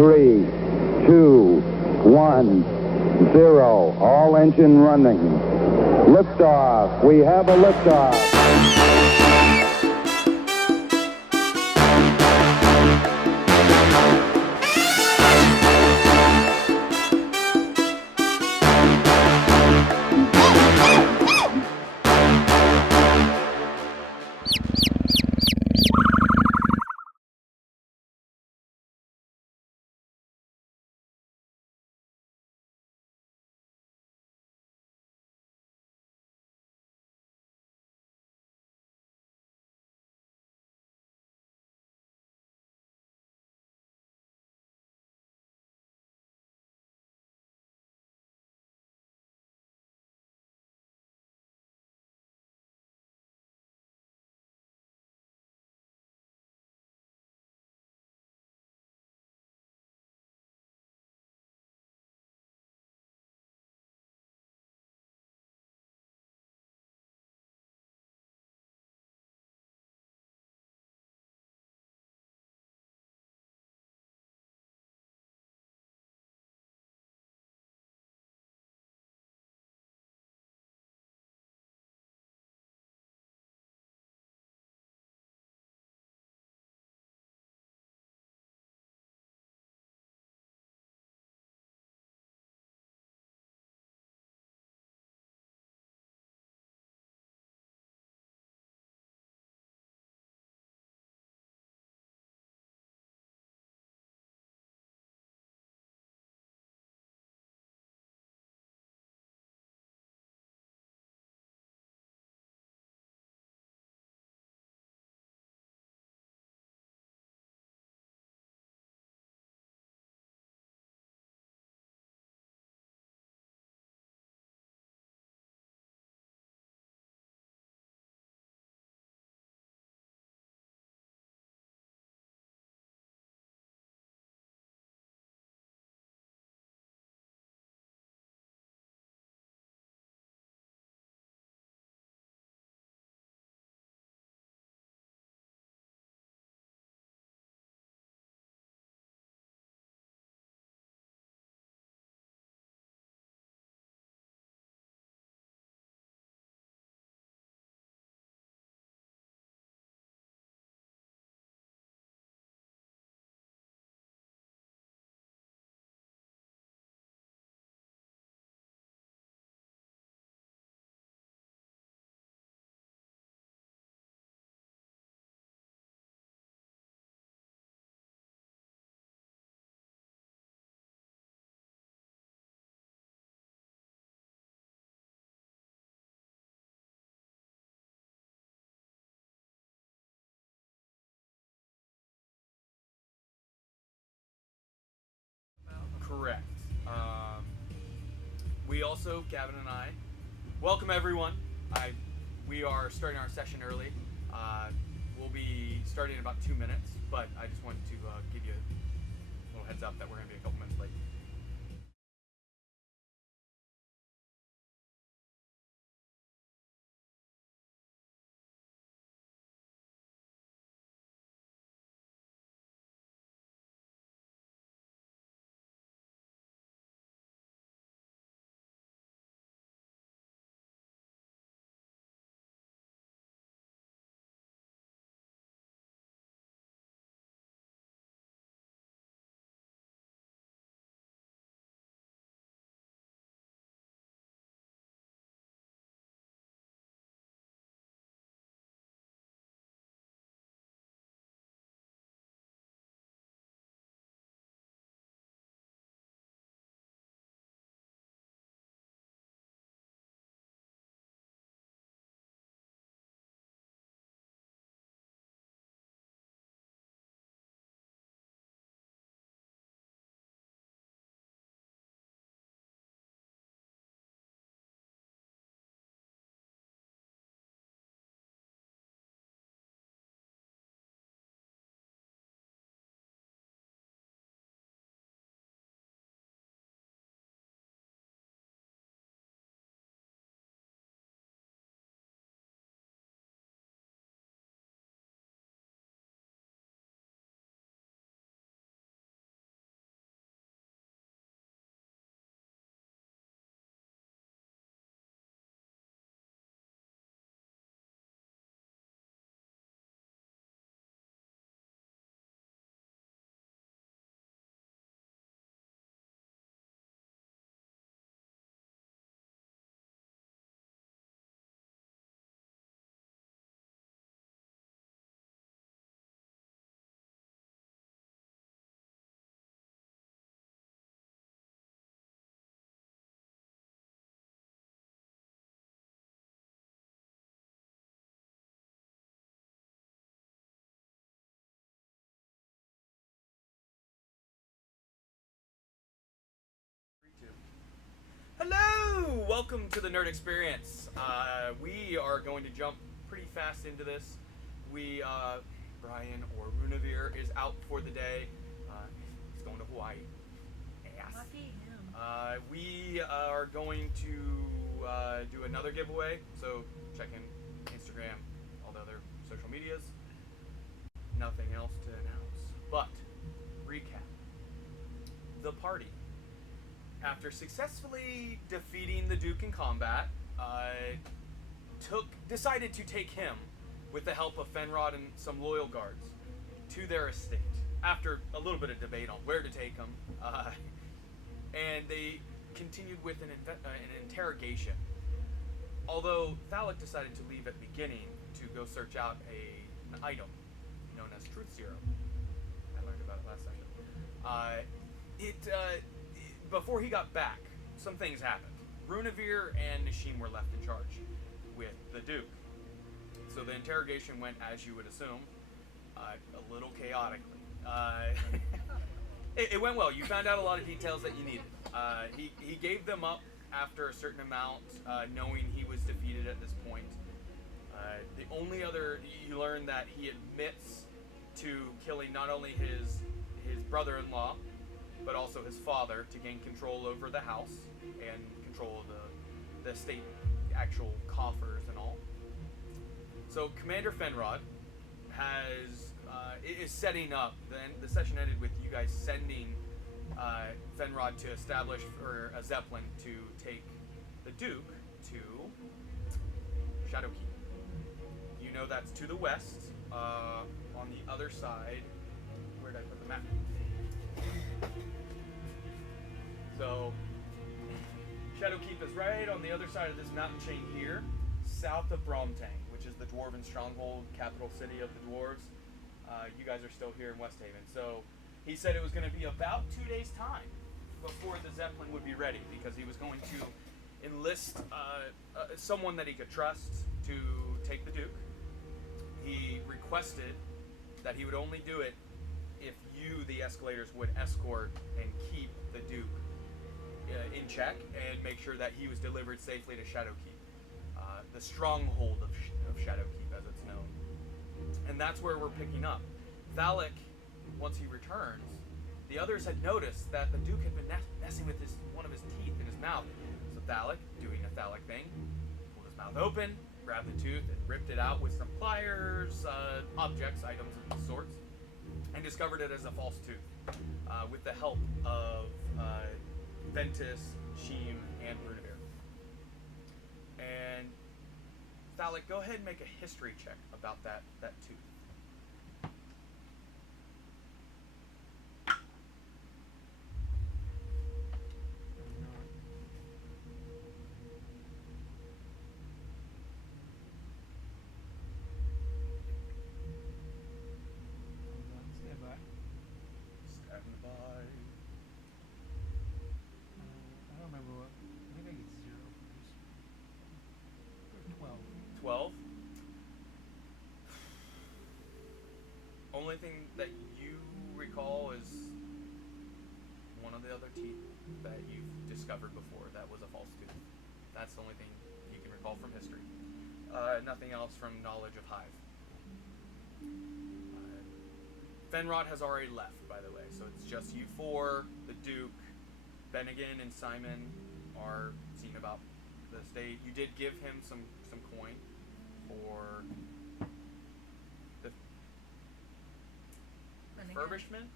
3, 2, 1, 0. All engine running. Liftoff. We have a liftoff. Correct. We also, Gavin and I, welcome everyone. We are starting our session early. We'll be starting in about 2 minutes, but I just wanted to give you a little heads up that we're going to be a couple minutes late. welcome to the Nerd Experience. We are going to jump pretty fast into this. Brian or Runavir is out for the day. He's going to Hawaii. Yes. Lucky him. We are going to do another giveaway, so check in Instagram, all the other social medias. Nothing else to announce, but recap. The party, after successfully defeating the Duke in combat, decided to take him, with the help of Fenrod and some loyal guards, to their estate. After a little bit of debate on where to take him, and they continued with an interrogation. Although Thalic decided to leave at the beginning to go search out an item known as Truth Serum. I learned about it last session. Before he got back, some things happened. Runavir and Nishim were left in charge with the Duke. So the interrogation went as you would assume, a little chaotically. It went well. You found out a lot of details that you needed. He gave them up after a certain amount, knowing he was defeated at this point. The only other, you learned that he admits to killing not only his brother-in-law, but also his father, to gain control over the house and control of the state, actual coffers and all. So Commander Fenrod is setting up. Then the session ended with you guys sending Fenrod to establish for a Zeppelin to take the Duke to Shadowkeep. You know that's to the west, on the other side. Where did I put the map? So Shadowkeep is right on the other side of this mountain chain here, south of Bromtang, which is the Dwarven stronghold, capital city of the dwarves. You guys are still here in West Haven. So he said it was going to be about 2 days' time before the Zeppelin would be ready, because he was going to enlist someone that he could trust to take the Duke. He requested that he would only do it if you, the escalators, would escort and keep the Duke in check and make sure that he was delivered safely to Shadowkeep, the stronghold of Shadowkeep as it's known. And that's where we're picking up. Thalic, once he returns, the others had noticed that the Duke had been messing with one of his teeth in his mouth. So Thalic, doing a Thalic thing, pulled his mouth open, grabbed the tooth, and ripped it out with some pliers, objects, items of these sorts, and discovered it as a false tooth, with the help of Ventus, Sheem, and Runavir. And Thalic, go ahead and make a history check about that tooth. Only thing that you recall is one of the other teeth that you've discovered before that was a false tooth. That's the only thing you can recall from history. Nothing else from knowledge of Hive. Fenrod has already left, by the way, so it's just you four, the Duke, Bennigan, and Simon are seeing about the estate. You did give him some coin for the refurbishment,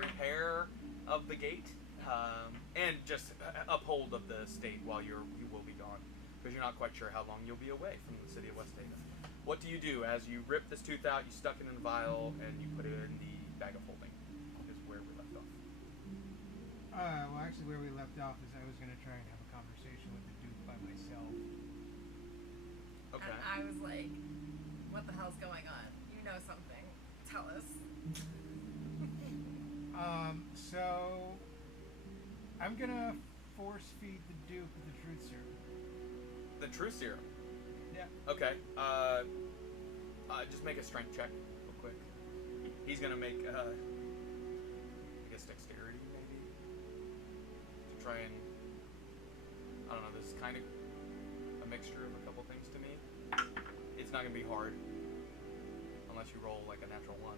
repair of the gate, and just uphold of the state while you will be gone, because you're not quite sure how long you'll be away from the city of West Haven. What do you do as you rip this tooth out? You stuck it in a vial and you put it in the bag of holding. Is where we left off. Well, actually, where we left off is I was going to try and have a conversation with the Duke by myself. Okay. And I was like, "What the hell's going on? You know something? Tell us." So I'm gonna force feed the Duke the truth serum. The truth serum? Yeah. Okay. Just make a strength check real quick. He's gonna make, I guess dexterity maybe? To try and I don't know, this is kind of a mixture of a couple things to me. It's not going to be hard unless you roll like a natural 1.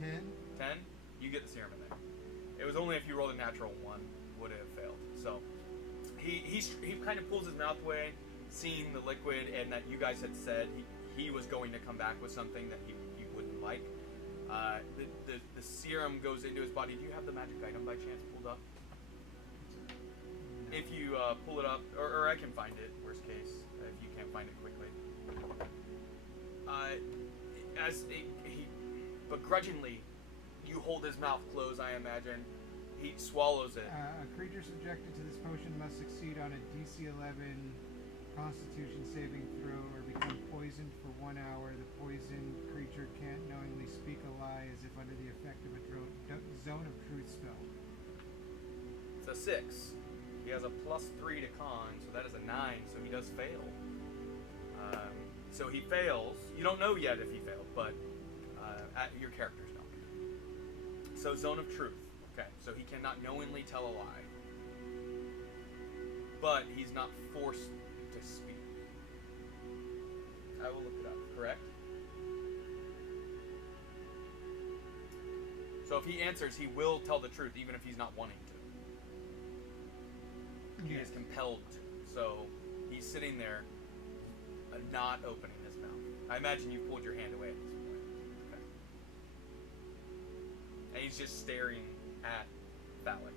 10. 10, you get the serum in there. It was only if you rolled a natural 1 would it have failed. So he kind of pulls his mouth away, seeing the liquid, and that you guys had said he was going to come back with something that he wouldn't like. The serum goes into his body. Do you have the magic item by chance pulled up? If you pull it up, or I can find it, worst case, if you can't find it quickly. Begrudgingly, you hold his mouth closed, I imagine. He swallows it. A creature subjected to this potion must succeed on a DC 11 Constitution saving throw or become poisoned for 1 hour. The poisoned creature can't knowingly speak a lie as if under the effect of a zone of truth spell. It's a 6. He has a +3 to con, so that is a 9, so he does fail. So he fails. You don't know yet if he failed, but your characters know. So zone of truth. Okay, so he cannot knowingly tell a lie. But he's not forced to speak. I will look it up, correct? So if he answers, he will tell the truth even if he's not wanting to. He is compelled to. So he's sitting there not opening his mouth. I imagine you pulled your hand away at this point. Okay. And he's just staring at Phallic.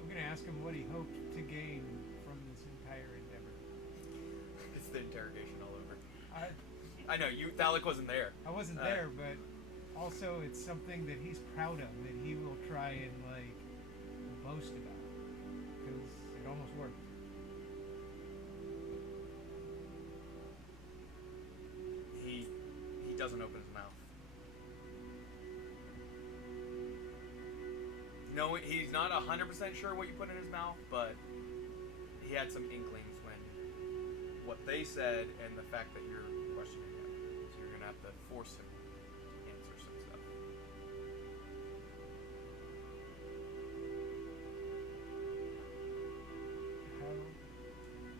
I'm going to ask him what he hoped to gain from this entire endeavor. It's the interrogation all over. I know, Phallic wasn't there. I wasn't there, but also it's something that he's proud of, that he will try and, like, boast about. Because it almost worked. He doesn't open his mouth. No, he's not 100% sure what you put in his mouth, but he had some inklings when what they said and the fact that you're questioning him. So you're gonna have to force him to answer some stuff.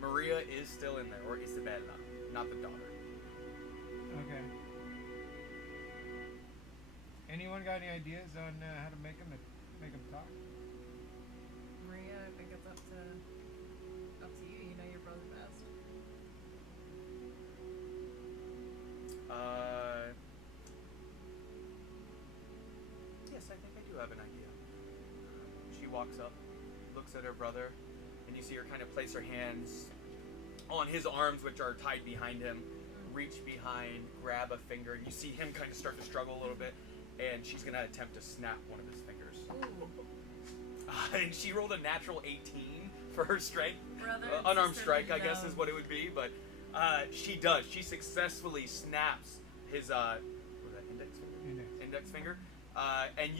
Maria is still in there, or Isabella, not the daughter. Okay. Anyone got any ideas on how to make him talk? Maria, I think it's up to you. You know your brother best. Yes, I think I do have an idea. She walks up, looks at her brother, and you see her kind of place her hands on his arms, which are tied behind him, reach behind, grab a finger, and you see him kind of start to struggle a little bit, and she's going to attempt to snap one of his fingers. And she rolled a natural 18 for her strength. Unarmed strike, I guess, is what it would be, but she does. She successfully snaps his index finger. And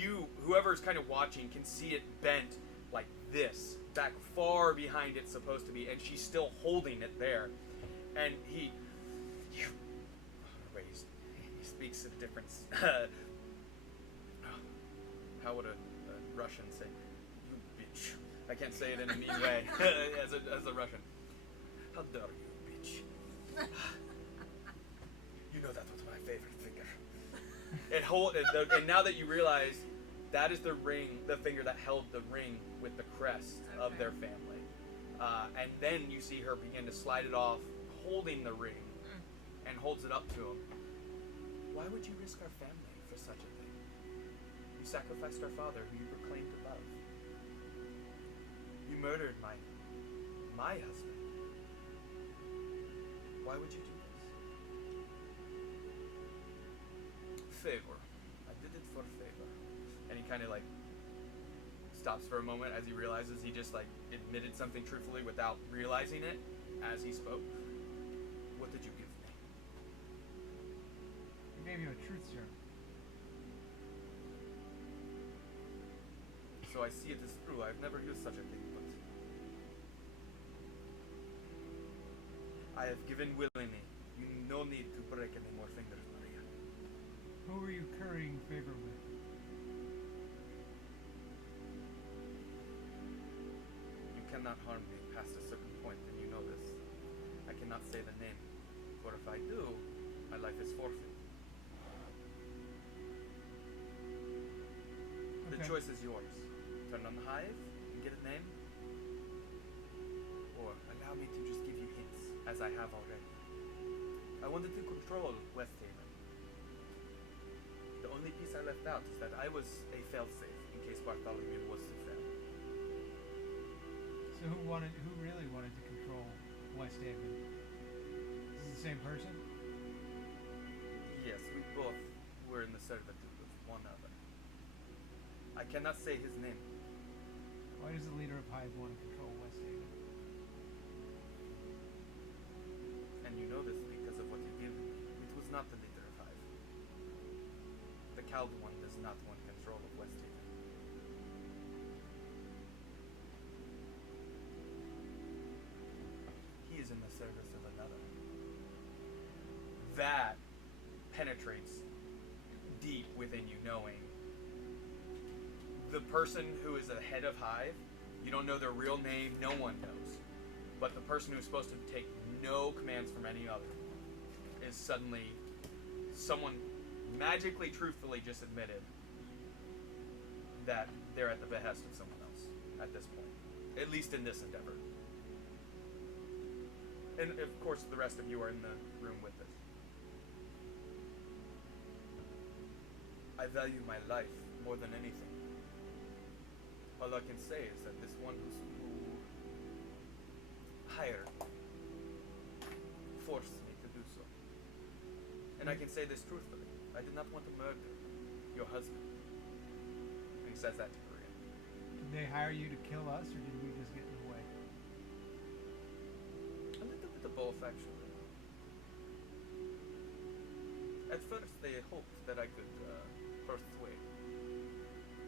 whoever's kind of watching, can see it bent like this, back far behind it's supposed to be, and she's still holding it there. And he speaks a different. How would a Russian say? You bitch. I can't say it in a mean way as a Russian. How dare you, bitch? You know that was my favorite finger. And now that you realize that is the ring, the finger that held the ring with the crest of their family. And then you see her begin to slide it off, holding the ring, and holds it up to him. Why would you risk our family for such a thing? You sacrificed our father, who you proclaimed to love. You murdered my husband. Why would you do this? Favor. I did it for favor. And he kind of like stops for a moment as he realizes he just like admitted something truthfully without realizing it as he spoke. What did you give me? I gave you a truth serum. So I see it is true. I've never used such a thing, but I have given willingly. You no need to break any more fingers, Maria. Who were you currying favor with? cannot harm me past a certain point, and you know this. I cannot say the name, for if I do, my life is forfeit. The Okay. choice is yours. Turn on the hive and get a name, or allow me to just give you hints, as I have already. I wanted to control Westhaven. The only piece I left out is that I was a failsafe in case Bartholomew was to fail. So who really wanted to control West Haven? Is this the same person? Yes, we both were in the servitude of one another. I cannot say his name. Why does the leader of Hive want to control West Haven? And you know this because of what you did. It was not the leader of Hive. The cowed one does not want control of Westhaven. He is in the service of another. That penetrates deep within you, knowing the person who is the head of Hive, you don't know their real name, no one knows. But the person who's supposed to take no commands from any other is suddenly someone magically, truthfully just admitted that they're at the behest of someone else at this point. At least in this endeavor. And of course the rest of you are in the room with us. I value my life more than anything. All I can say is that this one who hired me forced me to do so. And I can say this truthfully. I did not want to murder your husband. And he says that to Korea. Did they hire you to kill us, or did we just get in the way? A little bit of both, actually. At first, they hoped that I could persuade.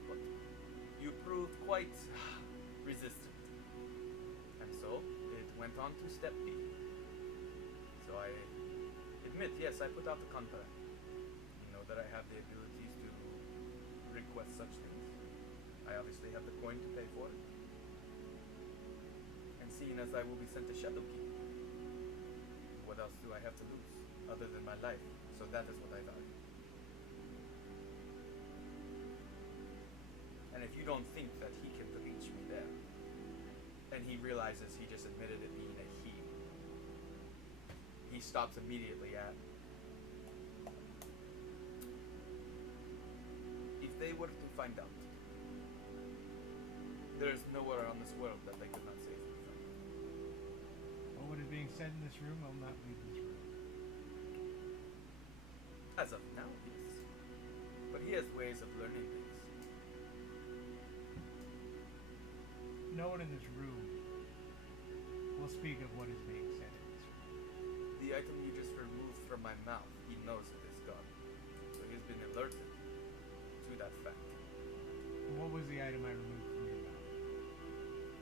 But you proved quite resistant. And so, it went on to step B. So I admit, yes, I put out the contract. You know that I have the abilities to request such things. I obviously have the coin to pay for it. And seeing as I will be sent to Shadowkeep, what else do I have to lose other than my life? So that is what I value. And if you don't think that he can reach me there, and he realizes he just admitted it being a he stops immediately at, if they were to find out, there is nowhere on this world that they could not save me from. Well, what is being said in this room will not leave this room. As of now, yes. But he has ways of learning things. No one in this room will speak of what is being said in this room. The item you just removed from my mouth, he knows it is gone. So he's been alerted to that fact. And what was the item I removed from your mouth?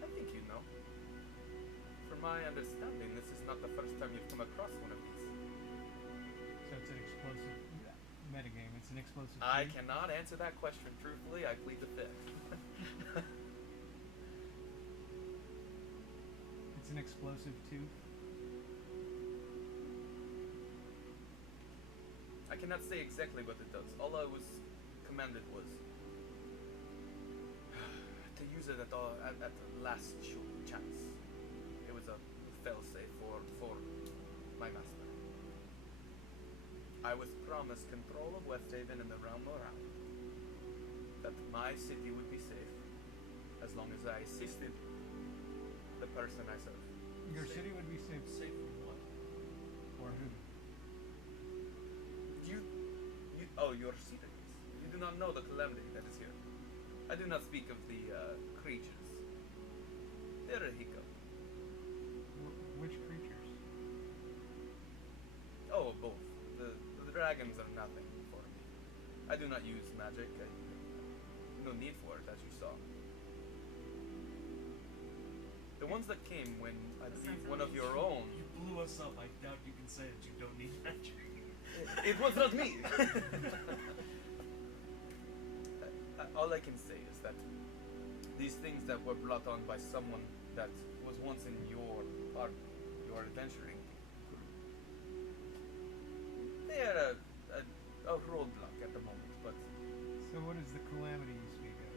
I think you know. From my understanding, this is not the first time you've come across one of these. So it's an explosive metagame. It's an explosive. I key? cannot answer that question truthfully. I plead the fifth. It's an explosive tooth. I cannot say exactly what it does. All I was commanded was to use it at the last chance. It was a failsafe for my master. I was promised control of Westhaven and the realm around. That my city would be safe as long as I assisted the person I serve. Your city would be safe. Safe from what? Or who? Your secrets. You do not know the calamity that is here. I do not speak of the creatures. They're a hiccup. Which creatures? Oh, both. The dragons are nothing for me. I do not use magic. No need for it, as you saw. The ones that came when I believe one of your own. You blew us up. I doubt you can say that you don't need magic. It was not me. All I can say is that these things that were brought on by someone that was once in your adventuring crew. They are a roadblock at the moment, but So what is the calamity you speak of?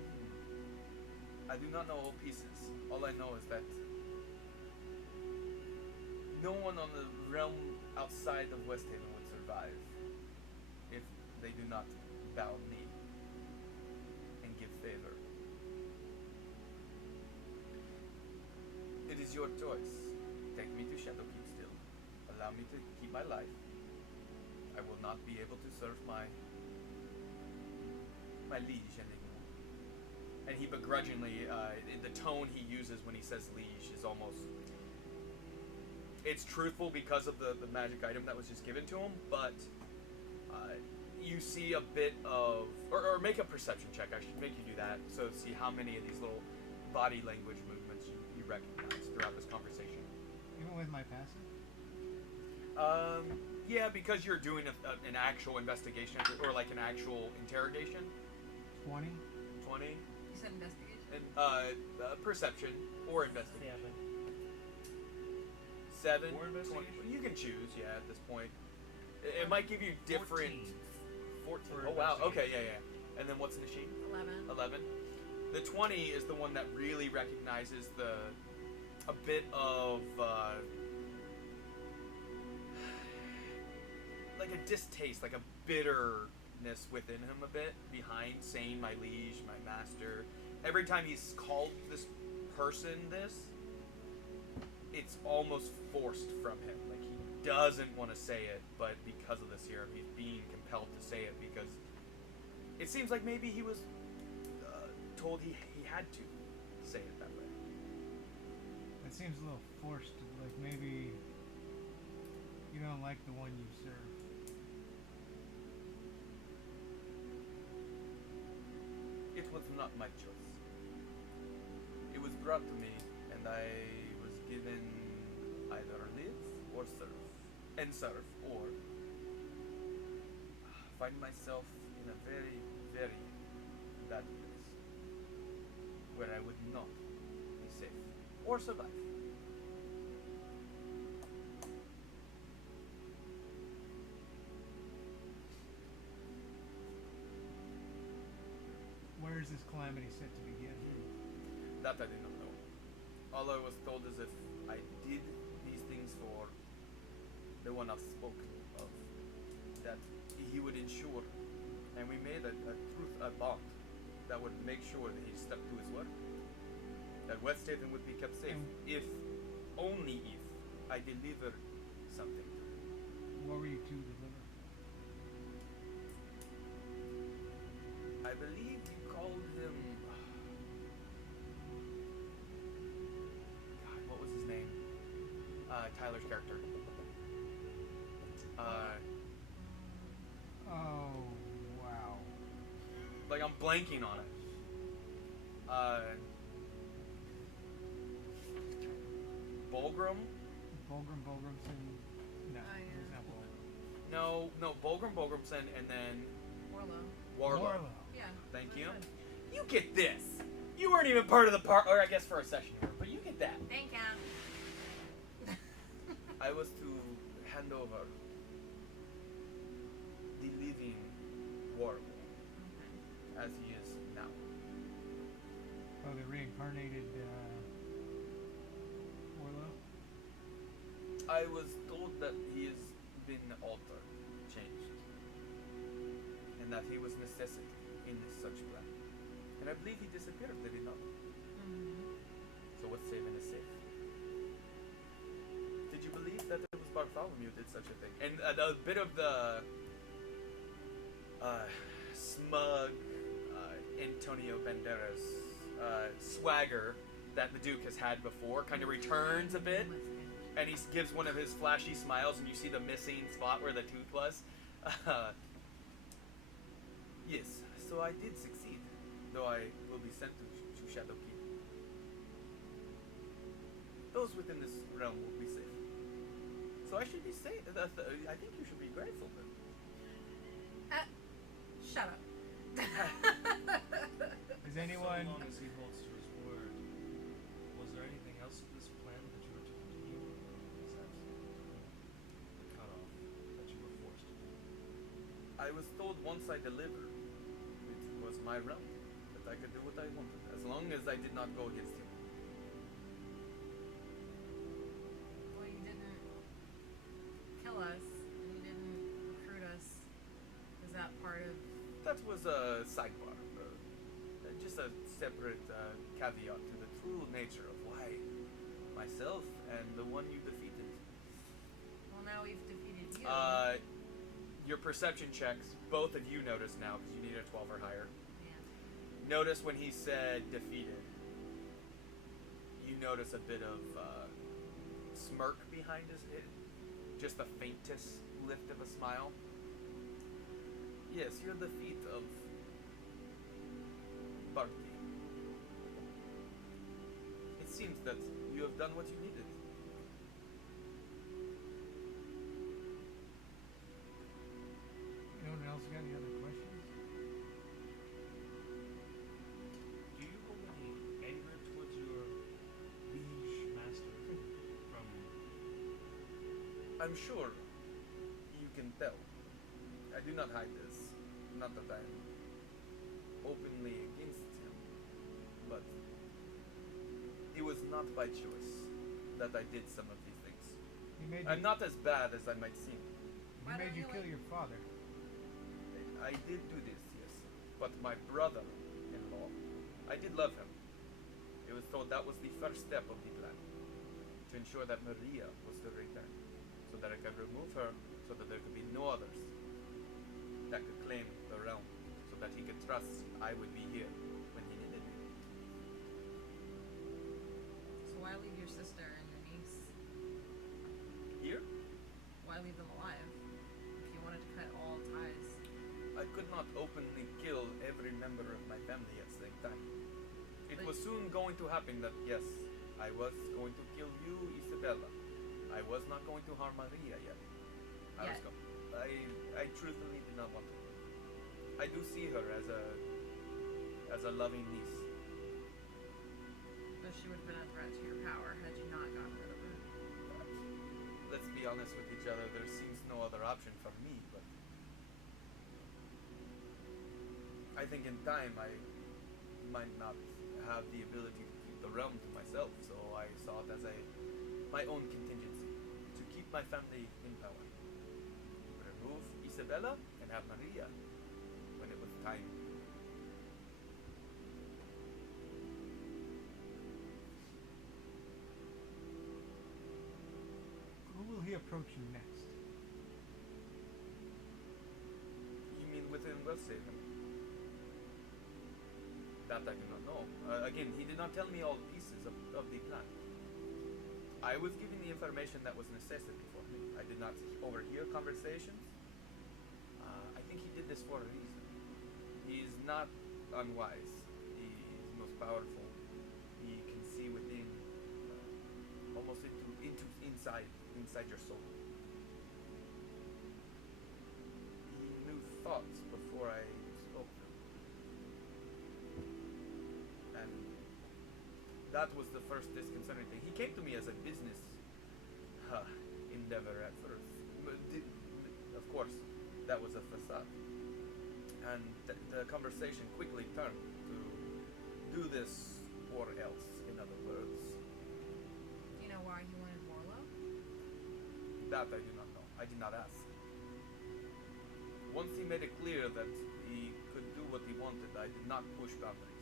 I do not know all pieces. All I know is that no one on the realm outside of Westhaven would survive if they do not bow knee and give favor. It is your choice. Take me to Shadowkeep still. Allow me to keep my life. I will not be able to serve my liege anymore. And he begrudgingly, the tone he uses when he says liege is almost... It's truthful because of the magic item that was just given to him, but you see a bit of... Or make a perception check. I should make you do that, so see how many of these little body language movements you recognize throughout this conversation. Even with my passive? Yeah, because you're doing an actual investigation, or like an actual interrogation. 20? 20. You said investigation? And, perception, or investigation. 7. Or 20. investigation? You can choose, yeah, at this point. It might give you different... 14. For Oh, wow. Okay, investigation. yeah. And then what's the machine? 11. 11. The 20 is the one that really recognizes a bit of like a distaste, like a bitterness within him a bit behind saying my liege, my master. Every time he's called this person this, it's almost forced from him. Like he doesn't want to say it, but because of the serum, he's being compelled to say it because it seems like maybe he was told he had to say it that way. That seems a little forced. Like maybe you don't like the one you serve. It was not my choice. It was brought to me, and I was given either live or serve. And serve, or find myself in a very, very bad place where I would not be safe or survive. Where is this calamity set to begin? That I did not know. All I was told is if I did these things for the one I've spoken of, that he would ensure, and we made a bond that would make sure that he stuck to his word, that Westhaven would be kept safe, if, only if, I deliver something. What were you to deliver? I believe you called him... God, what was his name? Tyler's character. Oh, wow. Like, I'm blanking on it. Bulgrim? Bulgrimson? No, Oh, yeah. it's not Bulgrim. No, Bulgrimson, and then Warlow. Warlow. Yeah. Thank that's you. it. You get this. You weren't even part of the part, or I guess for a session here, but you get that. Thank you. I was to hand over the living Warlow as he is now. Oh, the reincarnated Warlow? I was told that he has been altered, changed, and that he was necessity in such plan. And I believe he disappeared, did he not? So Westhaven is safe. Did you believe that it was Bartholomew did such a thing? And a bit of the smug Antonio Banderas swagger that the Duke has had before kind of returns a bit. And he gives one of his flashy smiles, and you see the missing spot where the tooth was. Yes, so I did succeed, though I will be sent to Shadowkeep. Those within this realm will be safe. So I should be safe. I think you should be grateful then. Shut up. Is anyone... So long as he holds to his word, was there anything else I was told once I delivered, it was my realm, that I could do what I wanted, as long as I did not go against you. Well, you didn't kill us, and you didn't recruit us. Was that part of... That was a sidebar, just a separate caveat to the true nature of why myself and the one you defeated. Well, now we've defeated you. Your perception checks, both of you notice now, because you need a 12 or higher. Man. Notice when he said defeated, you notice a bit of smirk behind his head, just the faintest lift of a smile. Yes, your defeat of Barty. It seems that you have done what you needed. Anyone else got any other questions? Do you hold any anger towards your liege master from... I'm sure you can tell. I do not hide this. Not that I'm openly against him, but it was not by choice that I did some of these things. He made I'm not as bad as I might seem. He Why made don't you you kill like- your father. I did do this, yes, but my brother-in-law, I did love him. It was thought that was the first step of the plan, to ensure that Maria was to return, so that I could remove her, so that there could be no others that could claim the realm, so that he could trust I would be here when he needed me. So why leave your sister and your niece? Here, Why leave them alive? If you wanted to cut all ties. I could not openly kill every member of my family at the same time. It was soon going to happen that, yes, I was going to kill you, Isabella. I was not going to harm Maria yet. Yet. I truthfully did not want to. I do see her as a loving niece. But she would have been a threat to your power had you not gotten rid of her. But let's be honest with each other, there seems no other option for me, but I think in time I might not have the ability to keep the realm to myself, so I saw it as my own contingency, to keep my family in power. Remove Isabella and have Maria when it was time. Who will he approach next? You mean within Wellshaven? That I do not know. Again, he did not tell me all pieces of the plan. I was given the information that was necessity for me. I did not overhear conversations. I think he did this for a reason. He is not unwise. He is most powerful. He can see within, almost inside your soul. He knew thoughts before I spoke them. And that was the first disconcerting thing. He came to me as a business endeavor at first. But of course, that was a facade. And the conversation quickly turned to do this or else, in other words. Do you know why he wanted Warlow? That I do not know. I did not ask. Once he made it clear that he could do what he wanted, I did not push boundaries.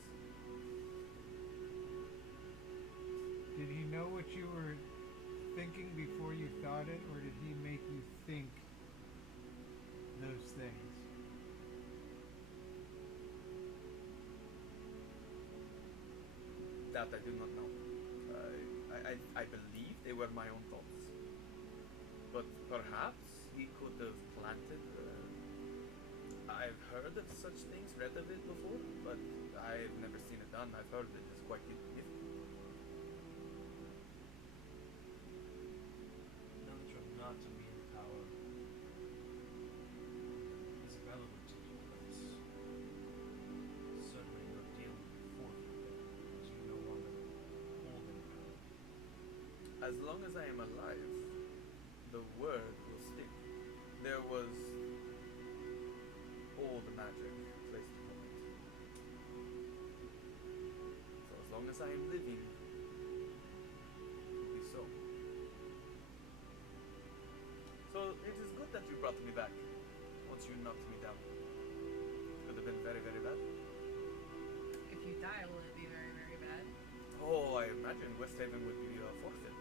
Did he know what you were thinking before you thought it, or did he make you think those things? That I do not know. I believe they were my own thoughts. But perhaps he could have planted. I've heard of such things, read of it before, but I've never seen it done. I've heard it is quite difficult. Now that you're not to be in power, is relevant to you, but certainly your deal before as you no longer hold any power. As long as I am alive, the word will stick. There was control the magic placed upon it. So as long as I am living, it will be so. So it is good that you brought me back once you knocked me down. Could have been very, very bad. If you die, will it be very, very bad? Oh, I imagine West Haven would be forfeit.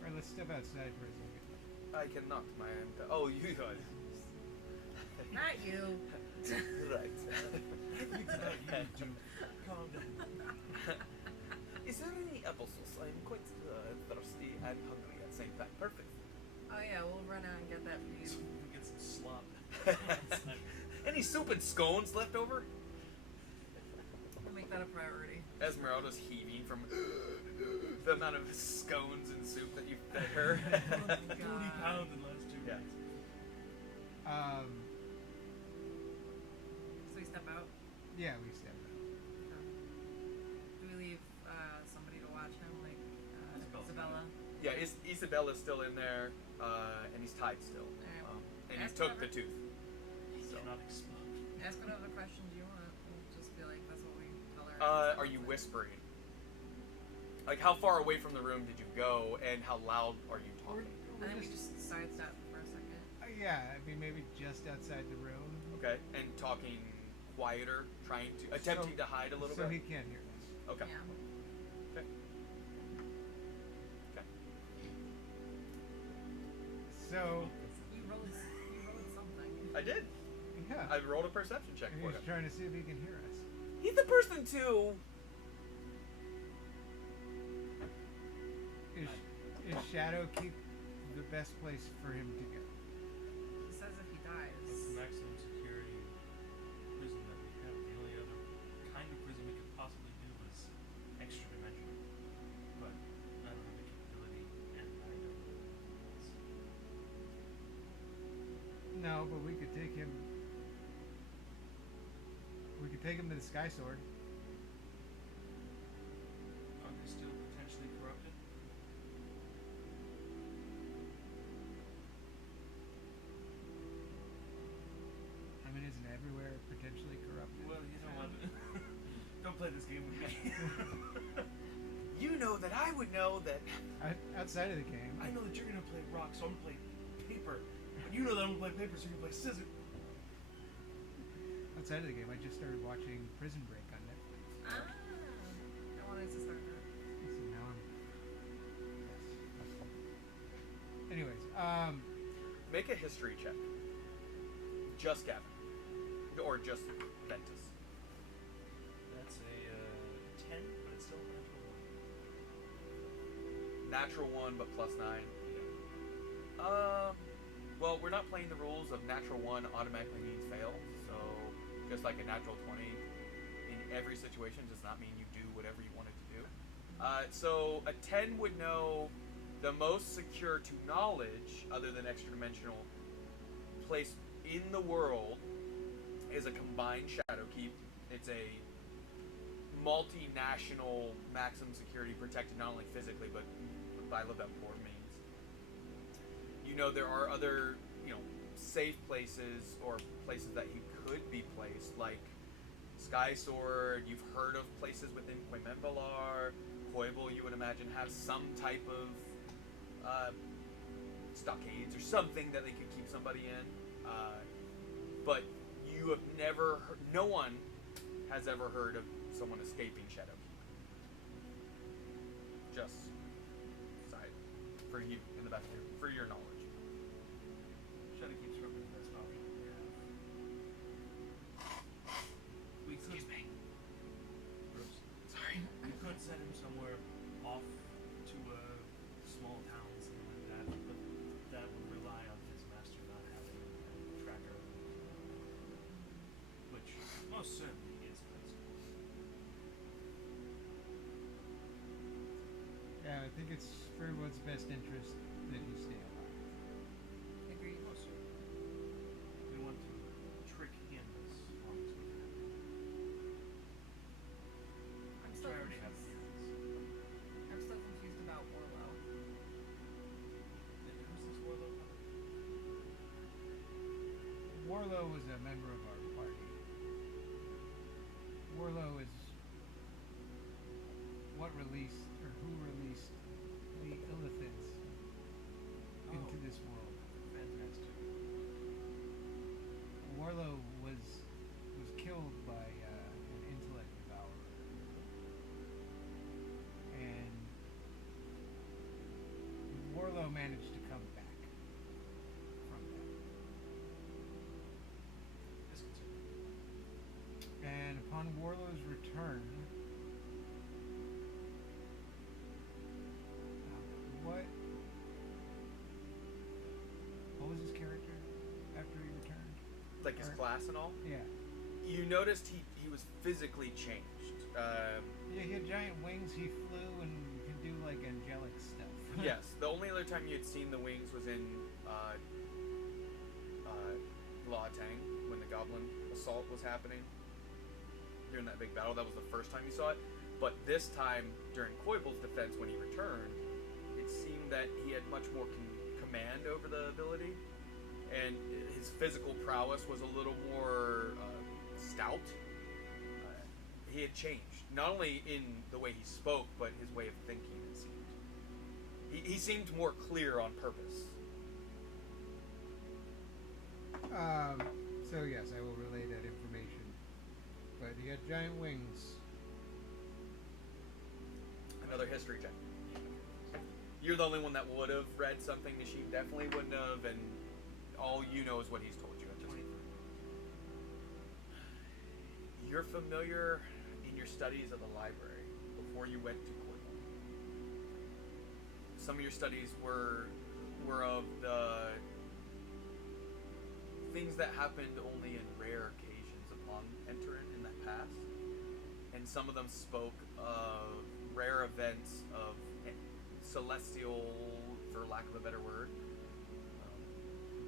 Alright, let's step outside for a second. I cannot, my oh, you guys. Not you. Right. Calm down. Is there any applesauce? I'm quite thirsty and hungry at the same time. Perfect. Oh yeah, we'll run out and get that for So you. we can get some slop. Any soup and scones left over? We'll make that a priority. Esmeralda's heaving from the amount of scones and soup that you fed her. 40 pounds in the last 2 Yeah. weeks. So we step out. Yeah, we step out. Do we leave somebody to watch him, like Isabella. Isabella? Yeah, Isabella's still in there, and he's tied still. Alright. And he Ask took whatever. the tooth. He cannot explode. Ask whatever questions you want. We'll just be like, that's what we tell her. Are you whispering? Like, how far away from the room did you go, and how loud are you talking? I think we just sidestep for a second. Yeah, I mean, maybe just outside the room. Okay, and talking quieter, attempting to hide a little so bit. he can't hear us. Okay. Yeah. Okay. Okay. So, You rolled something. I did. yeah. I rolled a perception check for He's him. trying to see if he can hear us. He's the person to. Is Shadow Keep the best place for him to go? He says if he dies. It's the maximum security prison that we have. The only other kind of prison we could possibly do is extra dimensional. But I don't have the capability, and I don't know what it is. No, but we could take him. We could take him to the Sky Sword. Are they still potentially corrupted? I mean, isn't everywhere potentially corrupted? Well, you know what? Don't play this game with me. You know that I would know that. Outside of the game. I know that you're gonna play rock, so I'm gonna play paper. But you know that I'm gonna play paper, so you're gonna play scissors. Outside of the game, I just started watching Prison Break on Netflix. Ah. I wanted to start that. So now I'm. Yes. Anyways, Make a history check. Just Gavin. Or just Ventus. That's a 10, but it's still a Natural natural 1. 1, but +9. Yeah. Well, we're not playing the rules of natural 1 automatically means fail. So, just like a natural 20 in every situation does not mean you do whatever you wanted to do. So, a 10 would know the most secure to knowledge, other than extra dimensional, place in the world is a combined Shadowkeep. It's a multinational maximum security, protected not only physically but by Levempor means. You know there are other, safe places or places that he could be placed, like Sky Sword. You've heard of places within Quemembalar. Koibel, you would imagine, have some type of stockades or something that they could keep somebody in. But you have never heard, no one has ever heard of someone escaping Shadowkeep. Just side for you in the back of for your knowledge. Shadowkeep's probably the best option we have. We could. Excuse me. Bruce. Sorry. We could send him somewhere off to a small town, something like that, but that would rely on his master not having a tracker, which most certainly is possible. yeah, I think it's for everyone's best interest that you stay alive. Agreed. Most certainly. We want to trick him as long as we can. I'm Which still I already have confused. theories. I'm still confused about Warlow. Warlow was a member of our party. Warlow is what released, or who released the Illithins into this world. Fantastic. Warlow was killed by an intellect devourer, and Warlow managed to come back from that. Let's continue. And upon Warlow's return, what was his character after he returned? Like his Or- class and all. Yeah. You noticed he was physically changed. Yeah, he had giant wings, he flew and could do like angelic stuff. Yes, the only other time you had seen the wings was in Tang, when the goblin assault was happening. During that big battle, that was the first time you saw it. But this time, during Koibel's defense, when he returned, it seemed that he had much more command over the ability, and his physical prowess was a little more stout. He had changed, not only in the way he spoke, but his way of thinking, it seemed. He seemed more clear on purpose. So yes, I will relay that information. But he had giant wings. Another history check. You're the only one that would have read something Nashim definitely wouldn't have, and all you know is what he's told you at this point. You're familiar in your studies of the library before you went to Koibel. Some of your studies were of the things that happened only in rare occasions upon Entorin in the past, and some of them spoke of rare events of celestial, for lack of a better word,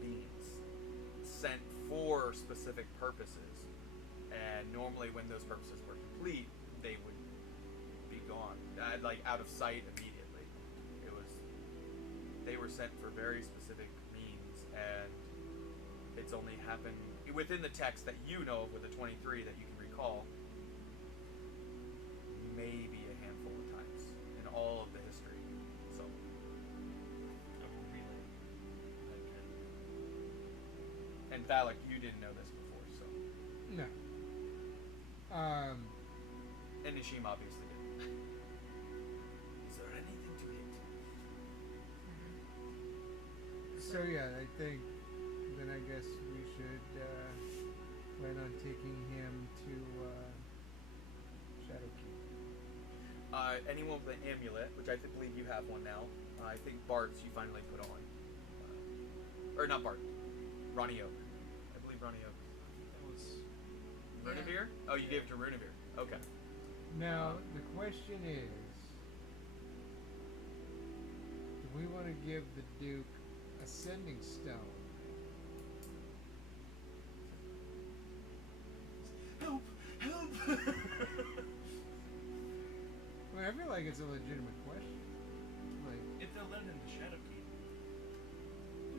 beings sent for specific purposes, and normally when those purposes were complete, they would be gone, like out of sight immediately. They were sent for very specific means, and it's only happened within the text that you know of with the 23 that you can recall, maybe a handful of times in all of the history. So I will relay. I can. and Valak, you didn't know this before, so No. and Nishim obviously didn't. Is there anything to it? So yeah, I think then I guess we should plan on taking him to Shadowkeep. Anyone with an amulet, which I believe you have one now. I think Bart's you finally put on. Or not Bart. Ronnie Oak. I believe Ronnie Oak. That was. Runavir? Oh, you gave it to Runavir. Okay. Now the question is, do we want to give the Duke a sending stone? Help! Help! Well, I feel like it's a legitimate question. Like, If they'll let him to Shadowkeep,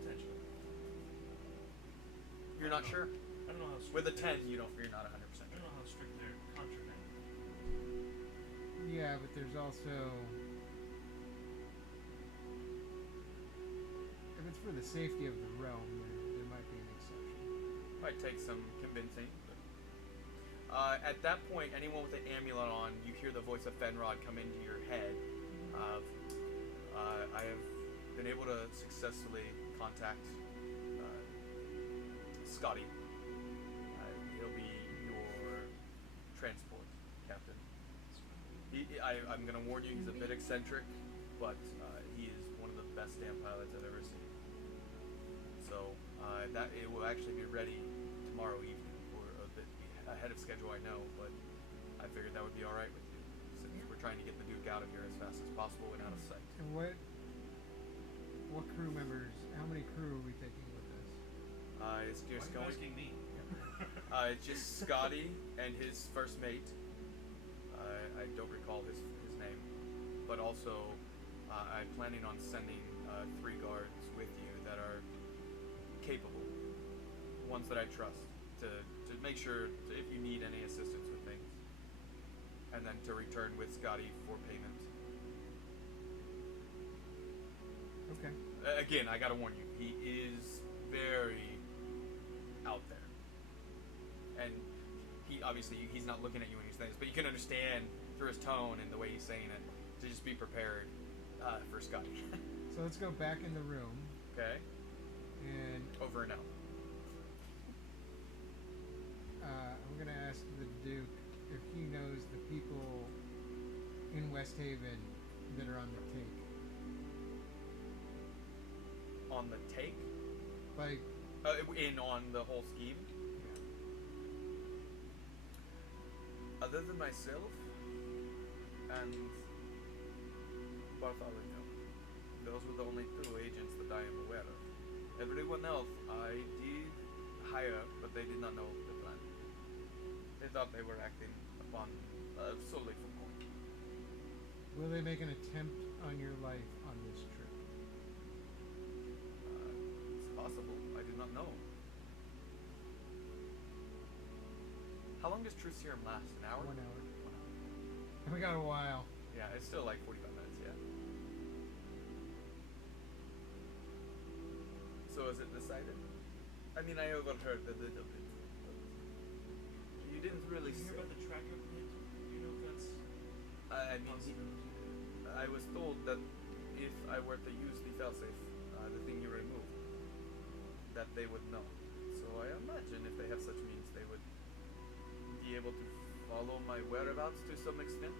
potentially. You're not sure? I don't know how strict With a theirs- 10, you're not 100% I sure. don't know how strict their contraband. yeah, but there's also, if it's for the safety of the realm, there might be an exception. Might take some convincing. But at that point, anyone with an amulet on, you hear the voice of Fenrod come into your head. I have been able to successfully contact Scotty. He'll be your transport captain. I'm going to warn you, he's a bit eccentric, but he is one of the best damn pilots I've ever seen. So that it will actually be ready tomorrow evening. We're a bit ahead of schedule, I know, but I figured that would be all right with you, since we're trying to get the Duke out of here as fast as possible and out of sight. And what crew members, how many crew are we taking with us? It's just Why are you going. asking me? It's just Scotty and his first mate. I don't recall his name, but also I'm planning on sending 3 guards with you that are capable. ones that I trust to make sure if you need any assistance with things, and then to return with Scotty for payment. Okay. Again, I gotta warn you, he is very out there, and he's not looking at you when he's saying this, but you can understand through his tone and the way he's saying it to just be prepared for Scotty. So let's go back in the room. Okay. And Over and out. I'm going to ask the Duke if he knows the people in West Haven that are on the take. On the take? Like, On the whole scheme? Other than myself and Bartholomew, those were the only two agents that I am aware of. Everyone else I did hire, but they did not know the plan. They thought they were acting upon solely for coin. will they make an attempt on your life on this trip? It's possible. I do not know. How long does Truth Serum last? An hour? 1 hour. 1 hour. We got a while. Yeah, it's still like 45 minutes, yeah. So is it decided? I mean, I overheard a little bit. But you didn't really Did you say. hear about the tracker plant? Do you know if that's I a mean, possibility? I was told that if I were to use the failsafe, the thing you removed, that they would know. So I imagine if they have such means, they would be able to follow my whereabouts to some extent.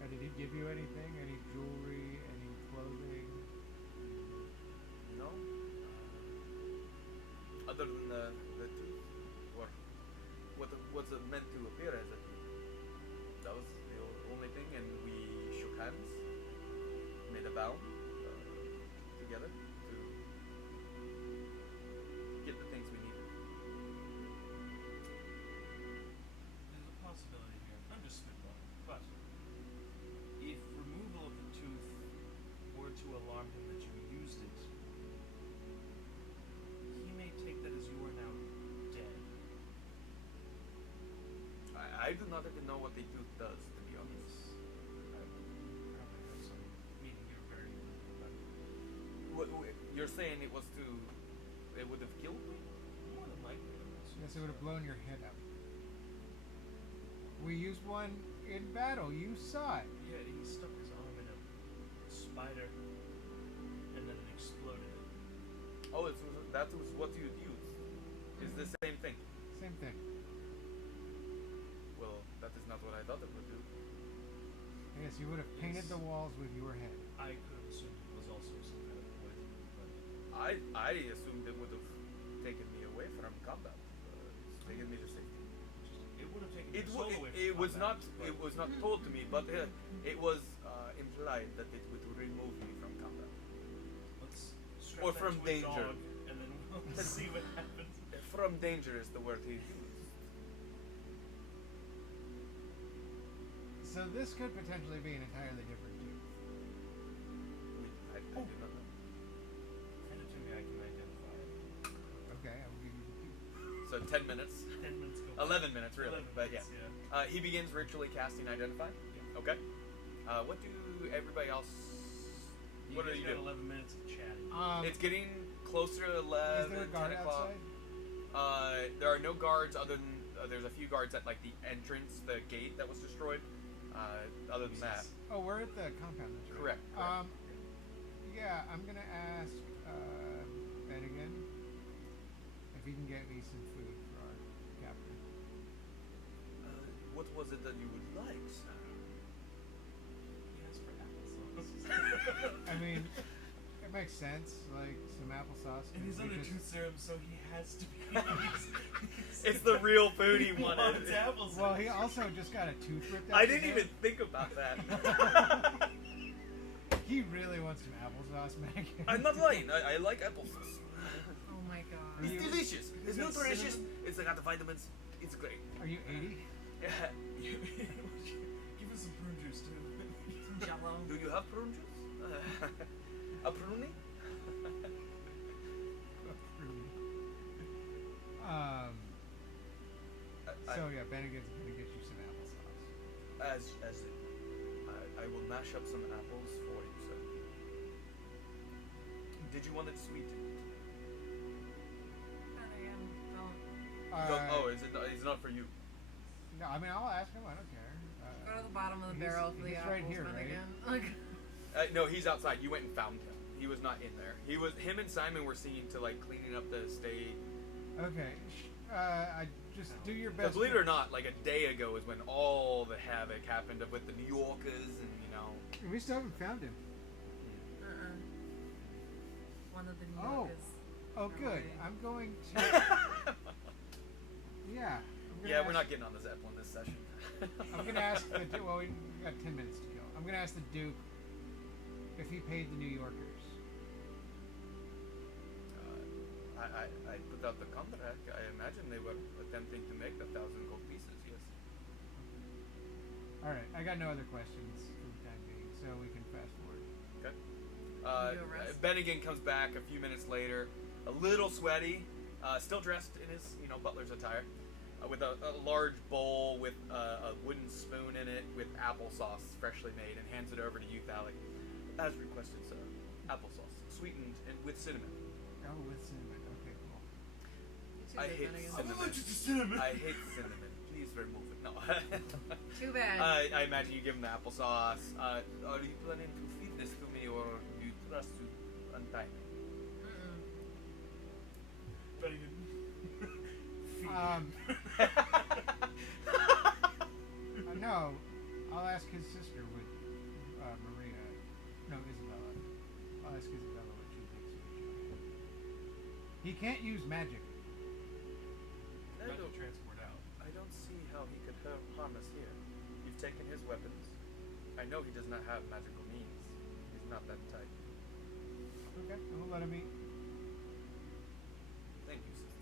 Now, did he give you anything? Any jewelry? Any clothing? No. Other than the tooth, or what's it meant to appear as a tooth. That was the only thing, and we shook hands, made a vow together to get the things we needed. There's a possibility here. I'm just spitballing, but if removal of the tooth were to alarm him that you used it, he may take that as you are now dead. I do not even know what the tooth does, to be honest. Probably have some meaning here very but You're saying it was it would have killed me? more than likely it was. Yes, it would have blown your head up. We used one in battle. You saw it. Yeah, he stuck his arm in a spider and then it exploded. Oh, that was what you'd use. Is the same thing. Same thing. Well, that is not what I thought it would do. Yes, you would have painted the walls with your head. I could have assumed it was also some kind of poison, but I assumed it would have taken me away from combat, taken me to safety. it would have taken It your soul away from it was not combat, but it was not told to me, but it was implied that it would remove me from combat. let's strap Or that from to a danger. dog and then we'll see what happens. From danger is the word he used. So this could potentially be an entirely different tooth. I do not know. Hand it to me, I can identify it. Okay, I will give you the tooth. So 10 minutes. 10 minutes go. 11 minutes, really. 11 But minutes, yeah. He begins ritually casting Identify. Yeah. Okay. What do everybody else... You What are guys you got doing? 11 minutes of chatting. It's getting closer to is 11, there a guard 10 o'clock. outside? There are no guards other than... there's a few guards at like the entrance, the gate that was destroyed. Other than that. Oh, we're at the compound. That's right. Correct. Yeah, I'm gonna ask Ben again if he can get me some food for our captain. What was it that you would like, sir? He asked for applesauce. I mean, it makes sense. Like some applesauce. And he's we under just- tooth serum, so he has to be. It's the real food he wants wanted. applesauce. Well, he also just got a tooth ripped out. I of his didn't even head. think about that. He really wants some applesauce, Mac. I'm not lying. I like applesauce. Oh my god. It's you- delicious. It's Is it nutritious. cinnamon? It's got the vitamins. It's great. Are you 80? Yeah. Give us some prune juice too. Some jello. Do you have prune juice? A pruny? Uh, I will mash up some apples for you, sir. Did you want it sweet? And again, It's not for you. No, I mean, I'll ask him. I don't care. go to the bottom of the He's- barrel for the he's apples right here, then right? again. Like, No, he's outside. You went and found him. He was not in there. Him and Simon were seen to like cleaning up the estate. Okay. I just do your So best. believe it or not, like a day ago is when all the havoc happened with the New Yorkers and We still haven't found him. one of the New Oh. Yorkers. Oh, good. Right. I'm going to. Yeah. Yeah, we're not getting on the Zeppelin this session. I'm gonna ask the well, we got 10 minutes to kill. I'm gonna ask the Duke if he paid the New Yorkers. I put out the contract. I imagine they were attempting to make 1,000 gold pieces. Yes. All right, I got no other questions for the time being, so we can fast forward. Okay. You go rest. Bennigan comes back a few minutes later, a little sweaty, still dressed in his butler's attire, with a large bowl with a wooden spoon in it with applesauce freshly made, and hands it over to you, Thalik. As requested, sir. Applesauce, sweetened and with cinnamon. Oh, with cinnamon. Okay, cool. Too I bad, hate Bennigan. cinnamon. I hate cinnamon. Please remove it. No. Too bad. I imagine you give him the applesauce. Are you planning to feed this to me, or do you trust to untie me? No, I'll ask his sister with Maria. No, Isabella. I'll ask Isabella what she thinks of it. He can't use magic. I Not to don't, transport out. I don't see how he could harm us here. You've taken his weapons. I know he does not have magical means. He's not that type. Okay, I'm gonna let him eat. Thank you, sister.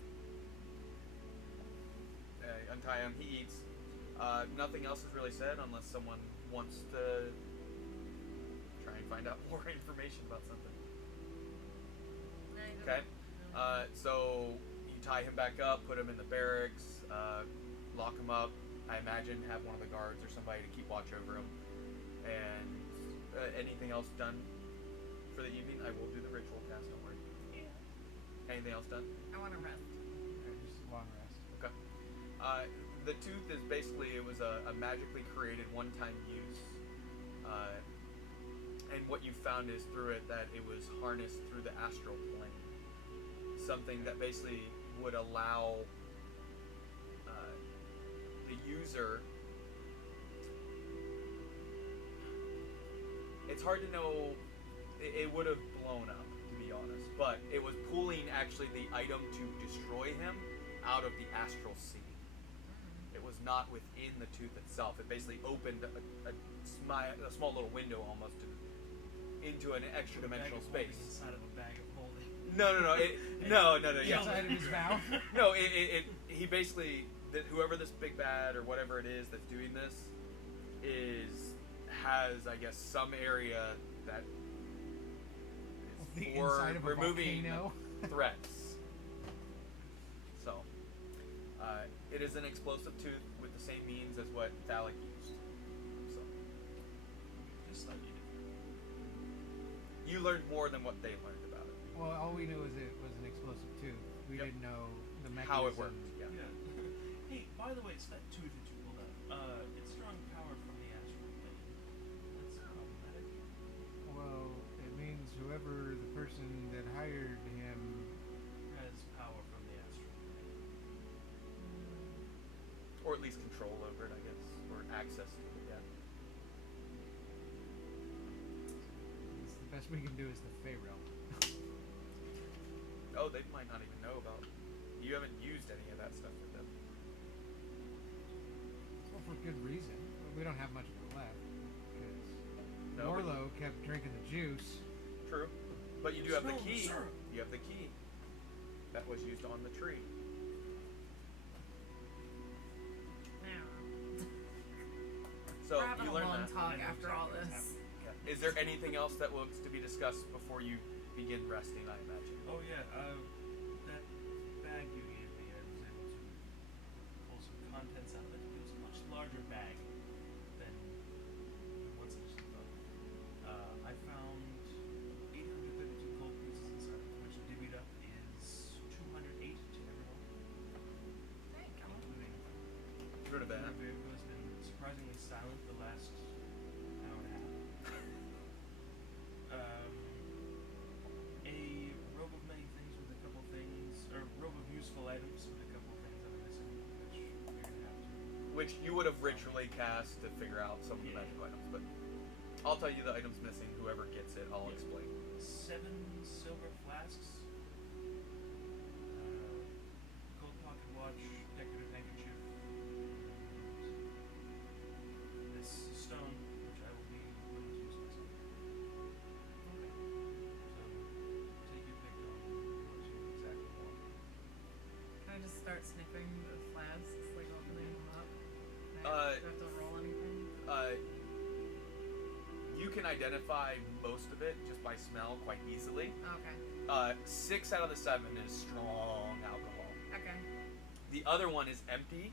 Untie him. He eats. Nothing else is really said unless someone wants to try and find out more information about something. No, you don't. Okay. So you tie him back up, put him in the barracks, lock him up. I imagine have one of the guards or somebody to keep watch over him. And anything else done for the evening? I will do the ritual cast. Don't worry. Anything else done? I want to rest. Okay, just a long rest. Okay. The tooth is basically, it was a magically created one-time use. And what you found is through it that it was harnessed through the astral plane. Something that basically would allow the user... It's hard to know, it would have blown up, to be honest, but it was pulling actually the item to destroy him out of the astral sea. It was not within the tooth itself. It basically opened a small little window almost into an extra dimensional space. Inside of a bag of holding. No. Yeah. Inside of his mouth. No, he basically, whoever this big bad or whatever it is that's doing this has, I guess, some area that is The for inside of a removing volcano. threats. So, it is an explosive tooth with the same means as what Thalik used. So, Just slightly different. you learned more than what they learned about it. Well, all we knew is it was an explosive tooth. We Yep. didn't know the mechanism. How it worked. Yeah. Yeah. Hey, by the way, it's that tooth that you pulled out. It's drawing power from the astral plane. That's problematic. Well, it means whoever the person that hired him. Has power from the astral plane. Or at least control over it, I guess. Or access to it, yeah. The best we can do is the Pharaoh. Oh, they might not even know about. You haven't used any of that stuff with them. Well, for good reason. We don't have much of it left because No, but- Orlo kept drinking the juice. True. But you do have the Smell the key. syrup. You have the key. That was used on the tree. So We're having you a learned long that. talk I know after all exactly this. what's Yeah. Is there anything else that was to be discussed before you begin resting, I imagine? Oh yeah, that bag you gave me, I was able to pull some contents out of it. It was a much larger bag than I found 832 gold pieces inside, which divvied up is 208 to everyone, Thank you. including Heard of that? who has been surprisingly silent the last hour and a half. A robe of many things with a couple things, or robe of useful items with a couple things that are missing, which you're gonna have to. Which you would have ritually cast to figure out some of the Yeah. magical items, but I'll tell you the items missing. Whoever gets it, I'll Yeah. explain. 7 silver flasks, gold pocket watch, decorative handkerchief, and this stone, which I will be willing to use myself. Okay. So take your pick on what you exactly want. Can I just start sniffing the flasks, like opening them up? Do Uh, I have to roll anything? You can identify most of it just by smell quite easily. Okay. 6 out of the 7 is strong alcohol. Okay. The other one is empty,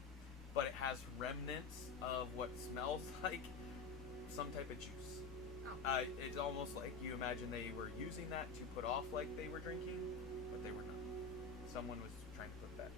but it has remnants of what smells like some type of juice. Oh. It's almost like you imagine they were using that to put off like they were drinking, but they were not. Someone was trying to put that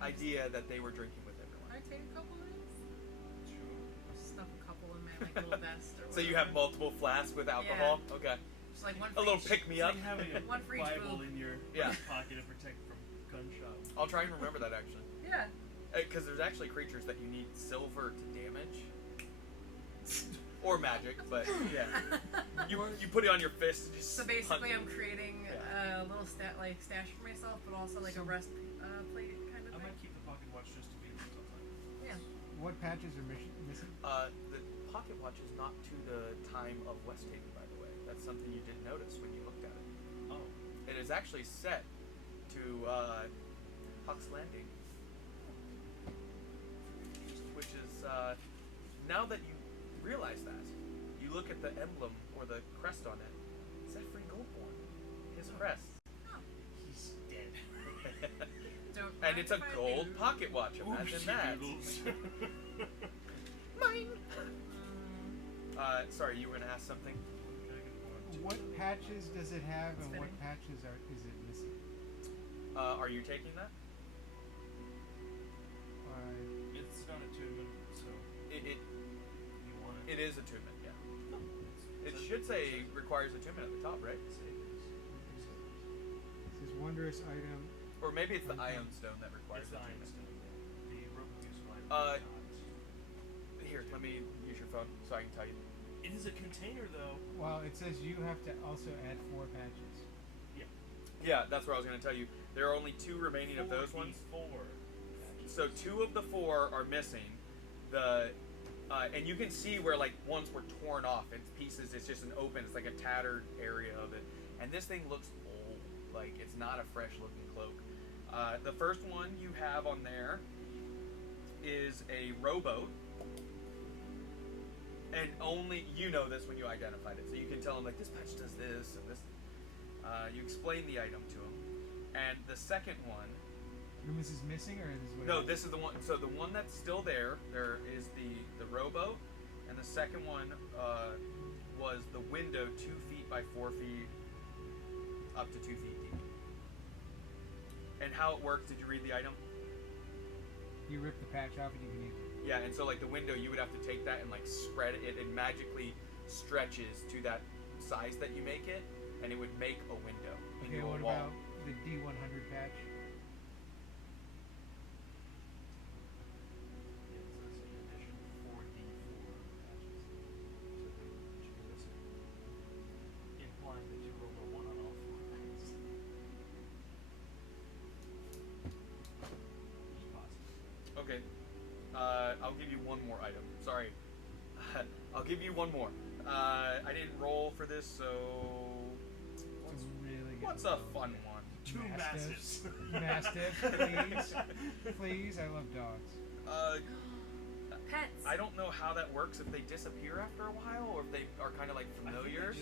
idea that they were drinking with Can everyone. I take a couple of these? Sure. Just stuff a couple in my like little vest or So you have whatever. multiple flasks with alcohol? Okay. Just like one A for little each. pick me It's up. like having a One for each Bible boob. in your Yeah. pocket to protect from gunshot. I'll try and remember that actually. Yeah. Because there's actually creatures that you need silver to damage. Or magic, but yeah. You put it on your fist and just So basically, punch I'm it. creating Yeah. a little stash for myself, but also like a rest plate kind of I thing. might keep the pocket watch just to be able to tell time. Yeah. What patches are missing? The pocket watch is not to the time of Westhaven, by the way. That's something you didn't notice when you looked at it. Oh. It is actually set to Huck's Landing, which is now that you realize that, you look at the emblem or the crest on it. It's Zephyrin Goldborn, his crest, Oh. He's dead. Don't and it's a mind if I gold do. pocket watch. Imagine that. Mine. Sorry, you were gonna ask something. What patches does it have, It's and what fitting. patches is it missing? Are you taking that? It's not attunement, so It you want it. it is attunement. Yeah. It So- should say requires attunement at the top, right? It says wondrous item. Or maybe it's the Okay. ion stone that requires It's the iron attunement. stone. The rope of useful item. Uh, is not. Here, let me use your phone so I can tell you. It is a container, though. Well, it says you have to also add 4 patches. Yeah. Yeah, that's what I was going to tell you. There are only 2 remaining of those ones. 4. So 2 of the 4 are missing. And you can see where like ones were torn off into pieces. It's just an open. It's like a tattered area of it. And this thing looks old. Like it's not a fresh looking cloak. The first one you have on there is a rowboat. And only you know this when you identified it. So you can tell him like this patch does this and this. You explain the item to him. And the second one. And this is missing, or is this what? No, this is the one. So the one that's still there is the rowboat, and the second one was the window 2 feet by 4 feet, up to 2 feet deep. And how it works? Did you read the item? You rip the patch off and you can use it. Yeah. And so like the window, you would have to take that and like spread it. It magically stretches to that size that you make it, and it would make a window Okay, into a what wall. about the D100 patch? Yeah, it says in addition 4D4 patches. So they should be missing. Implying that you rolled a 1 on all 4 patches. Just possible. Okay. I'll give you one more item. Sorry. I'll give you one more. I didn't roll for this, so It's a really good what's a roll. fun one? 2 mastiffs. Mastiff, please. Please, I love dogs. Pets. I don't know how that works, if they disappear after a while or if they are kind of like familiars.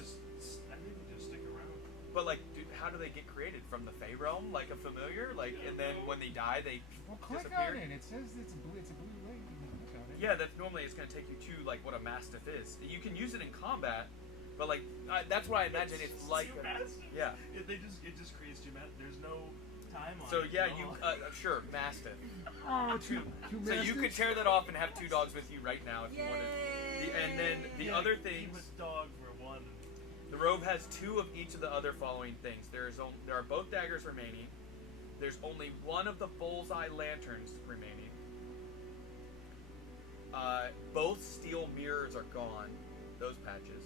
I think they just stick around. But like, how do they get created from the Fey realm? Like a familiar? Like, and then when they die, they Well, click disappear? on it. It says it's a blue link. You can click on it. Yeah, that's normally it's going to take you to like what a mastiff is. You can use it in combat, But like that's what I imagine. It's like yeah. It just creates geometry. There's no time on So it. yeah, at you all. sure mastiff. Oh, two So you could masters? tear that off and have 2 dogs with you right now if you wanted. And then the Yeah, other keep things. a dog for one. The robe has 2 of each of the other following things. There are both daggers remaining. There's only one of the bullseye lanterns remaining. Both steel mirrors are gone. Those patches.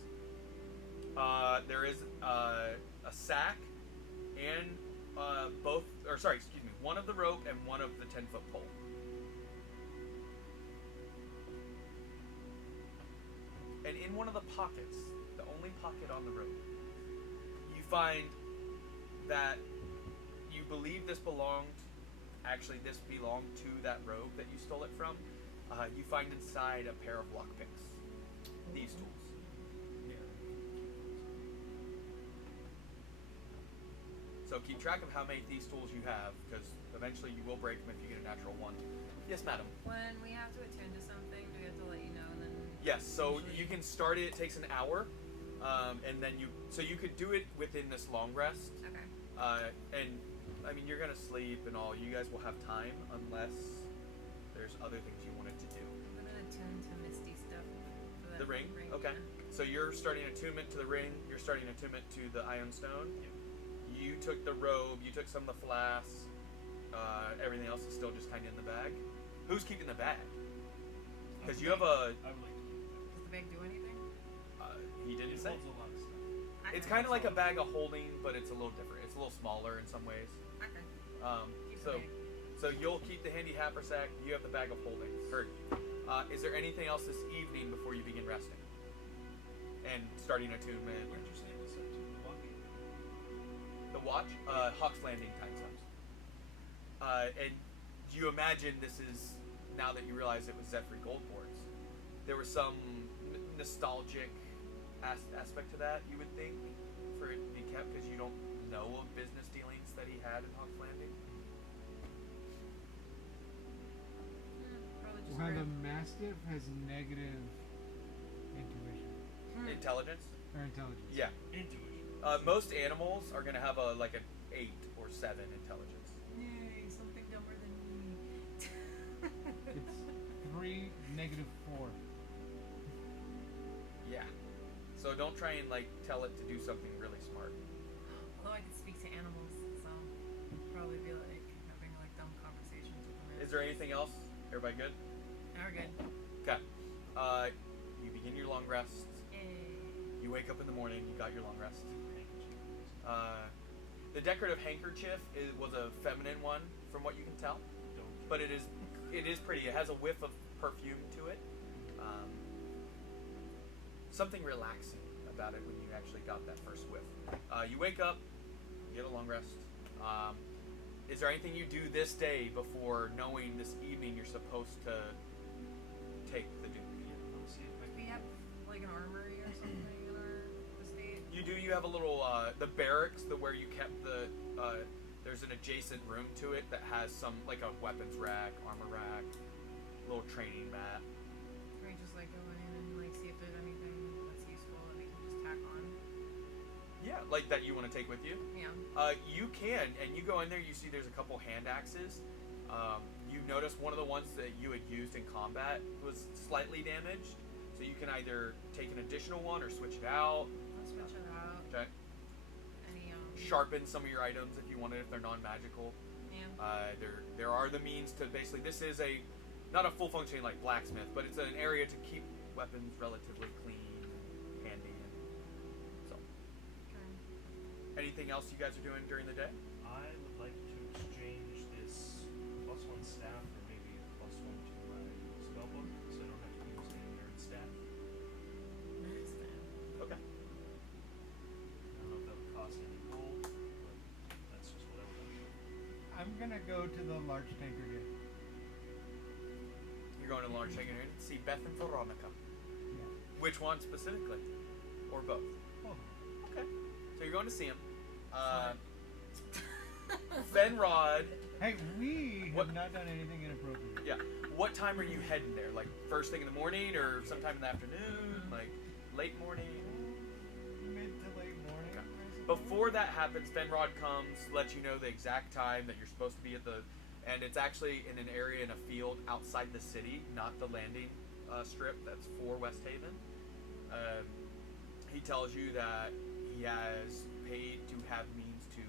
There is a sack and one of the rope and one of the 10-foot pole. And in one of the pockets, the only pocket on the rope, you find that you believe this belonged to that robe that you stole it from. You find inside a pair of lockpicks. These tools. So keep track of how many thieves tools you have, because eventually you will break them if you get a natural 1. Yes, madam. When we have to attend to something, do we have to let you know and then? Yes, so usually- you can start it. It takes an hour, and then you could do it within this long rest. Okay. And I mean, you're gonna sleep and all. You guys will have time unless there's other things you wanted to do. I'm gonna attend to Misty stuff. For that The ring? Okay. yeah. So you're starting attunement to the ring. You're starting attunement to the iron stone. You took the robe. You took some of the flasks. Everything else is still just kind of in the bag. Who's keeping the bag? Because you have a. I would like to keep it. Does the bag do anything? He didn't It say. holds a lot of stuff. It's kind of like a bag of holding, but it's a little different. It's a little smaller in some ways. Okay. Keep So, the bag. so you'll keep the handy haversack. You have the bag of holding. Heard. Is there anything else this evening before you begin resting and starting attunement? Where'd you say it was up to? Milwaukee? The watch, Hawk's Landing time zones. And you imagine this is now that you realize it was Zephyr Goldports. There was some nostalgic aspect to that, you would think, for it to be kept because you don't know of business dealings that he had in Hawk's Landing. Probably just While the grab- Mastiff has negative intuition Intelligence? or intelligence. Yeah. Intuition. Most animals are gonna have an 8 or 7 intelligence. Yay, something dumber than me. It's 3, -4. Yeah. So don't try and tell it to do something really smart. Although I can speak to animals, so I'd probably be having dumb conversations with them. Is there anything else? Everybody good? Now we're good. Okay. You begin your long rest. Yay. You wake up in the morning. You got your long rest. The decorative handkerchief was a feminine one, from what you can tell, but it is pretty. It has a whiff of perfume to it. Something relaxing about it when you actually got that first whiff. You wake up. You get a long rest. Is there anything you do this day before knowing this evening you're supposed to take the Duke? Let's see if I Do we can. have an armory or something in our estate? You do. You have a little the barracks, where you kept the. There's an adjacent room to it that has some a weapons rack, armor rack, little training mat. Can we just go in and see if there's anything that's useful that we can just tack on? Yeah, that you want to take with you. Yeah. You can, and you go in there. You see there's a couple hand axes. You notice one of the ones that you had used in combat was slightly damaged, so you can either take an additional one or switch it out. Let's switch it out. Okay. Any Sharpen some of your items if you wanted, if they're non-magical. Yeah. There are the means to basically. This is not a full functioning blacksmith, but it's an area to keep weapons relatively clean, and handy, and so. Okay. Anything else you guys are doing during the day? I would like to exchange this +1 staff for maybe a +1 to my spellbook, so I don't have to use any nerd staff. Nice then. Okay. I don't know if that would cost any gold, but that's just what I would like. I'm gonna go to the large tanker gate. You're going to the large tanker to see Beth and Veronica. Yeah. Which one specifically? Or both? Oh, Okay. So you're going to see him. Fenrod. hey, we What- have not done anything inappropriate. Yeah. What time are you heading there? First thing in the morning or sometime in the afternoon? Late morning? Before that happens, Fenrod comes, lets you know the exact time that you're supposed to be at the, and it's actually in an area in a field outside the city, not the landing strip that's for West Haven. He tells you that he has paid to have means to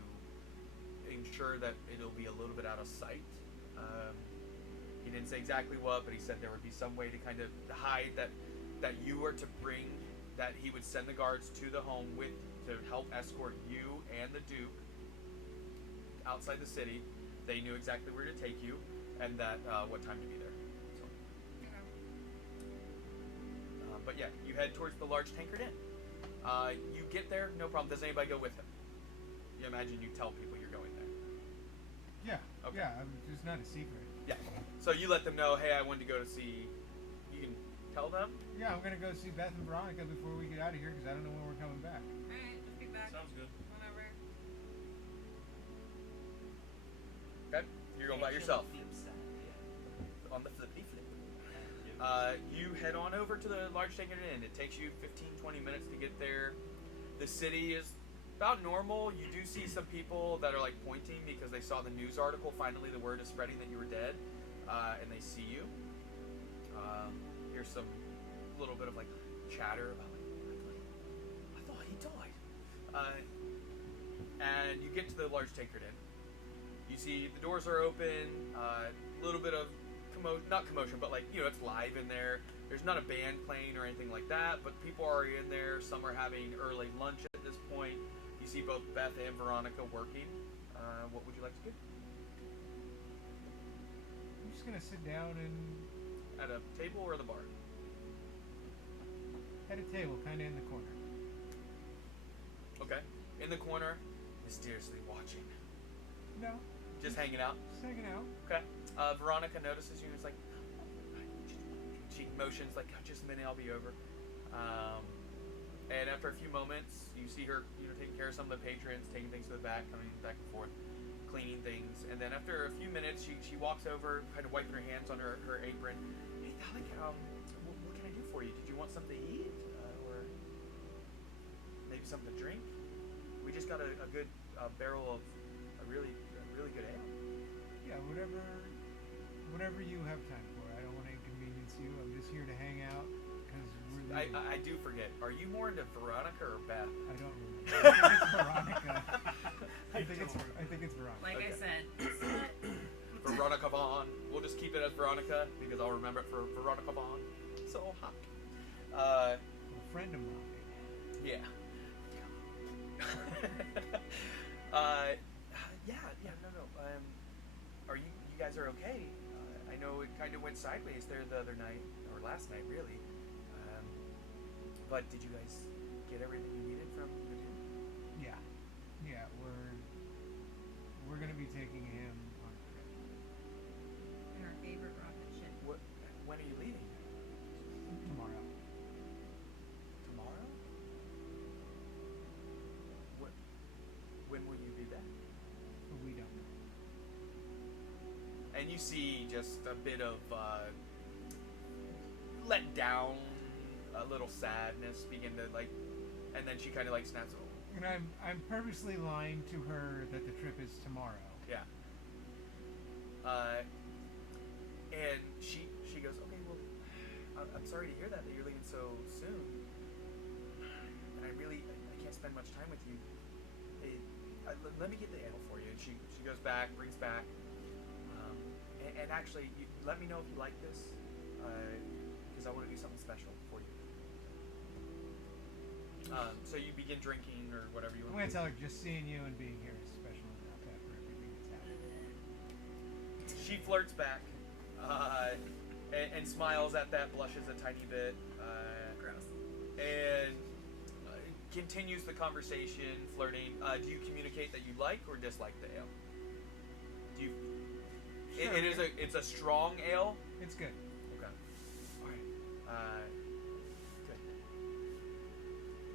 ensure that it'll be a little bit out of sight. He didn't say exactly what, but he said there would be some way to kind of hide that you were to bring, that he would send the guards to the home with to help escort you and the Duke outside the city. They knew exactly where to take you and that what time to be there. So. But yeah, you head towards the large tankard inn. You get there, no problem. Does anybody go with him? You imagine you tell people you're going there. Yeah. Okay. Yeah. It's not a secret. Yeah. So you let them know, hey, I wanted to go to see. You can tell them. Yeah, I'm gonna go see Beth and Veronica before we get out of here because I don't know when we're coming back. Alright, just be back. Sounds good. Whenever. Okay. You're going by yourself. On the flippity flip. You head on over to the large tankard inn. It takes you 15-20 minutes to get there. The city is about normal. You do see some people that are like pointing because they saw the news article. Finally, the word is spreading that you were dead, and they see you. Here's some little bit of like chatter about like, I thought he died. And you get to the large tankard inn. You see the doors are open. A little bit of not commotion, but like, you know, it's live in there. There's not a band playing or anything like that, but people are in there. Some are having early lunch at this point. You see both Beth and Veronica working. What would you like to do? I'm just gonna sit down and At a table or the bar? at a table, kind of in the corner. Okay. In the corner, mysteriously watching. No, Just hanging out. just hanging out. Okay. Veronica notices you and is like, she motions like, just a minute, I'll be over. And after a few moments, you see her, you know, taking care of some of the patrons, taking things to the back, coming back and forth, cleaning things. And then after a few minutes, she walks over, kind of wiping her hands on her apron. Hey, Alec, what can I do for you? Did you want something to eat? Or maybe something to drink? We just got a good barrel of a really good ale. Yeah, whatever you have time for. I don't want to inconvenience you. I'm just here to hang out because we're leaving. I do forget. Are you more into Veronica or Beth? I don't remember. I think it's Veronica. I think it's Veronica. Like Okay. I said, Veronica Vaughn. We'll just keep it as Veronica because I'll remember it for Veronica Vaughn. So hot. A friend of mine. Yeah. No. Are you guys are okay? I know it kind of went sideways there the other night, or last night, really. But did you guys get everything you needed from the dude? Yeah, we're gonna be taking him on a trip in our favorite rocket ship. When are you leaving? tomorrow. Tomorrow? When will you be back? But we don't know. And you see just a bit of let down, a little sadness begin to like, and then she kind of like snaps. And I'm purposely lying to her that the trip is tomorrow. Yeah. And she goes, okay, well, I'm sorry to hear that you're leaving so soon. And I can't spend much time with you. Let me get the ale for you. And she goes back, brings back. And actually, let me know if you like this, because I want to do something special for you. So you begin drinking or whatever you I'm want gonna to do. tell her just seeing you and being here is special enough after everything that's happened. She flirts back and smiles at that, blushes a tiny bit. Gross. And continues the conversation, flirting. Do you communicate that you like or dislike the ale? Do you? Sure. It's a strong ale. It's good. Okay. All right. Good.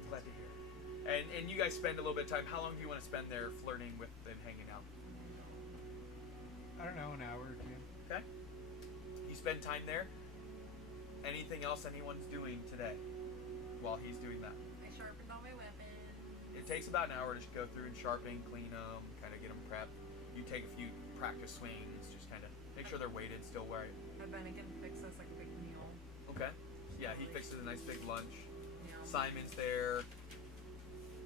Glad to hear. And you guys spend a little bit of time. How long do you want to spend there flirting with and hanging out? I don't know, an hour or two. Okay. You spend time there. Anything else anyone's doing today while he's doing that? I sharpened all my weapons. It takes about an hour to go through and sharpen, clean them, kind of get them prepped. You take a few practice swings, just kind of make sure they're weighted still right. And Bennigan fixes like a big meal. Okay. Yeah, he fixes a nice big lunch. You know, Simon's there.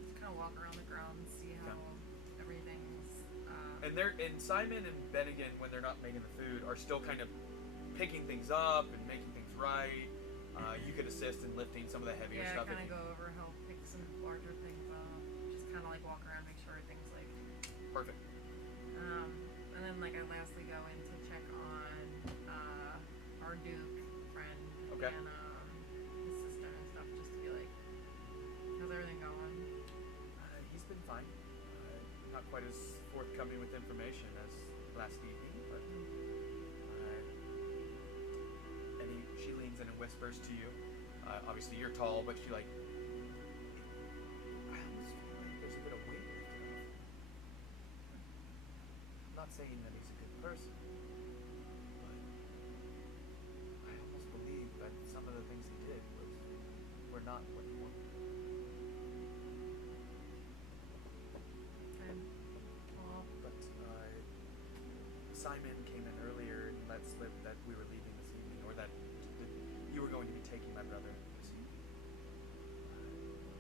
just kind of walk around the grounds, see how everything's. And Simon and Bennigan, when they're not making the food, are still kind of picking things up and making things right. You could assist in lifting some of the heavier Yeah, stuff. kind of go over, help pick some larger things up. Just kind of like walk around, make sure everything's like. Perfect. And then like I lastly go in to check on our Duke friend Okay. and his sister and stuff, just to be like, how's everything going? He's been fine. Not quite as forthcoming with information as last evening, but she leans in and whispers to you. Obviously, you're tall, but she like. I almost feel like there's a bit of weight lifted off. I'm not saying that he's a good person, but I almost believe that some of the things he did were not what he wanted. Okay. Well, But Simon came in earlier and let slip that we were leaving this evening, or that you were going to be taking my brother this evening.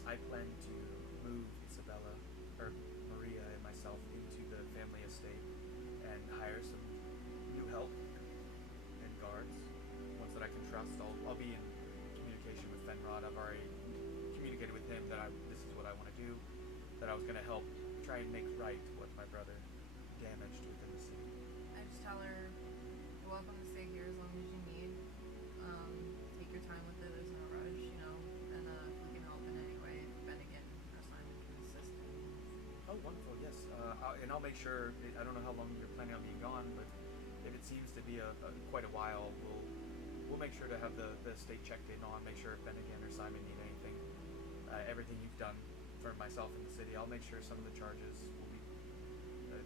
I plan to move Isabella, or Maria and myself into the family estate and hire some new help and guards, ones that I can trust. I'll be in communication with Fenrod. I've already communicated with him that this is what I want to do, that I was going to help try and make right what my brother damaged within the city. I just tell her, you're welcome to stay here as long as you need. Take your time with it. There's no rush, you know. And if we can help in any way, Bennigan or Simon can assist. Oh, wonderful! Yes, and I'll make sure. I don't know how long you're planning on being gone, but if it seems to be quite a while, we'll make sure to have the estate checked in on. Make sure if Bennigan or Simon need anything, everything you've done for myself in the city, I'll make sure some of the charges will be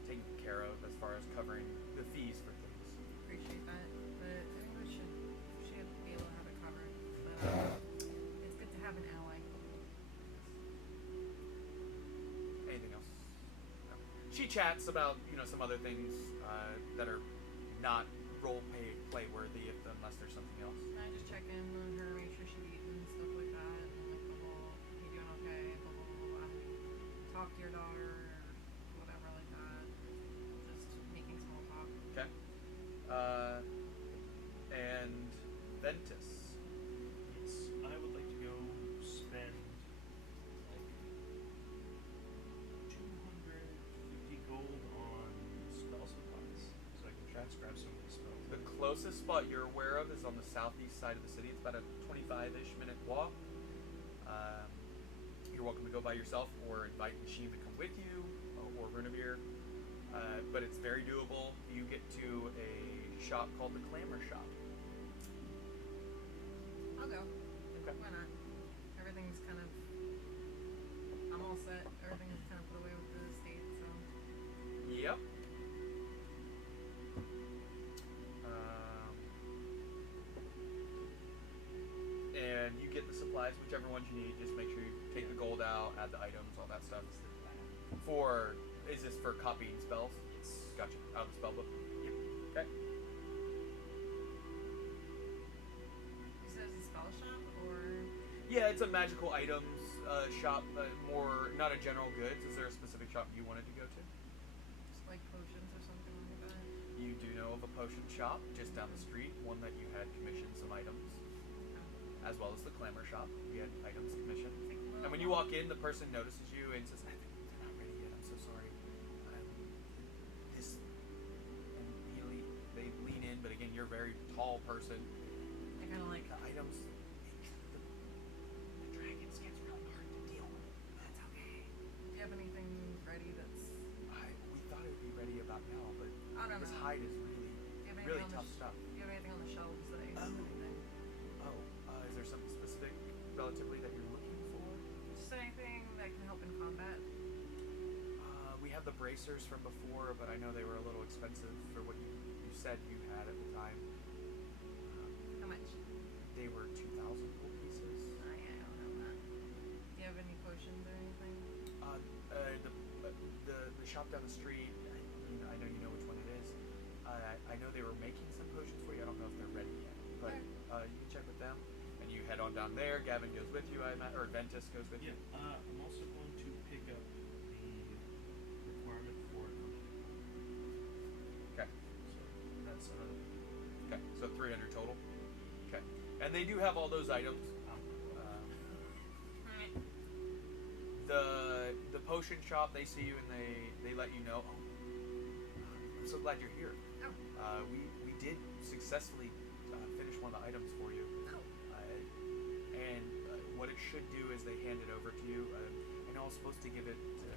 taken care of as far as covering the fees for things. Appreciate that. But I think we should be able to have it covered. But it's good to have an ally. Anything else? No. She chats about some other things that are not play worthy unless there's something else. I just check in on her, make sure she's eating and stuff like that, and like the whole, you doing okay, blah blah blah blah. Talk to your daughter or whatever like that. Just making small talk. Okay. And Ventus. Yes, I would like to go spend like 250 gold on spell supplies, so I can try to grab some of these spells. The closest spot you're aware of is on the southeast side of the city. It's about a 25-ish minute walk. You're welcome to go by yourself or invite Machine to come with you, or Runavir. But it's very doable. You get to a shop called the Clamor Shop. I'll go. Okay. Why not? Everything's kind of. I'm all set. Everything's kind of put away with the estate, so. Yep. And you get the supplies, whichever ones you need. Just make sure you take the gold out, add the items, all that stuff. Is this for copying spells? Yes. Gotcha. Out of the spell book. Yep. Okay. You said it's a spell shop, or. Yeah, it's a magical items shop, more not a general goods. Is there a specific shop you wanted to go to? Just like potions or something like that? You do know of a potion shop just down the street, one that you had commissioned some items, as well as the Clamor Shop. You had items commissioned. And when you walk in, the person notices you and says, "I think they're not ready yet. I'm so sorry." They lean in, but again, you're a very tall person. I kind of like. The items, the dragons gets really hard to deal with. That's okay. Do you have anything ready that's. We thought it would be ready about now, but I don't this know. hide is Do you have anything really on tough the stuff. Do you have anything on the shelves that I anything? Is there something specific relatively that you're looking for? Just anything that can help in combat? We have the bracers from before, but I know they were a little expensive for what you said you had at the time. How much? They were 2,000 gold pieces. Oh yeah, I don't know that. Do you have any potions or anything? shop down the street. I know you know which one it is. I know they were making some potions for you. I don't know if they're ready yet, but you can check with them. And you head on down there. Gavin goes with you, or Ventus goes with you. I'm also going to pick up the requirement for a potion. Okay. So that's another. Okay. So 300 total. Okay. And they do have all those items. The potion shop, they see you and they let you know. Oh, I'm so glad you're here. Oh. We did successfully finish one of the items for you. Oh. And what it should do is they hand it over to you. I know I was supposed to give it to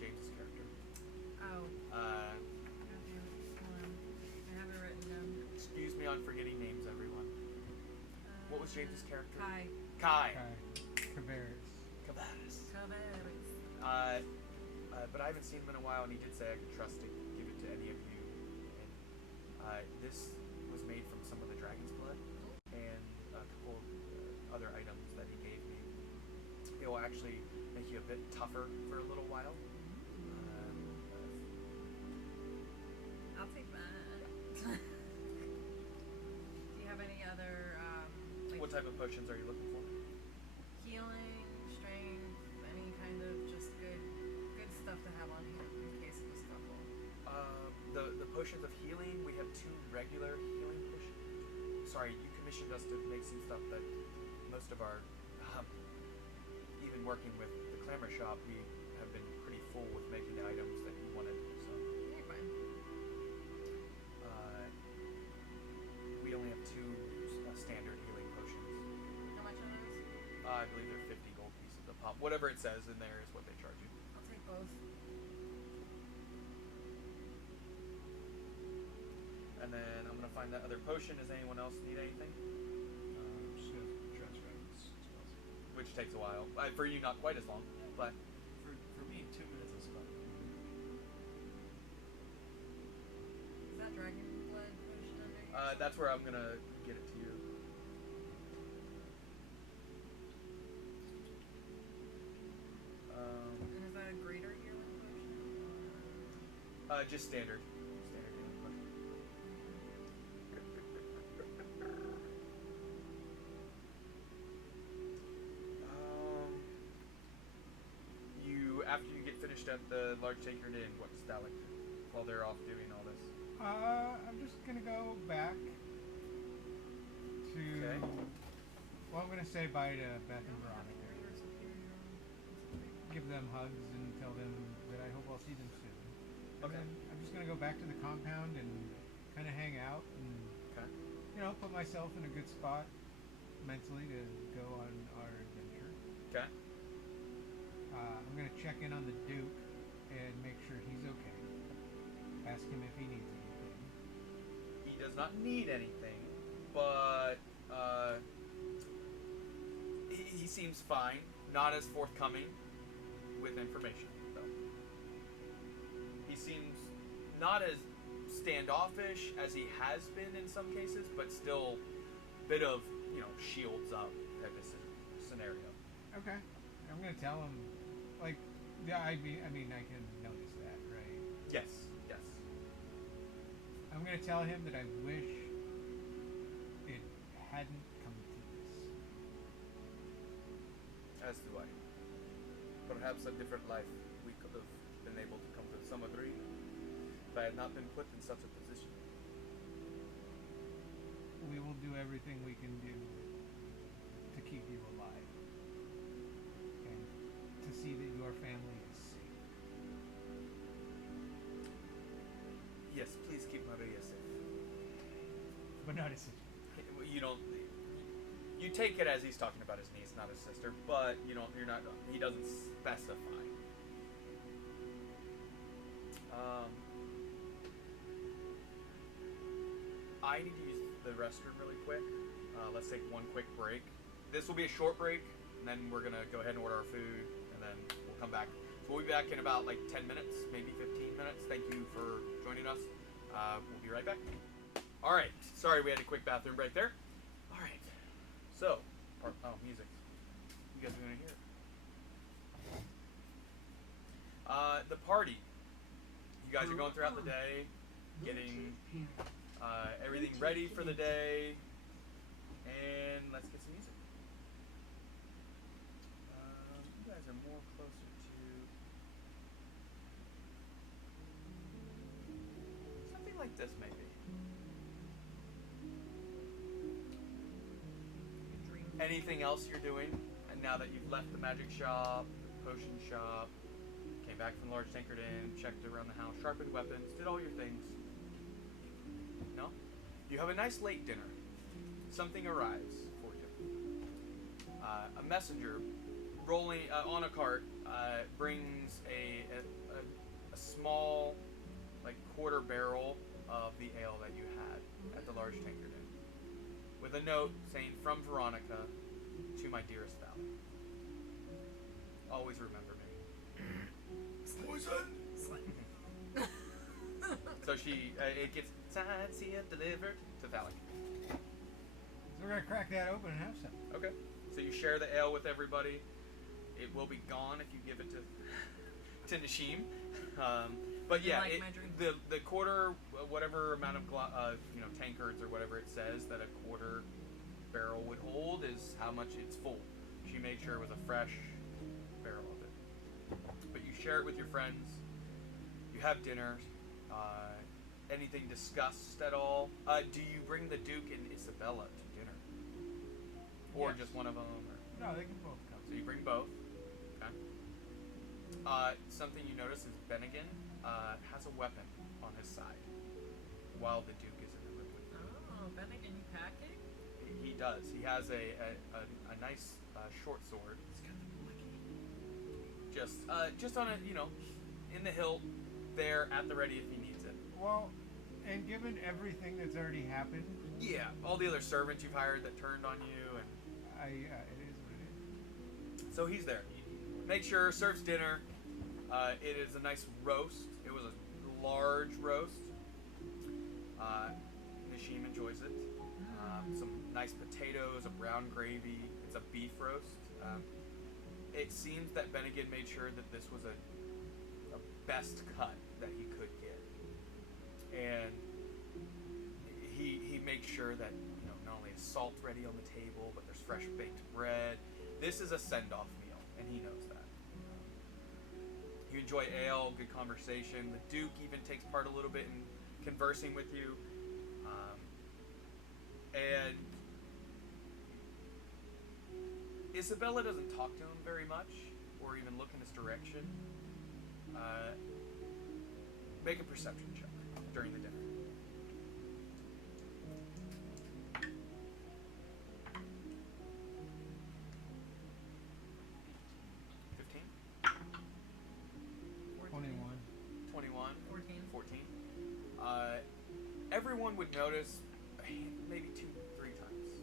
James's character. Oh. Okay, hold on. I have it written down. Excuse me on forgetting names, everyone. What was James's character? Kai. Kai. Cabarrus. Cabarrus. Cabarrus. But I haven't seen him in a while, and he did say I could trust to give it to any of you. And this was made from some of the dragon's blood and a couple other items that he gave me. It will actually make you a bit tougher for a little while. I'll take that. Do you have any other like What type of potions are you looking for? healing, strength, any kind of just good stuff to have on hand in case of a scuffle? The potions of healing, we have 2 regular healing potions. Sorry, you commissioned us to make some stuff that most of our, even working with the Clamor Shop, we have been pretty full with making the items that you wanted. So You're fine. we only have 2 standard healing potions. How much are those? I believe they're 50 gold pieces a pop. Whatever it says in there is what they charge you. I'll take both. And then I'm gonna find that other potion. Does anyone else need anything? Just gonna transfer this as well. Which takes a while. For you, not quite as long, but For me, 2 minutes is about. Is that dragon blood potion under here? that's where I'm gonna get it to you. And is that a greater healing potion? Just standard. Standard healing potion. After you get finished at the large sacred inn, what's that like while they're off doing all this? I'm just gonna go back to. Okay. Well, I'm gonna say bye to Beth and Veronica. Give them hugs and tell them that I hope I'll see them soon. And Okay. then I'm just gonna go back to the compound and kind of hang out and Okay. put myself in a good spot mentally to go on our adventure. Okay. I'm gonna check in on the Duke and make sure he's okay. Ask him if he needs anything. He does not need anything, but he seems fine. Not as forthcoming with information, though. He seems not as standoffish as he has been in some cases, but still a bit of, shields up type of scenario. Okay. I'm gonna tell him, like, yeah, I mean, I can notice that, right? Yes, yes. I'm gonna tell him that I wish it hadn't come to this. As do I. Perhaps a different life we could have been able to come to some agreement if I had not been put in such a position. We will do everything we can do to keep you alive and to see that your family is safe. Yes, please keep Maria safe. But not a sister. You don't. You take it as he's talking about his niece, not his sister, but you're not. He doesn't specify. I need to use the restroom really quick. Let's take one quick break. This will be a short break, and then we're gonna go ahead and order our food, and then we'll come back. So we'll be back in about like 10 minutes, maybe 15 minutes. Thank you for joining us. We'll be right back. All right. Sorry, we had a quick bathroom break there. All right. So, music. You guys are gonna hear it. the party. You guys are going throughout the day, getting everything ready for the day, and let's get some music. You guys are more closer to something like this, maybe. Anything else you're doing? And now that you've left the magic shop, the potion shop, came back from the large tankard inn, checked around the house, sharpened weapons, did all your things. No? You have a nice late dinner. Something arrives for you. A messenger rolling on a cart brings a small, like, quarter barrel of the ale that you had at the large tankard inn, with a note saying, "From Veronica to my dearest Valley. Always remember me." Poison! So it gets signed, sealed, delivered to Valley. So we're gonna crack that open and have some. Okay. So you share the ale with everybody. It will be gone if you give it to Nishim. But yeah, Like my drink? the quarter, whatever amount of tankards or whatever it says that a quarter barrel would hold is how much it's full. She made sure it was a fresh barrel of it. But you share it with your friends. You have dinner. Anything discussed at all? Do you bring the Duke and Isabella to dinner, or Yes. just one of them? Or? No, they can both come. So you bring both. Okay. Something you notice is Bennigan has a weapon on his side while the Duke is in the room with you. Oh, Bennigan, you packing? He does. He has a nice short sword. Just on a in the hilt, there at the ready if he needs it. Well, and given everything that's already happened, Yeah, all the other servants you've hired that turned on you, and it is what it is. so he's there. Makes sure, serves dinner. It is a nice roast. It was a large roast. Nishim enjoys it. Some nice potatoes, a brown gravy. It's a beef roast. It seems that Bennigan made sure that this was a best cut that he could get, and he makes sure that not only is salt ready on the table, but there's fresh baked bread. This is a send-off meal, and he knows that. You enjoy ale, good conversation. The Duke even takes part a little bit in conversing with you, and Isabella doesn't talk to him very much, or even look in his direction. Make a perception check during the dinner. 15? 21? 14? Everyone would notice maybe 2-3 times.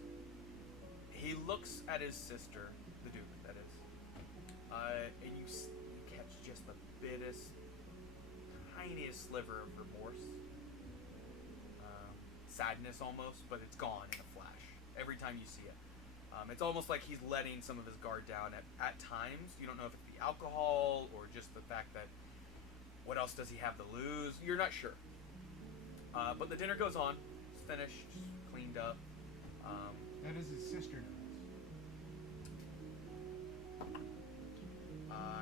He looks at his sister, the Duke, that is, and you catch just the tiniest sliver of remorse, sadness almost, but it's gone in a flash every time you see it. It's almost like he's letting some of his guard down at times. You don't know if it's the alcohol or just the fact that what else does he have to lose? You're not sure. But the dinner goes on. It's finished, cleaned up. That is his sister knows.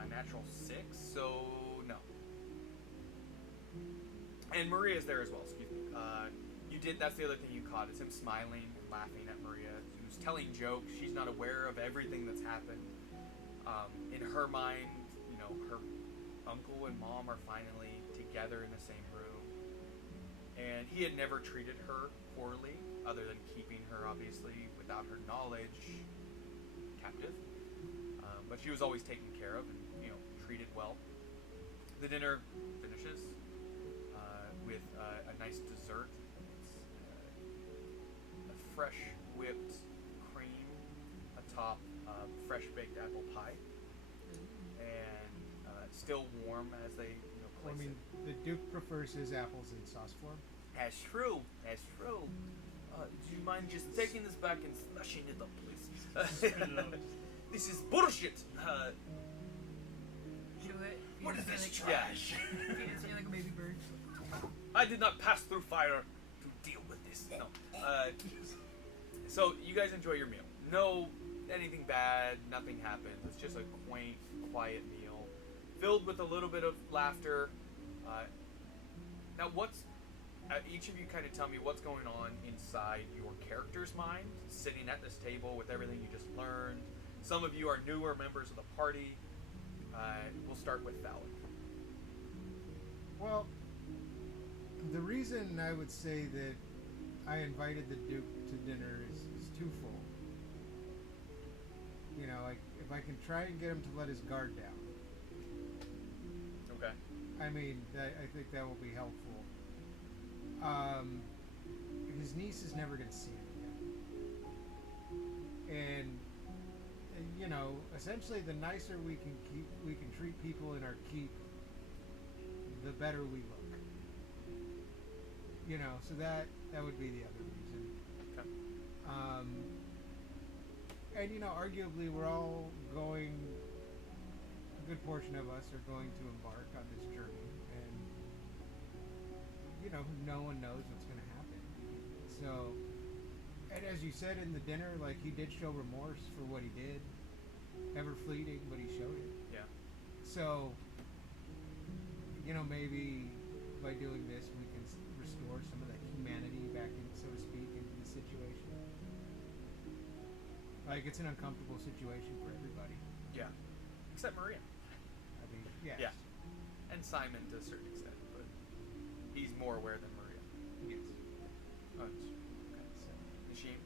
Natural 6, so no. And Maria's there as well, excuse me. That's the other thing you caught, is him smiling and laughing at Maria. He was telling jokes. She's not aware of everything that's happened. In her mind, her uncle and mom are finally together in the same room. And he had never treated her poorly, other than keeping her, obviously, without her knowledge, captive. But she was always taken care of and, treated well. The dinner finishes with a nice dessert. It's a fresh whipped cream atop fresh baked apple pie, and still warm as they place it. The Duke prefers his apples in sauce form. That's true. Do you mind just taking this back and slushing it up, please? This is bullshit. Do it. What is this Like, trash? feed it to you like a baby bird. I did not pass through fire to deal with this. No. So you guys enjoy your meal. No, anything bad. Nothing happens. It's just a quaint, quiet meal, filled with a little bit of laughter. Now, each of you kind of tell me what's going on inside your character's mind, sitting at this table with everything you just learned. Some of you are newer members of the party. We'll start with Fallon. Well, the reason I would say that I invited the Duke to dinner is twofold. You know, like, if I can try and get him to let his guard down. Okay. I mean, I think that will be helpful. His niece is never going to see him again. And, you know, essentially the nicer we can treat people in our keep, the better we look. You know, so that would be the other reason. Okay. And, you know, arguably we're all going, a good portion of us are going to embark on this journey. And, you know, no one knows what's going to happen. So, and as you said in the dinner, like, he did show remorse for what he did. Ever fleeting, but he showed it. Yeah. So, you know, maybe by doing this, we can restore some of that humanity back in, so to speak, into the situation. Like, it's an uncomfortable situation for everybody. Yeah. Except Maria. I mean, yes. Yeah. And Simon to a certain extent, but he's more aware than Maria. Yes. Oh, okay. So, Nashim?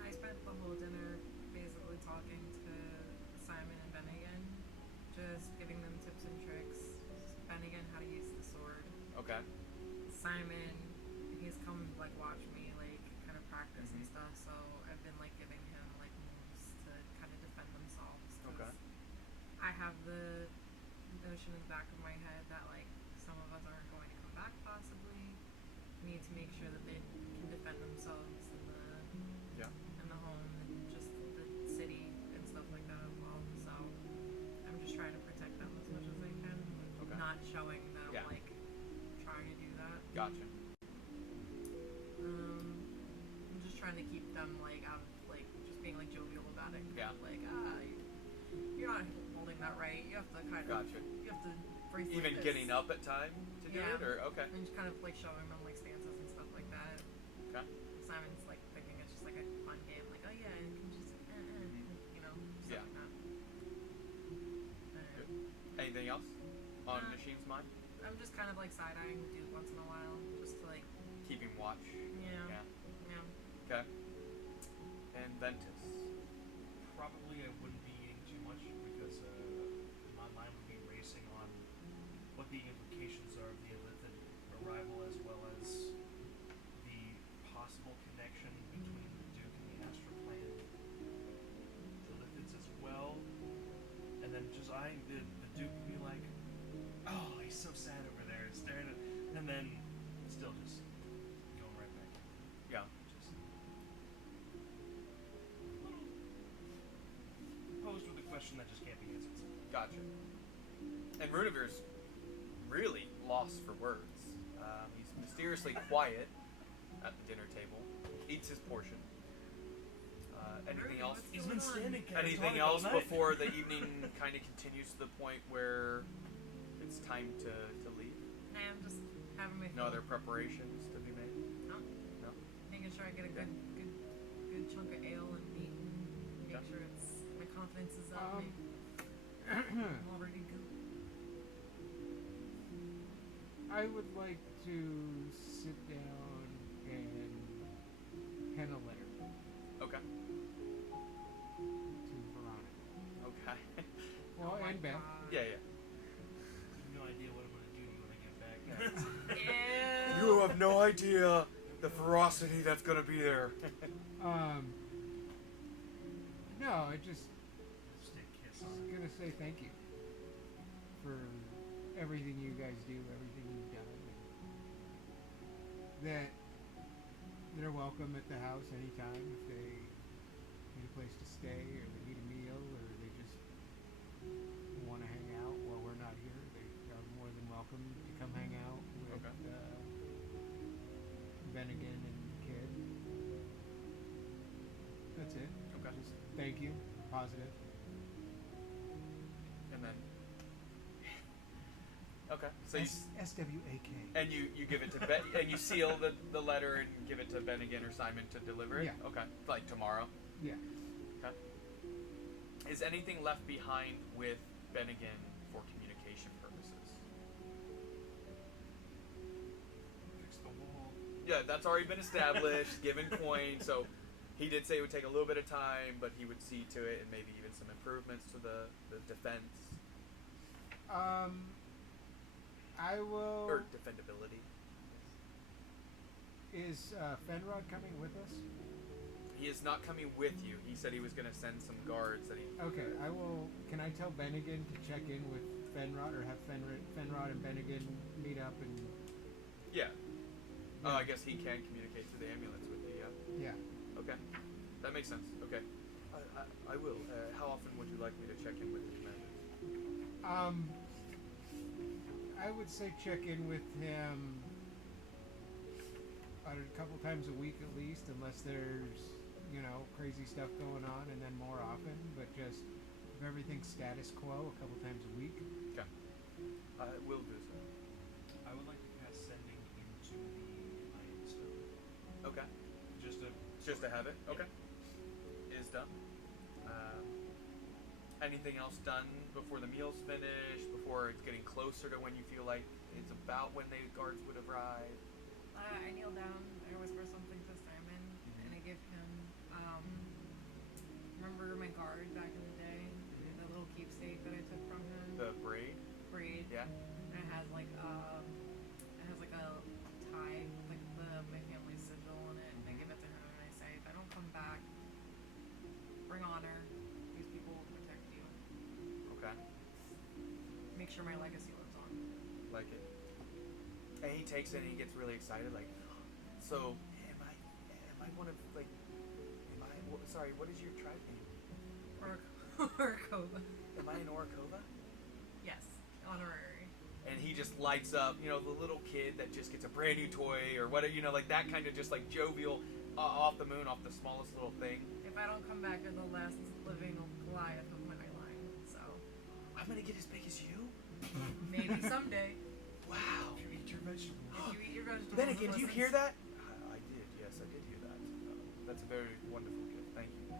I spent the whole dinner basically talking to Simon and Bennigan, just giving them tips and tricks. Bennigan how to use the sword. Okay. Simon, he's come like watch me like kind of practice and stuff. So I've been like giving him like moves to kind of defend themselves. 'Cause Okay. I have the notion in the back of my head that like some of us aren't going to come back possibly. We need to make sure that they can defend themselves in Yeah. the home and just the city and stuff like that as well. So I'm just trying to protect them as much as I can, Okay. not showing that Yeah. I'm like trying to do that. Gotcha. I'm just trying to keep them like out of like just being like jovial about it. Yeah. Like you're not holding that right. You have to kind of Gotcha. you have to brace Even like getting this. up at time to do Yeah. it, or okay. And just kind of like showing them like stances and stuff like that. Okay. Simon's like thinking it's just like a fun game, like oh yeah, you can just you know, stuff Yeah. like that. Good. Anything else on Uh, Nashim's mind? I'm just kind of like side eyeing Duke once in a while, just to like Keeping watch. yeah. Okay. And Ventus. Probably I wouldn't be eating too much because my mind would be racing on what the implications are of the Illithid arrival as well as the possible connection between the Duke and the Astral Plane. The Illithids as well. And then just eyeing the Duke and be like, oh, he's so sad over there, staring at, and then still just going right back. Yeah. Just a little posed with a question that just can't be answered. Gotcha. And Runevir's really lost for words. He's mysteriously quiet at the dinner table, eats his portion. Anything else? He's been standing Anything else before the evening kind of continues to the point where it's time to leave? Nah, I'm just having my No fill. other preparations to be made? No. No? Making sure I get a good chunk of ale and meat and make Okay. sure it's my confidence is up. I'm all ready to go. I would like to sit down and pen a letter Okay. to Veronica. Okay. Well, Oh my and Beth. God. Yeah. I have no idea what I'm going to do to you when I get back. Ew. You have no idea the ferocity that's gonna be there. No, I just Stick kiss was on it. gonna say thank you for everything you guys do, everything you've done, and that they're welcome at the house anytime if they need a place to stay or they need a meal or they just want to hang out while we're not here. thank you. Positive. And then. Okay. So you, SWAK. and you give it to Ben, and you seal the letter and give it to Bennigan or Simon to deliver it? Yeah. Okay. Like tomorrow? Yeah. Okay. Is anything left behind with Bennigan for communication purposes? Fix the wall. Yeah, that's already been established, given coin, so he did say it would take a little bit of time, but he would see to it and maybe even some improvements to the defense. I will. Or defendability. Is Fenrod coming with us? He is not coming with you. He said he was going to send some guards that he... Okay, I will. Can I tell Bennigan to check in with Fenrod, or have Fenrod and Bennigan meet up and? Yeah. Oh, Yeah. I guess he can communicate through the ambulance with you, yeah? Yeah. Okay. That makes sense. Okay. I will. How often would you like me to check in with his men? I would say check in with him about a couple times a week at least, unless there's, crazy stuff going on, and then more often, but just if everything's status quo, a couple times a week. Okay. I will do so. I would like to cast sending into the Iron Stone. Okay. Just to have it? Yeah. Okay. Is done. Anything else done before the meal's finished, before it's getting closer to when you feel like it's about when the guards would arrive? I kneel down. I whisper something to Simon, and I give him. Remember my guard back in the day? That little keepsake that I took from him. The braid? Braid. Yeah. And it has like a tie, like my family's sigil on it. And I give it to him, and I say, if I don't come back, bring honor. These people will protect you. Okay. Make sure my legacy lives on. Like it. And he takes it and he gets really excited, like, so, am I one of, like, sorry, what is your tribe name? Orkova. Am I an Orkova? Yes, honorary. And he just lights up, the little kid that just gets a brand new toy or whatever, like that kind of just like jovial, off the moon, off the smallest little thing. If I don't come back, you're the last living Goliath of my line, so. I'm gonna get as big as you? Maybe someday. Wow. If you eat your vegetables. If you eat your vegetables. Then again, do you listen- hear that? I did, yes, I did hear that. That's a very wonderful gift. Thank you.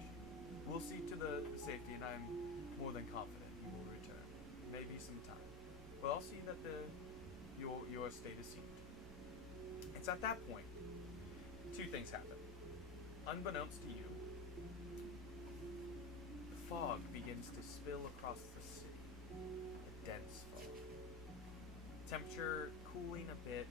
We'll see to the safety, and I'm more than confident you will return. Maybe some time. But I'll see that your state is sealed. It's at that point, two things happen. Unbeknownst to you, the fog begins to spill across the city. A dense fog. Temperature cooling a bit,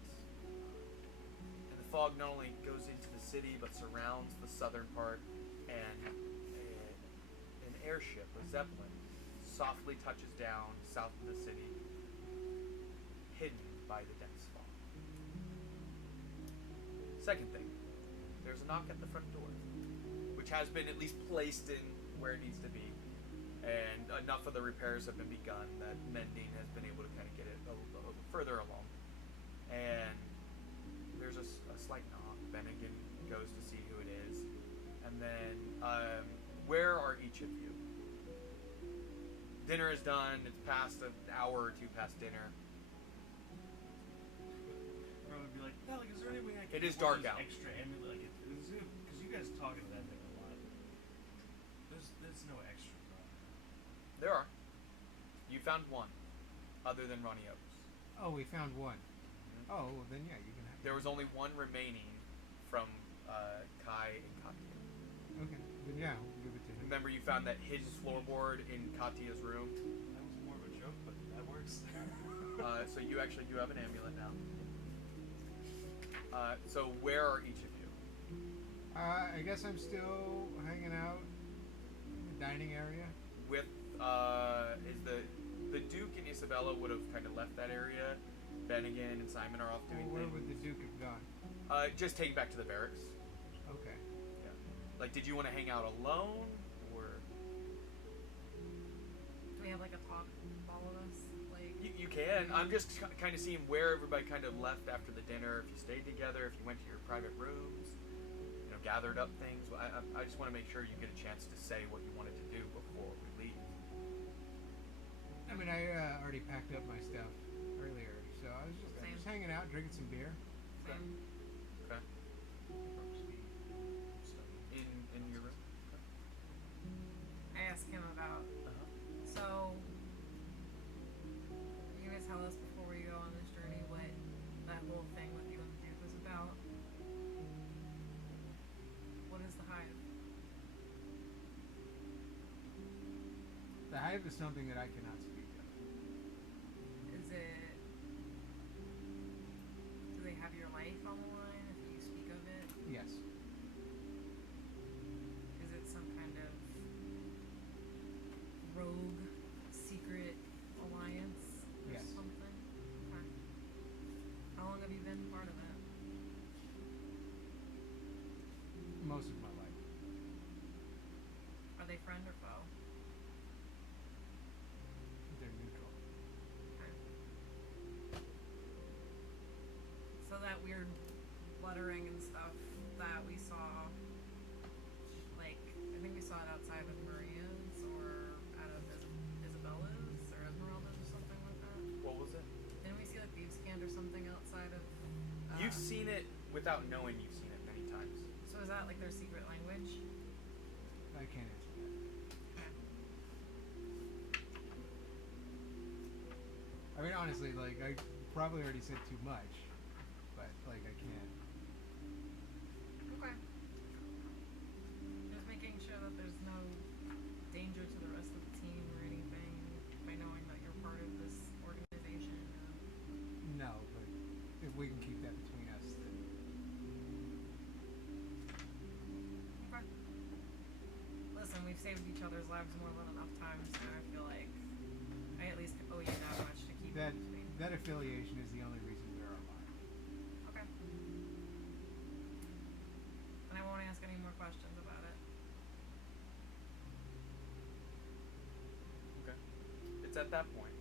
and the fog not only goes into the city but surrounds the southern part, and an airship, a zeppelin, softly touches down south of the city, hidden by the dense fog. Second thing, there's a knock at the front door, which has been at least placed in where it needs to be, and enough of the repairs have been begun that mending has been able to kind of get it a little further along. And there's a slight knock. Bennigan goes to see who it is, and then where are each of you? Dinner is done. It's past an hour or two past dinner. Or I would be like, no, like, is there any way I can It is get one of dark those out. extra amulet, like, because you guys talk about that thing a lot. There's no extras on it. There are. You found one, other than Ronnie Oaks. Oh, we found one. Oh, well, then yeah, you can have. There was only one remaining from Kai and Katia. Okay, then yeah, we'll give it to him. Remember, you found that hidden floorboard in Katia's room. That was more of a joke, but that works. So you actually do have an amulet now. So where are each of you? I guess I'm still hanging out in the dining area. With is the Duke and Isabella would have kind of left that area. Bennigan and Simon are off doing Where things. would the Duke have gone? Just take back to the barracks. Okay. Yeah. Like, did you want to hang out alone, or Do we have like a talk, all of us? Like, you can? I'm just kind of seeing where everybody kind of left after the dinner. If you stayed together, if you went to your private rooms, gathered up things. I just want to make sure you get a chance to say what you wanted to do before we leave. I mean, I already packed up my stuff earlier, so I was just hanging out, drinking some beer. Same. Okay. In your room. I asked him about. Uh-huh. So, are you gonna tell us before we go on this journey what that whole thing with you and the Duke was about? What is the hive? The hive is something that I cannot speak of. Is it? Do they have your life on the line if you speak of it? Yes. Is it some kind of rogue secret alliance or Yes. something? Okay. How long have you been part of it? Most of my life. Are they friend or foe? They're neutral. Okay. So that weird lettering and stuff that we saw, like, I think we saw it outside of Maria's or out of Isabella's or Esmeralda's or something like that. What was it? Didn't we see like Thieves' Cant or something outside of? You've seen it without knowing you've seen it many times. So is that like their secret language? I can't answer that. Okay. I mean, honestly, like, I probably already said too much, but, like, I can't. Okay. Just making sure that there's no danger to the rest of the team or anything by knowing that you're part of this organization. No, but if we can keep that between us, then Okay. Listen, we've saved each other's lives more than enough times, so I feel like I at least owe you that much to keep that it between. that affiliation is the only reason we're alive. Okay. And I won't ask any more questions about it. Okay. It's at that point,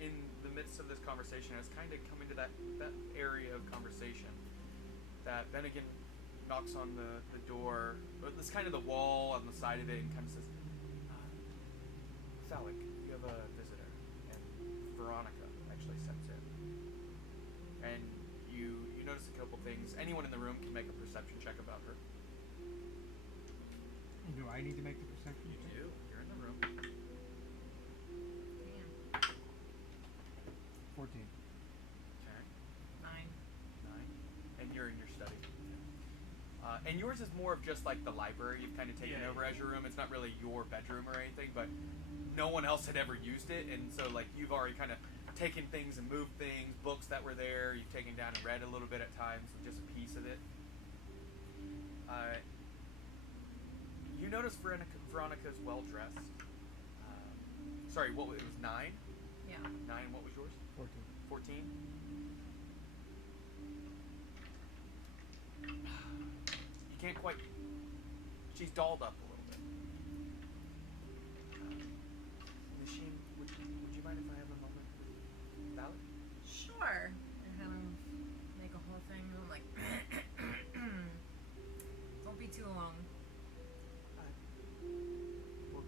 in the midst of this conversation, it's kind of coming to that area of conversation that Bennigan knocks on the door. It's kind of the wall on the side of it and kind of says, Thalic, you have a visitor. And Veronica actually steps in. And you notice a couple things. Anyone in the room can make a perception check about her. Do I need to make the perception? You do. You're in the room. Damn. 14. Okay. 9. 9. And you're in your study. And yours is more of just like the library you've kind of taken Yeah, over as your room. It's not really your bedroom or anything, but no one else had ever used it, and so like you've already kind of taken things and moved things, books that were there, you've taken down and read a little bit at times, just a piece of it. You notice Veronica's well dressed. Sorry, it was 9? Yeah. 9, what was yours? 14. 14? You can't quite... She's dolled up a little bit. Nishim, would you mind if I have a moment with Valerie? Sure. And have him make a whole thing. And I'm like, don't be too long. Well,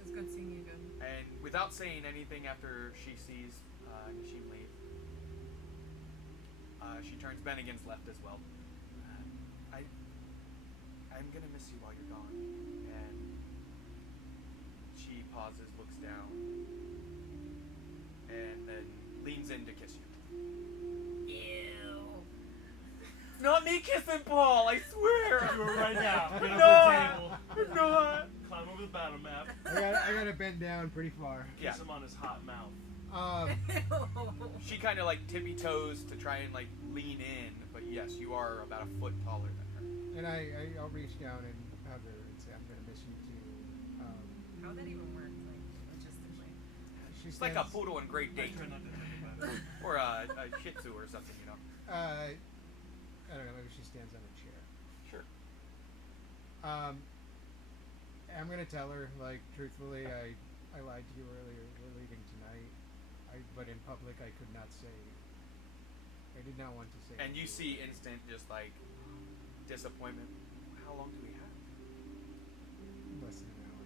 It's good seeing you again. And without saying anything after she sees Nishim leave, she turns Bennigan's left as well. I'm gonna miss you while you're gone. And she pauses, looks down, and then leans in to kiss you. Ew. Not me kissing Paul, I swear! Do it right now. Get No! up the table. Not! Climb over the battle map. I gotta bend down pretty far. Yeah. Kiss him on his hot mouth. She kind of like tippy toes to try and like lean in, but yes, you are about a foot taller than her. And I'll reach down and hug her and say, I'm gonna miss you too. How would that even work? Like, logistically? She It's like a poodle and Great I Dane, try not to think about it. or a Shih Tzu or something, you know. I don't know, maybe she stands on a chair. Sure. I'm gonna tell her, like, truthfully, I lied to you earlier. We're leaving tonight. But in public, I could not say I did not want to say. And you see instant just like disappointment. How long do we have? Less than an hour.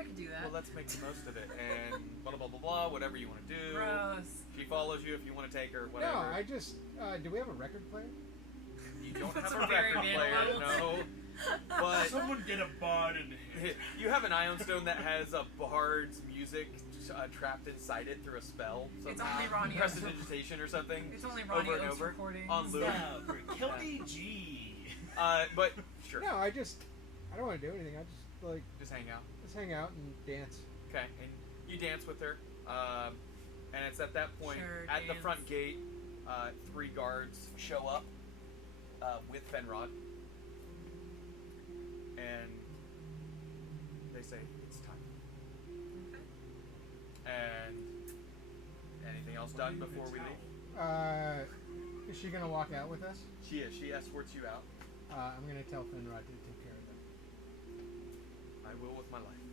I could do that. Well, let's make the most of it. And blah, blah, blah, blah, whatever you want to do. Gross. She follows you if you want to take her, whatever. No, I just. Do we have a record player? You don't That's have a very record player, vandal. no. But Someone get a bard in here. you have an ion stone that has a bard's music trapped inside it through a spell. It's somehow. only Ronnie Oakes. Prestidigitation or something. It's only Ronnie over and Oakes over recording. on loop. Now for Kelly G. But sure, No, I don't want to do anything. I just like just hang out. just hang out and dance. Okay, and you dance with her, and it's at that point Sure, at the dance. front gate. 3 guards show up with Fenrod, and they say it's time. And anything else done before we leave? Is she gonna walk out with us? She is. She escorts you out. I'm gonna tell Finrod to take care of them. I will with my life.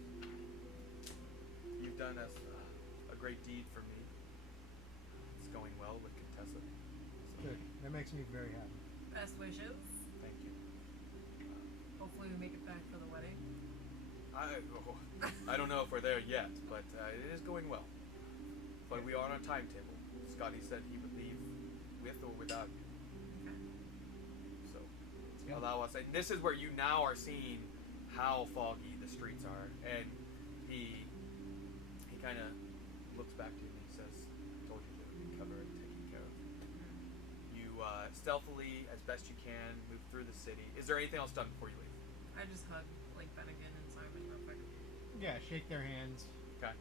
You've done a great deed for me. It's going well with Contessa. So, Good. That makes me very happy. Best wishes. thank you. Hopefully we make it back for the wedding. I don't know if we're there yet, but it is going well. But we are on a timetable. Scotty said he would leave with or without you. Okay. So Yep. allow us. And this is where you now are seeing how foggy the streets are. And he kind of looks back to you and he says, "I told you that we'd be covered and taken care of." You stealthily, as best you can, move through the city. Is there anything else done before you leave? I just hug like Bennigan and Simon real quick. Yeah, shake their hands. Okay.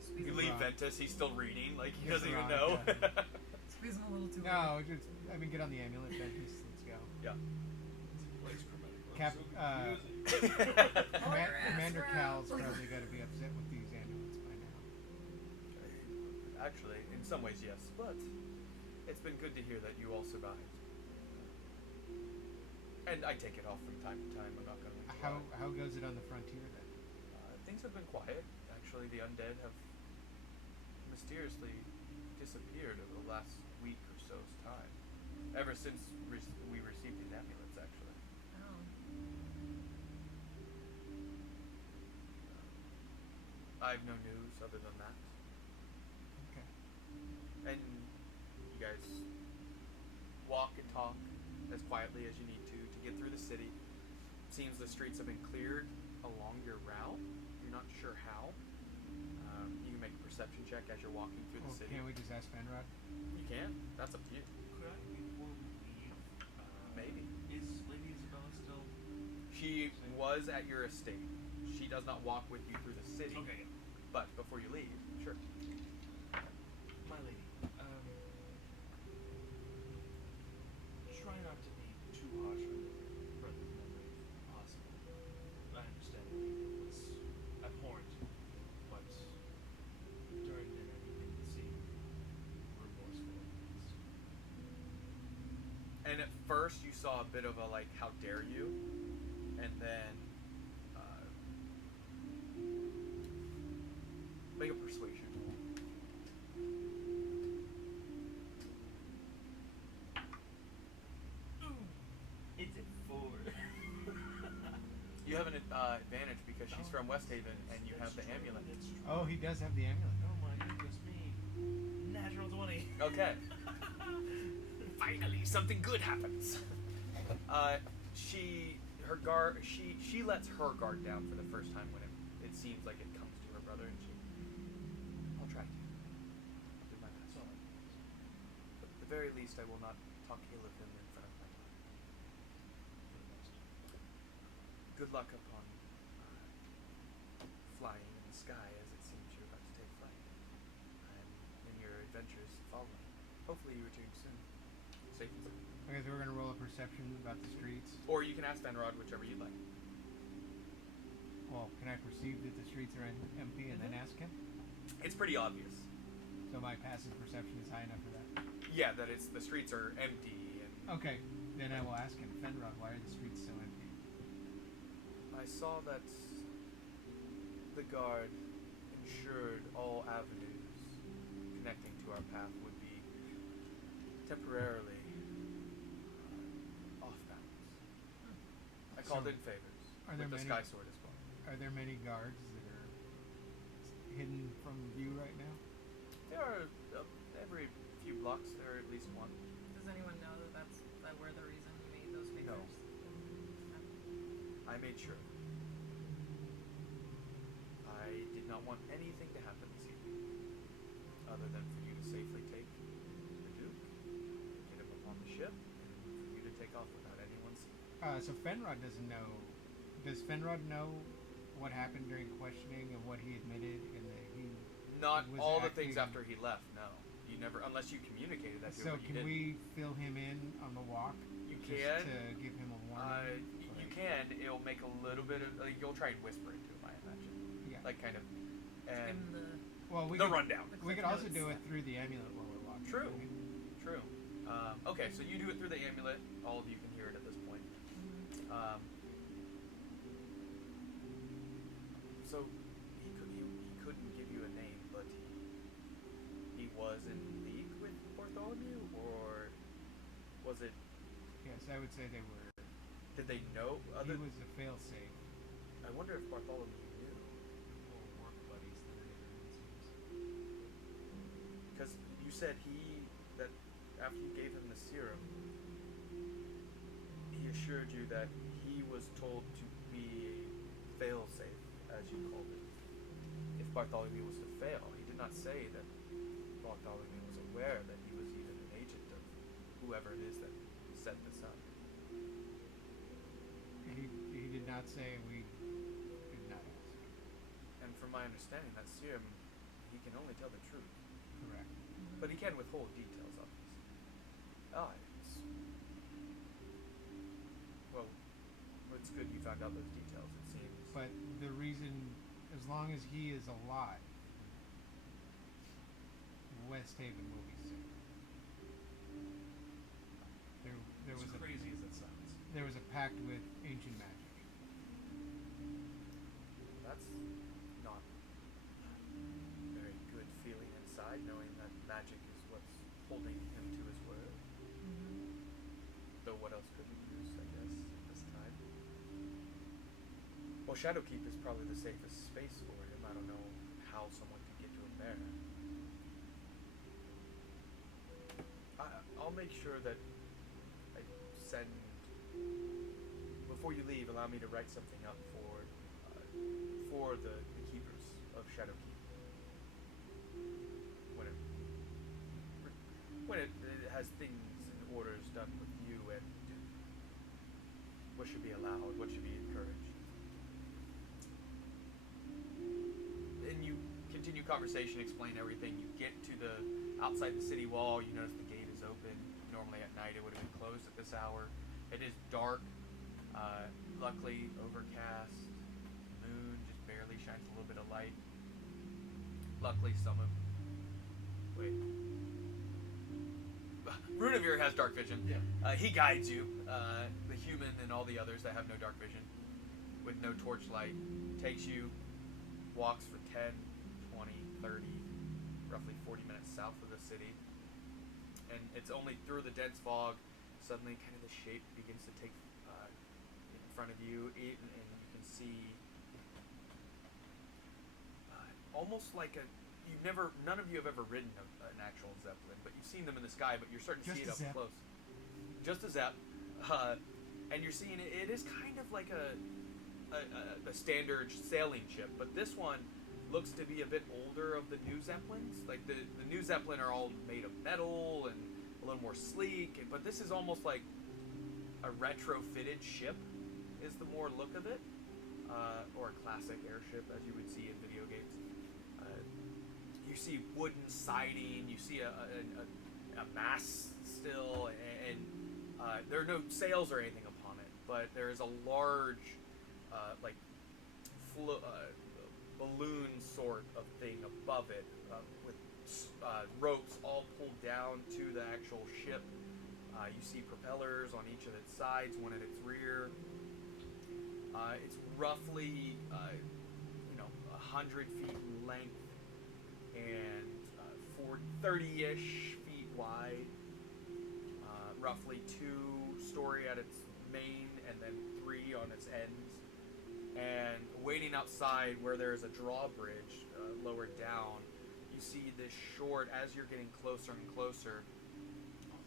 Squeeze You him, leave rock. Ventus. He's still reading. Like he Gives doesn't the even rock, know. yeah. squeeze him a little too No, hard. just get on the amulet. Ventus, let's go. Yeah. Cap, Hold your ass, Commander bro. Cal's probably got to be upset with these amulets by now. Actually, in some ways, yes. But it's been good to hear that you all survived. And I take it off from time to time. I'm not going to. How goes it on the frontier then? Things have been quiet. Actually, the undead have mysteriously disappeared over the last week or so's time. Ever since we received these amulets, actually. Oh. I have no news other than that. Okay. And you guys walk and talk as quietly as you need to get through the city. Seems the streets have been cleared along your route. You're not sure how. You can make a perception check as you're walking through the Well, city. can't we just ask Fenrod? You can. That's up to you. Could I, before we leave, Maybe. is Lady Isabella still? She was at your estate. She does not walk with you through the city. Okay. But before you leave, sure. My lady, try not to be too harsh on your brother's memory if possible. I understand that it was abhorrent, but during dinner he didn't seem remorseful at least. And at first you saw a bit of a like, how dare you? And then make a persuasion roll. It's a 4. You have an advantage because she's from West Haven and you have the amulet. That's true. Oh, he does have the amulet. Oh my goodness me. Natural 20. Okay. Finally, something good happens. She lets her guard down for the first time when it seems like it comes to her brother, and I'll try to. I'll do my best. But at the very least, I will not talk ill of him in front of my mother. Good luck upon flying in the sky as it seems you're about to take flight, and in your adventures following. Hopefully, you return soon. Safe and sound. Okay, so we're gonna roll a perception about the streets. Or you can ask Fenrod, whichever you'd like. Well, can I perceive that the streets are empty and then ask him? It's pretty obvious. So my passive perception is high enough for that. Yeah, that the streets are empty, and Okay, then I will ask him, Fenrod, why are the streets so empty? I saw that the guard ensured all avenues connecting to our path would be temporarily off balance. I called So, in favors are with there the many- Sky Sword as well. Are there many guards that are hidden from view right now? There are every few blocks there are at least one. Does anyone know that we're the reason you made those figures? No. I made sure. I did not want anything to happen this evening, other than for you to safely take the Duke, get him upon the ship, and for you to take off without anyone seeing. So Fenrod doesn't know. Does Fenrod know what happened during questioning and what he admitted and that he? Not was all the acting- things after he left. No, you never, unless you communicated that to him. So but you can didn't. we fill him in on the walk? You just can. to give him a warning. You can. It'll make a little bit of. You'll try and whisper it to him, I imagine. Yeah. Like kind of. Give And him the Well, we the could, rundown. We could also Notes. do it through the amulet while we're walking. True. right? True. Okay, so you do it through the amulet. All of you can hear it at this point. So he couldn't give you a name, but he was in league with Bartholomew, or was it? Yes, I would say they were. Did they know He other? was a failsafe. I wonder if Bartholomew knew, More work buddies than anything, it seems. because you said that after you gave him the serum, he assured you that he was told to be a fail-safe, as you called it. If Bartholomew was to fail, he did not say that Bartholomew was aware that he was even an agent of whoever it is that set this up. He did not say. We did not ask. And from my understanding, that serum, he can only tell the truth, Correct. but he can withhold details, obviously. It's good you found out those details. It seems. But the reason, as long as he is alive, West Haven will be safe. There As was a crazy as it sounds. there was a pact with ancient magic. That's not a very good feeling inside, knowing that magic is what's holding him to his word. Though what else could we use, I guess, at this time? Well, Shadowkeep is probably the safest space for him. I don't know how someone could get to him there. I'll make sure that I send... Before you leave, allow me to write something up for the keepers of Shadowkeep. When it has things and orders done with you and what should be allowed, what should be encouraged. And you continue conversation, explain everything. You get to the outside the city wall. You notice the gate is open. Normally at night it would have been closed at this hour. It is dark. Luckily overcast. Moon just barely shines a little bit of light. Luckily Runavir has dark vision. Yeah. He guides you. The human and all the others that have no dark vision, with no torchlight, takes you, walks for 10, 20, 30, roughly 40 minutes south of the city. And it's only through the dense fog, suddenly kind of the shape begins to take in front of you, and you can see almost like none of you have ever ridden an actual Zeppelin, but you've seen them in the sky, but you're starting to see it up close. Just a Zepp. And you're seeing it. It is kind of like a standard sailing ship, but this one looks to be a bit older of the new Zeppelins. Like the new Zeppelin are all made of metal and a little more sleek, but this is almost like a retrofitted ship is the more look of it, or a classic airship as you would see in video games. You see wooden siding, you see a mast still, and there are no sails or anything upon it, but there is a large balloon sort of thing above it, with ropes all pulled down to the actual ship. You see propellers on each of its sides, one at its rear. It's roughly 100 feet in length and 30-ish feet wide, roughly 2-story at its main and then 3 on its ends. And waiting outside where there is a drawbridge lower down, you see this short, as you're getting closer and closer,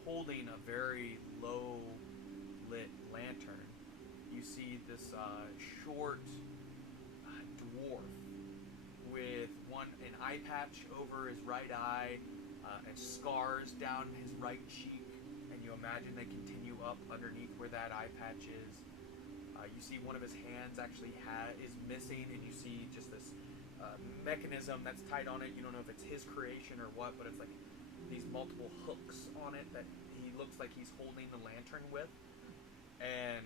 holding a very low lit lantern. You see this short dwarf with an eye patch over his right eye and scars down his right cheek, and you imagine they continue up underneath where that eye patch is. You see one of his hands actually is missing, and you see just this mechanism that's tied on it. You don't know if it's his creation or what, but it's like these multiple hooks on it that he looks like he's holding the lantern with. And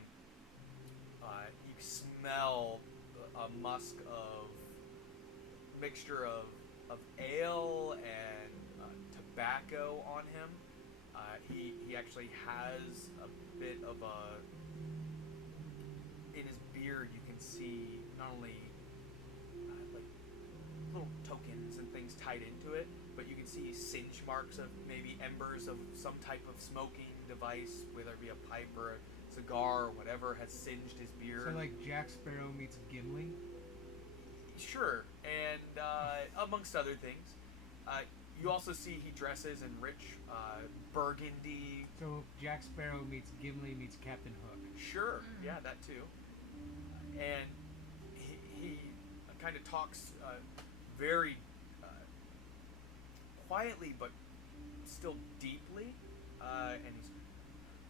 you smell a musk of mixture of ale and tobacco on him. He actually has a bit of in his beard you can see not only like little tokens and things tied into it, but you can see singe marks of maybe embers of some type of smoking device, whether it be a pipe or a cigar or whatever, has singed his beard. So like Jack Sparrow meets Gimli? Sure, and amongst other things. You also see he dresses in rich burgundy. So Jack Sparrow meets Gimli meets Captain Hook. Sure, yeah, that too. And he kind of talks very quietly, but still deeply. And he's,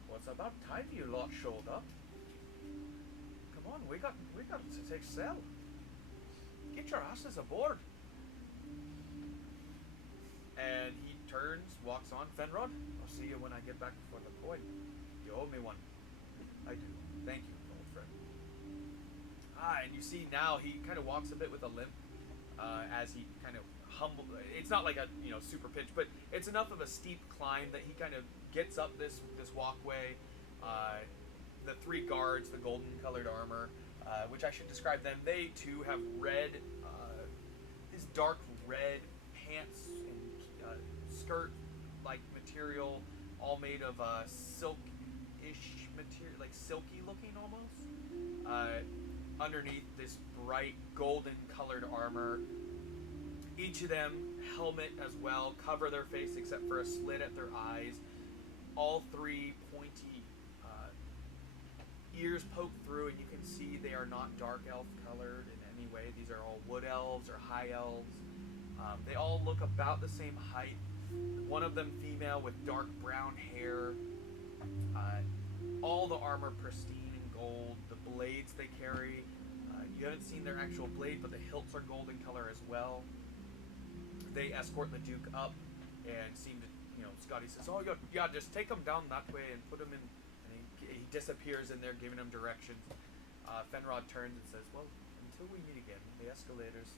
well, it's about time you lot showed up. Come on, we got to take sail. Get your asses aboard. And he turns, walks on. Fenrod, I'll see you when I get back before the point. You owe me one. I do. Thank you, old friend. And you see now he kind of walks a bit with a limp as he kind of humble. It's not like a super pitch, but it's enough of a steep climb that he kind of gets up this walkway. The 3 guards, the golden colored armor, which I should describe them. They too have red, this dark red pants and skirt-like material, all made of silk-ish material, like silky looking almost. Underneath this bright golden colored armor. Each of them, helmet as well, cover their face except for a slit at their eyes. All 3 pointy ears poke through, and you can see they are not dark elf colored in any way. These are all wood elves or high elves. They all look about the same height. One of them female with dark brown hair. All the armor pristine in gold. The blades they carry, you haven't seen their actual blade, but the hilts are golden color as well. They escort the Duke up and seem to, Scotty says, oh, yeah, just take him down that way and put him in, and he disappears in there giving him directions. Fenrod turns and says, well, until we meet again, the escalators,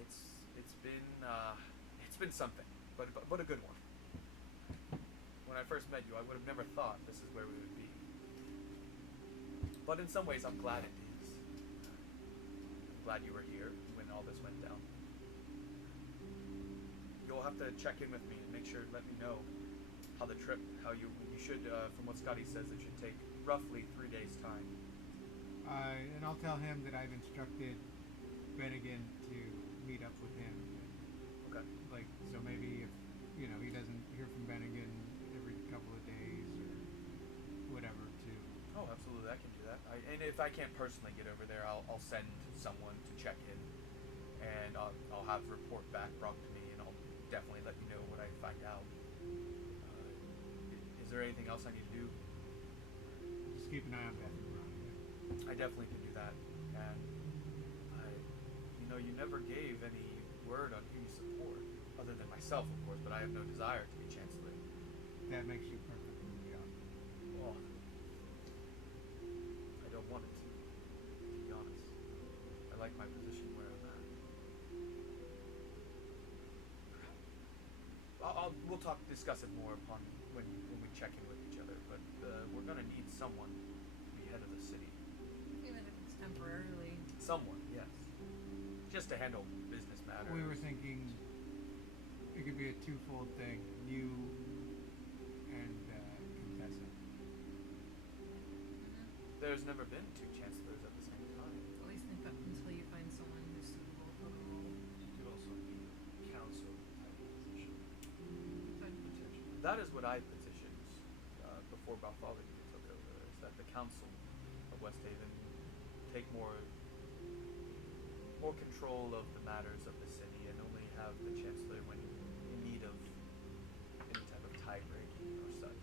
it's been something, but a good one. When I first met you, I would have never thought this is where we would be. But in some ways, I'm glad it is. I'm glad you were here when all this went down. You'll have to check in with me and make sure to let me know how the trip, you should, from what Scotty says, it should take roughly 3 days' time. And I'll tell him that I've instructed Bennigan to meet up with him. Okay. Like, so maybe if, he doesn't hear from Bennigan every couple of days or whatever to... Oh, absolutely, I can do that. And if I can't personally get over there, I'll send someone to check in, and I'll have a report back brought to me, and I'll definitely let you know what I find out. Is there anything else I need to do? Just keep an eye on Beth around here. I definitely can do that. And you never gave any word on who you support, other than myself, of course, but I have no desire to be Chancellor. That makes you perfect for the job. Well, I don't want it to be honest. I like my position where I'm at. We'll discuss it more upon when we check in with each other, but we're gonna need someone to be head of the city. Even if it's temporarily. Someone, yes. Just to handle business matters. We were thinking It could be a twofold thing. You and Contessa. There's never been two chancellors at the same time. At least think that until you find someone who's suitable for the role. You could also be council type position. Potentially. That is what I petitioned before Bartholomew took over, is that the council of West Haven take more control of the matters of the city and only have the chancellor when in need of any type of tie breaking or such.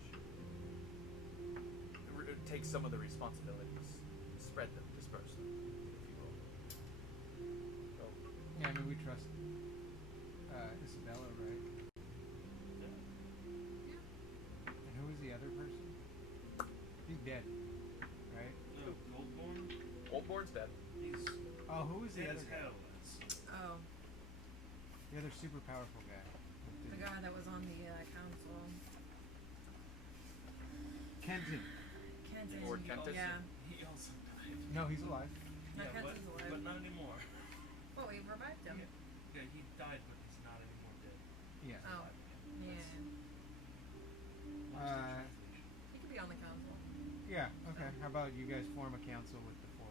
Take some of the responsibilities, spread them, disperse them, if you will. So, Yeah, I mean, we trust Isabella, right? Yeah. And who was the other person? He's dead, right? No, Goldborn. Oldborn's dead. He's Oh, who was the dead other as guy? hell. That's Oh, The other super powerful guy. the guy that was on the council. Kenton. Kenton. Lord Kenton? Yeah. he also died. No, he's alive. No, Yeah, Kenton's alive. but not anymore. Oh, we revived him. Yeah, he died, but he's not anymore dead. Yeah. Oh, yeah. That's Uh, He could be on the council. Yeah, okay. How about you guys form a council with the four?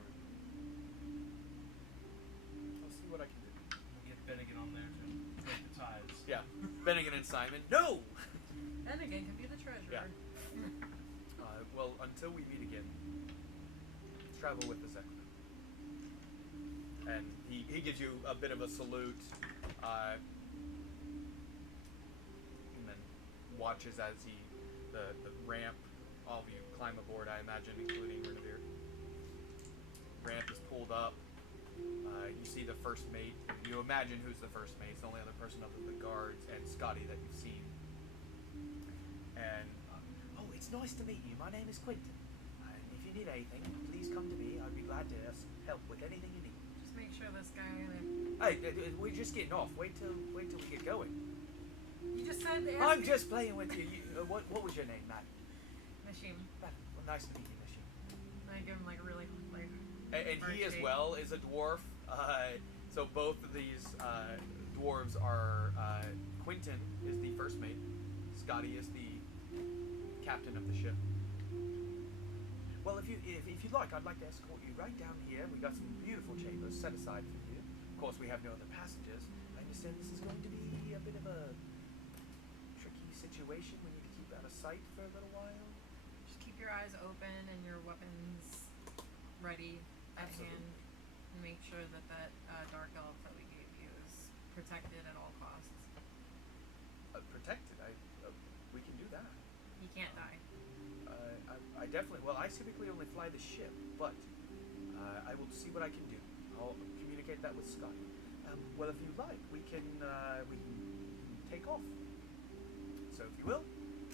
I'll see what I can do. We'll get Bennigan on there to break the ties. Yeah, Bennigan and Simon. No! And again, could be the treasurer. Yeah. Well, until we meet again, travel with us, Equine. And he gives you a bit of a salute, and then watches as the ramp, all of you climb aboard, I imagine, including Renevere. Ramp is pulled up. You see the first mate. You imagine who's the first mate. It's the only other person other than the guards and Scotty that you've seen. And oh, it's nice to meet you. My name is Quentin. And if you need anything, please come to me. I'd be glad to help with anything you need. Just make sure this guy. Hey, we're just getting off. Wait till we get going. You just said. I'm just playing with you. What was your name, Matt? Machine. Matt. Well, nice to meet you, Machine. I give him like a really like. And he as Archie. well is a dwarf. So both of these dwarves are. Quentin is the first mate. Scotty is the captain of the ship. Well, if you'd like, I'd like to escort you right down here. We got some beautiful chambers set aside for you. Of course, we have no other passengers. I understand this is going to be a bit of a tricky situation. We need to keep out of sight for a little while. Just keep your eyes open and your weapons ready at Absolutely. hand, and make sure that dark elf that we gave you is protected at all costs. Protected. We can do that. He can't die. I definitely. Well, I typically only fly the ship, but I will see what I can do. I'll communicate that with Scott. Well, if you like, we can take off. So, if you will,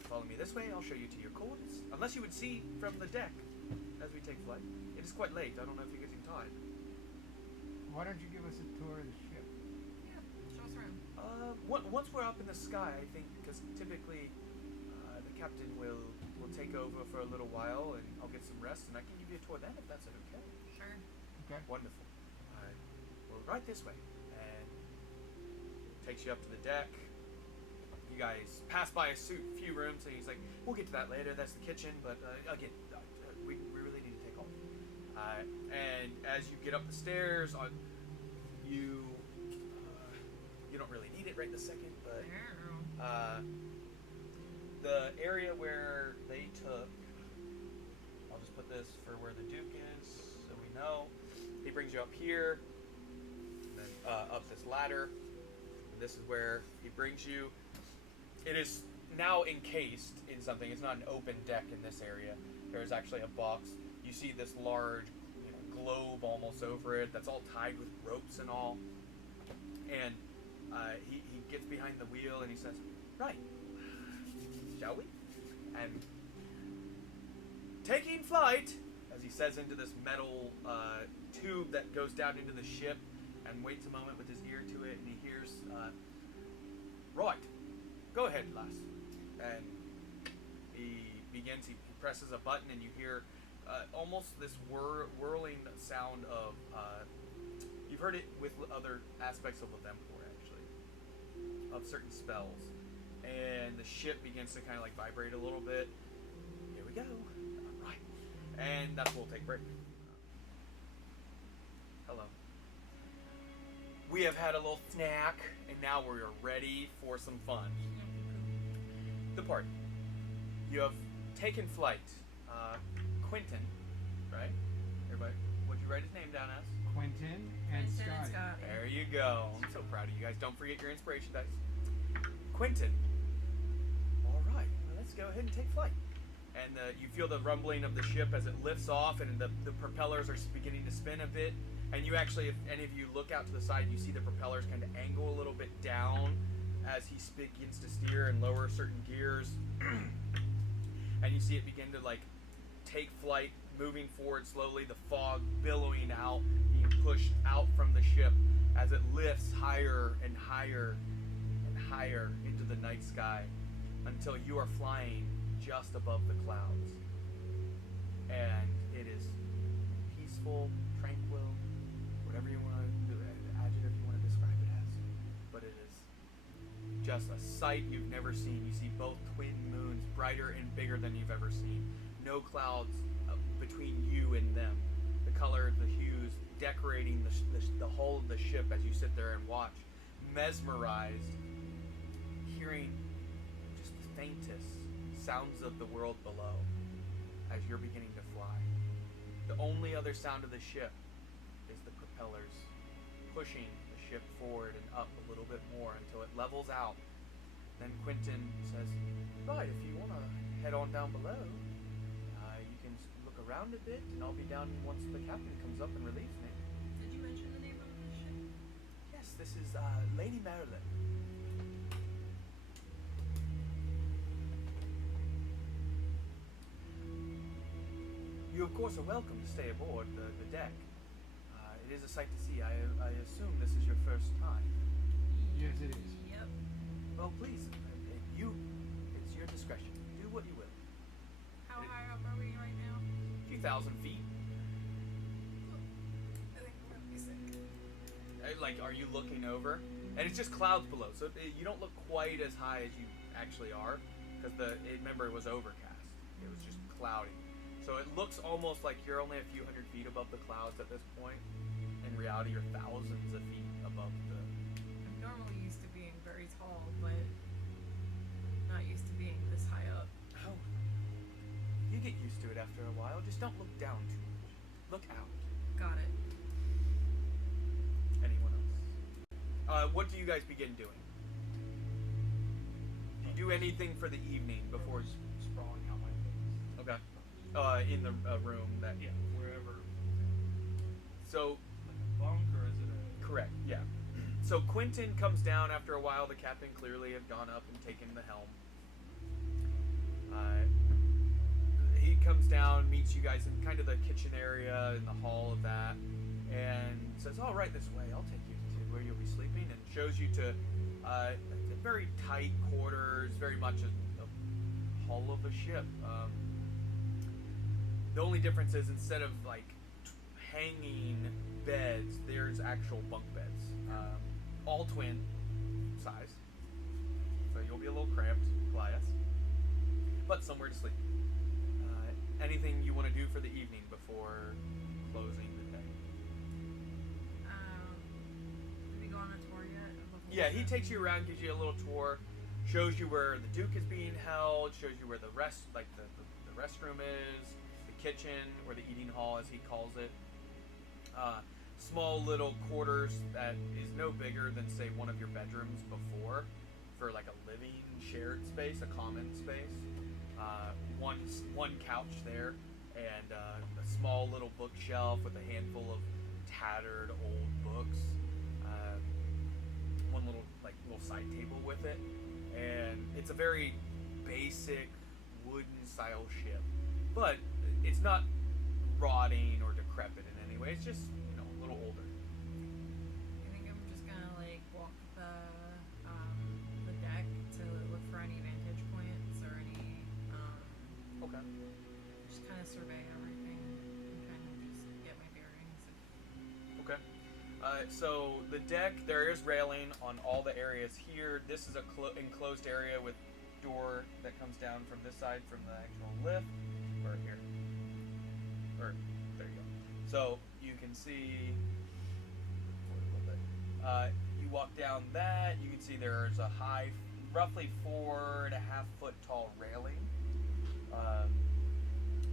follow me this way. I'll show you to your quarters. Unless you would see from the deck as we take flight. It is quite late. I don't know if you're getting tired. Why don't you give us a tour of the ship? Yeah, show us around. Once we're up in the sky, I think, because typically the captain will take over for a little while, and I'll get some rest, and I can give you a tour then if that's okay. Sure. Okay. Wonderful. Well, right this way, and takes you up to the deck. You guys pass by a few rooms, and he's like, "We'll get to that later. That's the kitchen, but again, we really need to take off." And as you get up the stairs, you don't really need it right this second, but the area where they took, I'll just put this for where the Duke is, so we know. He brings you up here, and then up this ladder, and this is where he brings you. It is now encased in something. It's not an open deck in this area. There is actually a box. You see this large globe almost over it that's all tied with ropes and all. And he gets behind the wheel and he says, "Right, shall we?" And taking flight, as he says into this metal tube that goes down into the ship, and waits a moment with his ear to it, and he hears, "Right, go ahead, lass." And he begins, he presses a button, and you hear almost this whirling sound of, you've heard it with other aspects of Levempor, actually. of certain spells, and the ship begins to kind of like vibrate a little bit. Here we go. All right, and that's where we'll take a break. Hello. We have had a little snack, and now we're ready for some fun. The party. You have taken flight. Quentin, right? Everybody, what'd you write his name down as? Quentin and Scotty. There you go. I'm so proud of you guys. Don't forget your inspiration dice. Quentin. All right. Well, let's go ahead and take flight. And you feel the rumbling of the ship as it lifts off, and the propellers are beginning to spin a bit. And you actually, if any of you look out to the side, you see the propellers kind of angle a little bit down as he begins to steer and lower certain gears. And you see it begin to like take flight, moving forward slowly, the fog billowing out, being pushed out from the ship as it lifts higher and higher and higher into the night sky until you are flying just above the clouds. And it is peaceful, tranquil, whatever you want to do, adjective you want to describe it as. But it is just a sight you've never seen. You see both twin moons, brighter and bigger than you've ever seen. No clouds between you and them. The color, the hues, decorating the whole of the ship as you sit there and watch, mesmerized, hearing just the faintest sounds of the world below as you're beginning to fly. The only other sound of the ship is the propellers pushing the ship forward and up a little bit more until it levels out. Then Quentin says, right, if you want to head on down below, you can look around a bit, and I'll be down once the captain comes up and relieves me. Did you mention the name of the ship? Yes, this is Lady Marilyn. You, of course, are welcome to stay aboard the deck. It is a sight to see. I assume this is your first time. Yes, it is. Yep. Well, please, it's your discretion. Do what you will. How high up are we right now? A few thousand feet. I think we're gonna be sick. Like, are you looking over? And it's just clouds below, so you don't look quite as high as you actually are, because remember, it was overcast. It was just cloudy. So it looks almost like you're only a few hundred feet above the clouds at this point. In reality, you're thousands of feet above the... I'm normally used to being very tall, but not used to being this high up. Oh. You get used to it after a while. Just don't look down too much. Look out. Got it. Anyone else? What do you guys begin doing? Do you do anything for the evening before... Sprawling out my things. Okay. In the room that... Yeah, wherever. So... Like a bunk, or is it a... Correct, yeah. So Quentin comes down after a while. The captain clearly had gone up and taken the helm. He comes down, meets you guys in kind of the kitchen area, in the hall of that, and says, "Oh, right this way. I'll take you to where you'll be sleeping," and shows you to very tight quarters, very much a hull of a ship. The only difference is instead of like hanging beds, there's actual bunk beds, all twin size. So you'll be a little cramped, Elias, but somewhere to sleep. Anything you want to do for the evening before closing the day? Did we go on a tour yet? Yeah, he takes you around, gives you a little tour, shows you where the Duke is being held, shows you where the restroom is, the kitchen, or the eating hall as he calls it. Small little quarters that is no bigger than, say, one of your bedrooms before, for like a living shared space, a common space. One couch there, and a small little bookshelf with a handful of tattered old books. One little side table with it, and it's a very basic wooden style ship, but it's not rotting or decrepit in any way. It's just a little older. I think I'm just gonna walk the deck to look for any vantage points or any Okay. just kind of survey everything and kind of just get my bearings. Okay. So the deck, there is railing on all the areas here. This is a enclosed area with door that comes down from this side from the actual lift, or here, or there you go. So you can see a little bit. You walk down that, you can see there's a high, roughly 4.5 foot tall railing.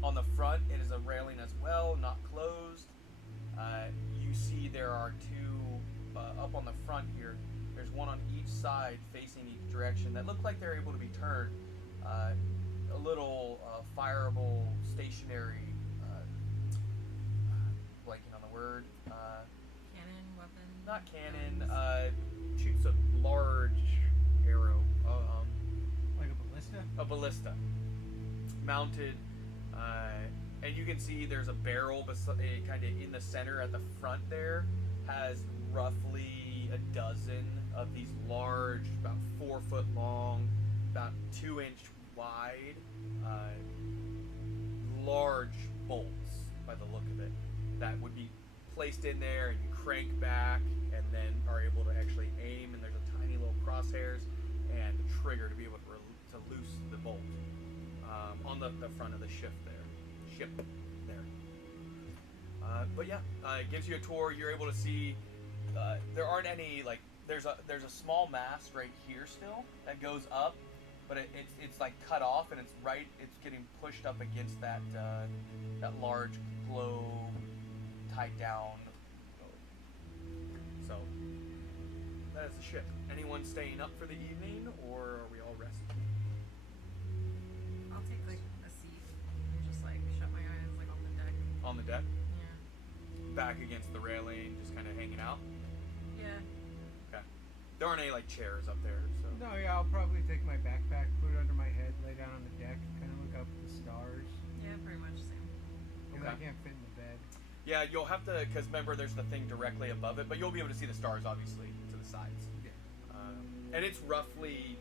On the front, it is a railing as well, not closed. You see there are two up on the front here. There's one on each side facing each direction that look like they're able to be turned. A little fireable stationary, blanking on the word. Cannon, weapon. Not cannon. Shoots a large arrow. Like a ballista? A ballista. Mounted. And you can see there's a barrel kind of in the center at the front there. Has roughly a dozen of these large, about 4 foot long, about 2 inch wide, large bolts by the look of it, that would be placed in there, and you crank back and then are able to actually aim, and there's a tiny little crosshairs and a trigger to be able to loose the bolt on the front of the ship there. But yeah, it gives you a tour. You're able to see there aren't any, like, there's a small mast right here still that goes up, but it's like cut off, and it's getting pushed up against that large globe tied down. So that is the ship. Anyone staying up for the evening, or are we all resting? I'll take like a seat and just like shut my eyes like on the deck. On the deck, Yeah. back against the railing, just kind of hanging out. Yeah. Okay. There aren't any like chairs up there, so. No, yeah, I'll probably take my backpack, put it under my head, lay down on the deck, kind of look up at the stars. Yeah, pretty much same. And Okay. I can't fit in the bed. Yeah, you'll have to, because remember, there's the thing directly above it, but you'll be able to see the stars, obviously, to the sides. Yeah. And it's roughly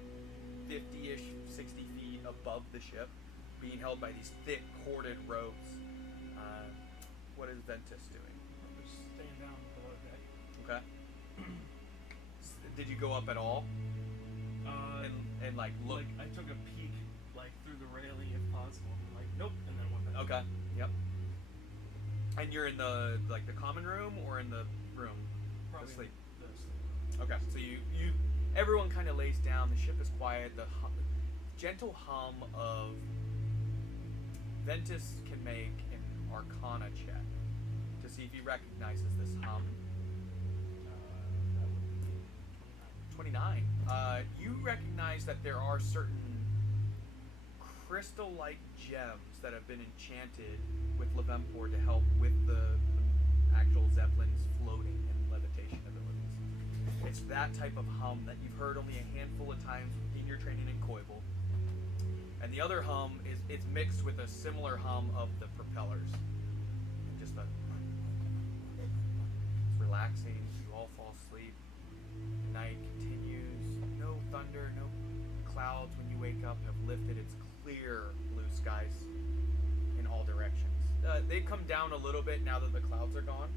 50-ish, 60 feet above the ship, being held by these thick corded ropes. What is Ventus doing? I'm just staying down below deck. Okay. Did you go up at all? And like look? Like, I took a peek, like, through the railing if possible. I'm like, nope, and then went back. Okay. Yep. And you're in the common room or in the room? Probably To sleep. the sleep. Okay. So everyone kind of lays down. The ship is quiet. The gentle hum of Ventus can make an Arcana check to see if he recognizes this hum. That would be 29. You recognize that there are certain crystal-like gems that have been enchanted with Levempor to help with the actual Zeppelin's floating and levitation abilities. It's that type of hum that you've heard only a handful of times in your training in Koible. And the other hum it's mixed with a similar hum of the propellers. And just it's relaxing. You all fall asleep. The night continues. No thunder, no clouds when you wake up have lifted. It's clear blue skies in all directions. They come down a little bit now that the clouds are gone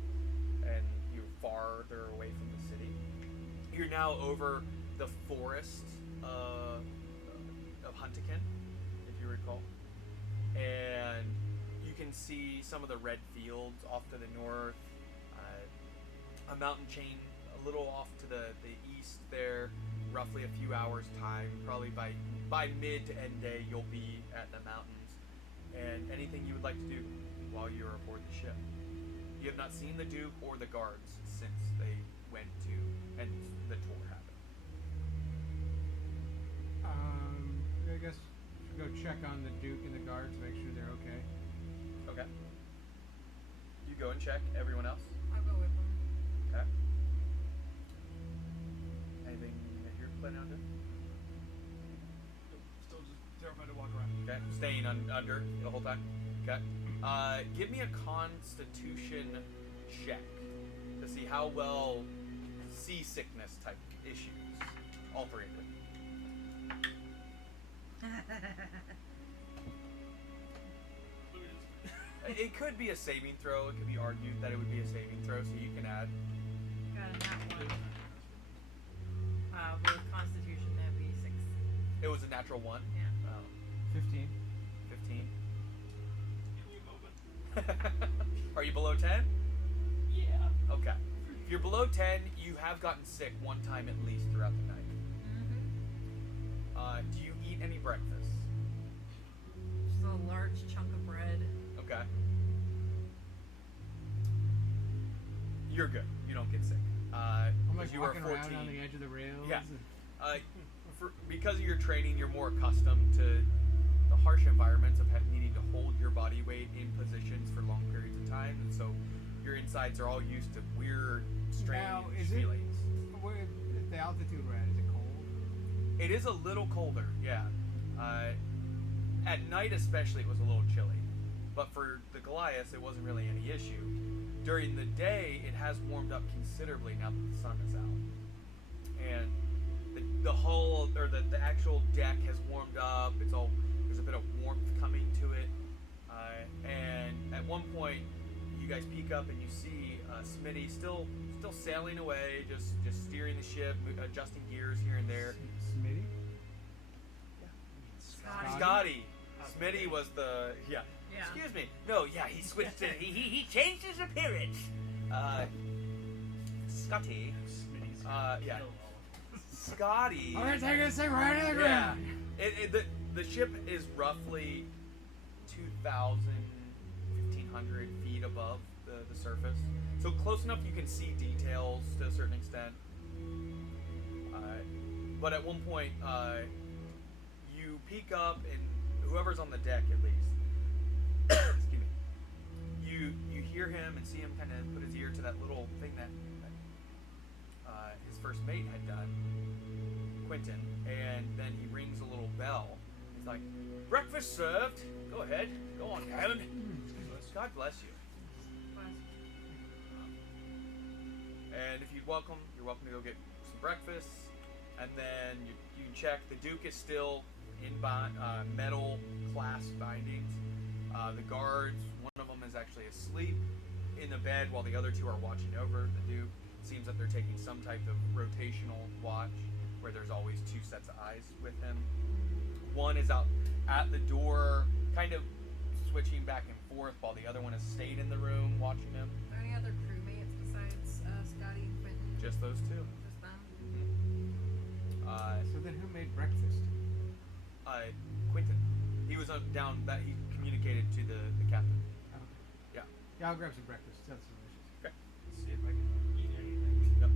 and you're farther away from the city. You're now over the forest of Huntikin, if you recall. And you can see some of the red fields off to the north, a mountain chain a little off to the east there, roughly a few hours time. Probably by mid to end day you'll be at the mountains. And anything you would like to do while you're aboard the ship. You have not seen the Duke or the guards since they went to and the tour happened. I guess go check on the Duke and the guards, make sure they're okay. Okay. You go and check. Everyone else? I'll go with them. Okay. Anything that you're planning on doing? still just terrified to walk around. Okay. Staying under the whole time? Okay. Give me a Constitution check to see how well seasickness type issues, all three of them. It could be a saving throw. It could be argued that it would be a saving throw, so you can add. Got got a nat one. With Constitution, that'd be 6. It was a natural 1. Yeah. 15. 15. You move it. Are you below 10? Yeah. Okay. If you're below 10, you have gotten sick one time at least throughout the night. Mm-hmm. Do you eat any breakfast? Just a large chunk of bread. Okay. You're good. You don't get sick. I'm like you are walking 14. around on the edge of the rails. Yeah. and- Because of your training, you're more accustomed to the harsh environments of needing to hold your body weight in positions for long periods of time, and so your insides are all used to weird, strange Now, is it- feelings. At the altitude we're at, is it cold? It is a little colder, yeah. At night especially, it was a little chilly. But for the Goliath, it wasn't really any issue. During the day, it has warmed up considerably now that the sun is out. And the hull, or the actual deck has warmed up. There's a bit of warmth coming to it. And at one point, you guys peek up and you see Smitty still sailing away, just steering the ship, adjusting gears here and there. Smitty? Scotty. Smitty was the Yeah. Excuse me. No, yeah, he switched it. He changed his appearance. Scotty. Smitty's Yeah. kill all of us. Scotty. I'm gonna take this thing right to the Yeah. ground. The ship is roughly 2,000, 1,500 feet above the surface. So close enough you can see details to a certain extent. But at one point, you peek up, and whoever's on the deck at least, excuse me, you hear him and see him kind of put his ear to that little thing that his first mate had done, Quentin, and then he rings a little bell. He's like, "Breakfast served. Go ahead. Go on down." God bless you. And if you're welcome to go get some breakfast. And then you can check. The Duke is still in metal clasp bindings. The guards, one of them is actually asleep in the bed while the other two are watching over the Duke. It seems that they're taking some type of rotational watch where there's always 2 sets of eyes with him. One is out at the door, kind of switching back and forth while the other one has stayed in the room watching him. Are there any other crewmates besides Scotty and Quentin? Just those 2. Just them? So then who made breakfast? Quentin. He was down that he communicated to the captain. Oh, Yeah. yeah, I'll grab some breakfast. Sounds delicious. Okay. See if I can eat anything. Yep.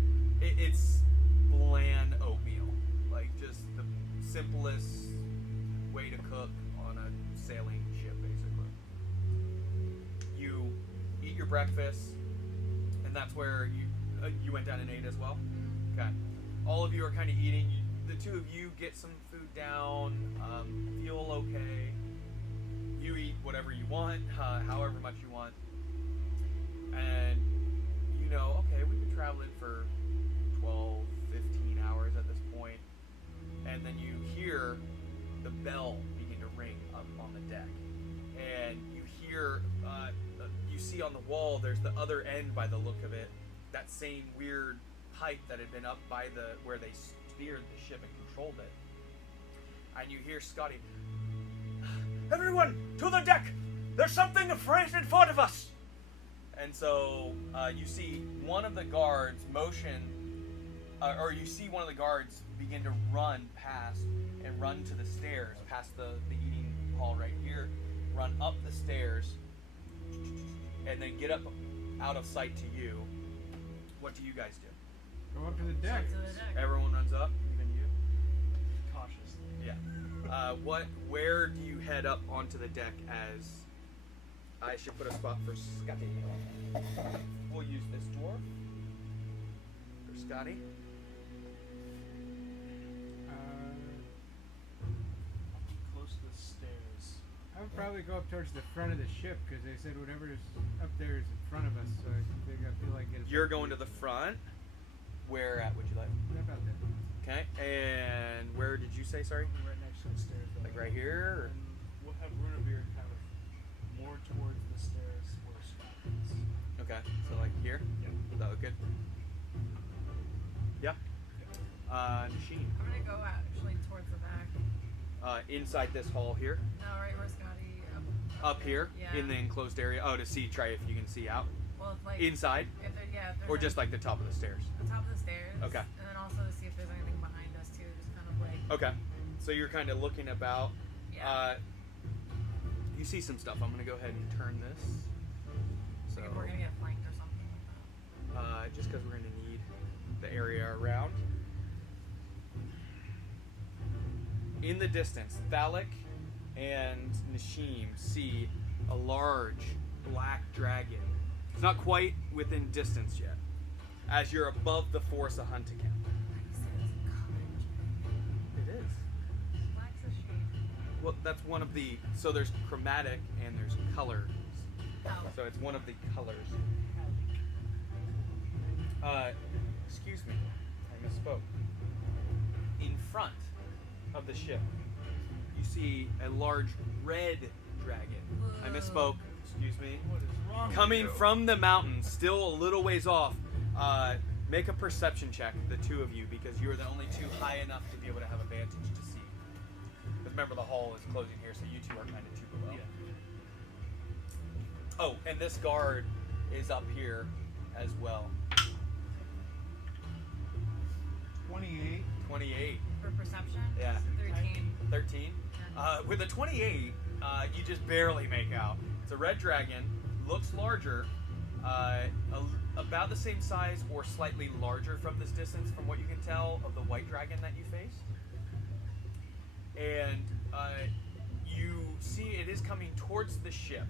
It's bland oatmeal, like just the simplest way to cook on a sailing ship, basically. You eat your breakfast, and that's where you went down and ate as well. Okay. All of you are kind of eating. The 2 of you get some food down, feel okay. You eat whatever you want, however much you want. And you know, okay, we've been traveling for 12, 15 hours at this point. And then you hear the bell begin to ring up on the deck. And you hear, you see on the wall, there's the other end by the look of it, that same weird pipe that had been up by where they steered the ship and controlled it. And you hear Scotty, "Everyone, to the deck! There's something afraid in front of us!" And so you see one of the guards or you see one of the guards begin to run past and run to the stairs, past the eating hall right here, run up the stairs, and then get up out of sight to you. What do you guys do? Go up to the deck. To the deck. Everyone runs up, even you? Cautiously. Yeah. Where do you head up onto the deck as I should put a spot for Scotty? We'll use this door for Scotty. Close to the stairs. I would probably go up towards the front of the ship because they said whatever's up there is in front of us. So I feel like it's. You're going to the front. Where at would you like? What about that? Okay. And where did you say, sorry? Right next to the stairs. Like right here? Or? And we'll have Runebeer kind of more towards the stairs where Scott is. Okay. So like here? Yep. Does that look good? Nasheen. I'm gonna go actually towards the back. Inside this hall here. No, right where Scotty. Up here Yeah. in the enclosed area. Oh, to see, try if you can see out. Well, it's like. Inside? If there, yeah. If there's Or just like the top of the stairs? the top of the stairs. Okay. And then also to see if there's anything behind us too. Just kind of like. Okay. So you're kind of looking about. Yeah. You see some stuff. I'm going to go ahead and turn this. So, If we're gonna get flanked or something like that. just because we're going to need the area around. In the distance, Thalik and Nashim see a large black dragon. It's not quite within distance yet, as you're above the force of hunting him. It is. Black's a shade. Well, that's one of the. So there's chromatic and there's colors. Oh. So it's one of the colors. Excuse me, I misspoke. In front of the ship, you see a large red dragon. I misspoke. Excuse me. What is wrong? Coming with you? from the mountains, still a little ways off. Make a perception check, the two of you, because you are the only two high enough to be able to have advantage to see. Because remember, the hall is closing here, so you two are kind of two below. Yeah. Oh, and this guard is up here as well. 28. 28. For perception. Yeah. 13. 13. With a 28, you just barely make out. It's a red dragon, looks larger, about the same size or slightly larger from this distance, from what you can tell of the white dragon that you faced. And you see it is coming towards the ship.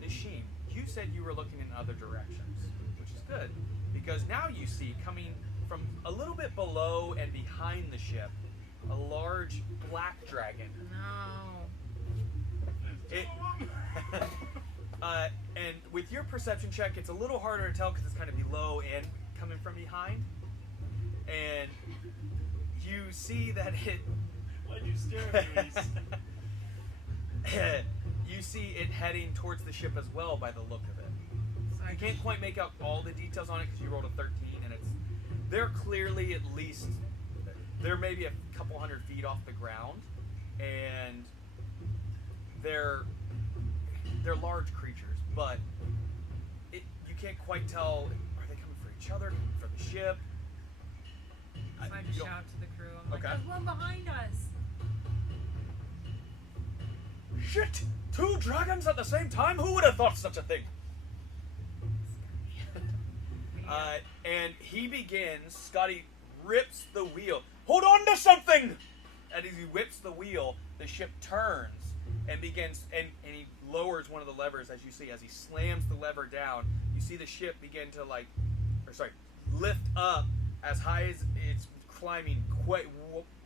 Nashim, you said you were looking in other directions, which is good, because now you see coming from a little bit below and behind the ship a large black dragon. No. It, and with your perception check, it's a little harder to tell because it's kind of below and coming from behind. And you see that it. Why'd you stare at me? You see it heading towards the ship as well by the look of it. So I You can't quite make out all the details on it because you rolled a 13, and they're clearly at least they're maybe a couple hundred feet off the ground, and they're large creatures, but you can't quite tell, are they coming for each other, coming for the ship? So I you just don't- shout to the crew. I'm like, Okay. there's one behind us. Shit! 2 dragons at the same time? Who would have thought such a thing? And he begins, Scotty rips the wheel. Hold on to something! And as he whips the wheel, the ship turns and begins, and he lowers one of the levers, as you see, as he slams the lever down, you see the ship begin to lift up as high as it's climbing quite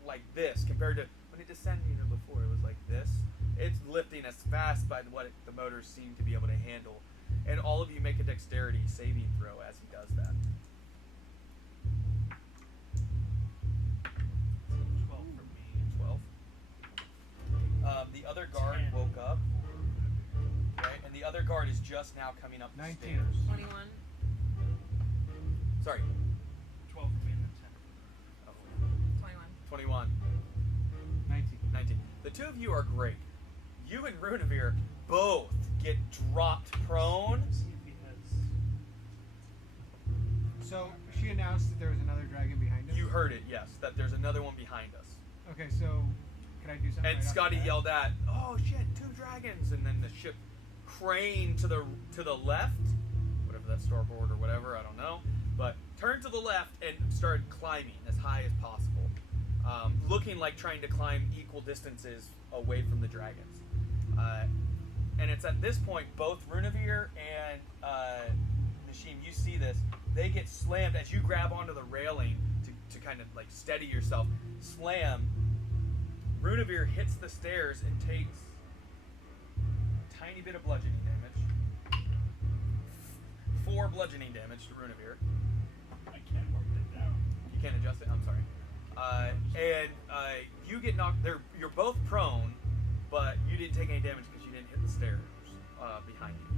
like this, compared to when it descended before, it was like this. It's lifting as fast by what the motors seem to be able to handle. And all of you make a dexterity saving throw as he does that. 12 for me. 12. The other guard 10. woke up. Okay, and the other guard is just now coming up the 19. stairs. 21. Sorry. 12 for me and then 21. 21. 19. 19. The two of you are great. You and Runavir both get dropped prone. 10. See if he has. So she announced that there was another dragon behind us. You heard it, yes, that there's another one behind us. Okay, so can I do something? And right off Scotty the bat? yelled at, "Oh shit, 2 dragons!" And then the ship craned to the left, whatever that's starboard or whatever, I don't know, but turned to the left and started climbing as high as possible, looking like trying to climb equal distances away from the dragons. And it's at this point, both Runavir and Nashim, you see this, they get slammed as you grab onto the railing to kind of like steady yourself, slam. Runavir hits the stairs and takes a tiny bit of bludgeoning damage. 4 bludgeoning damage to Runavir. I can't mark that down. You can't adjust it. I'm sorry. And you get knocked. You're both prone, but you didn't take any damage because you didn't hit the stairs behind you.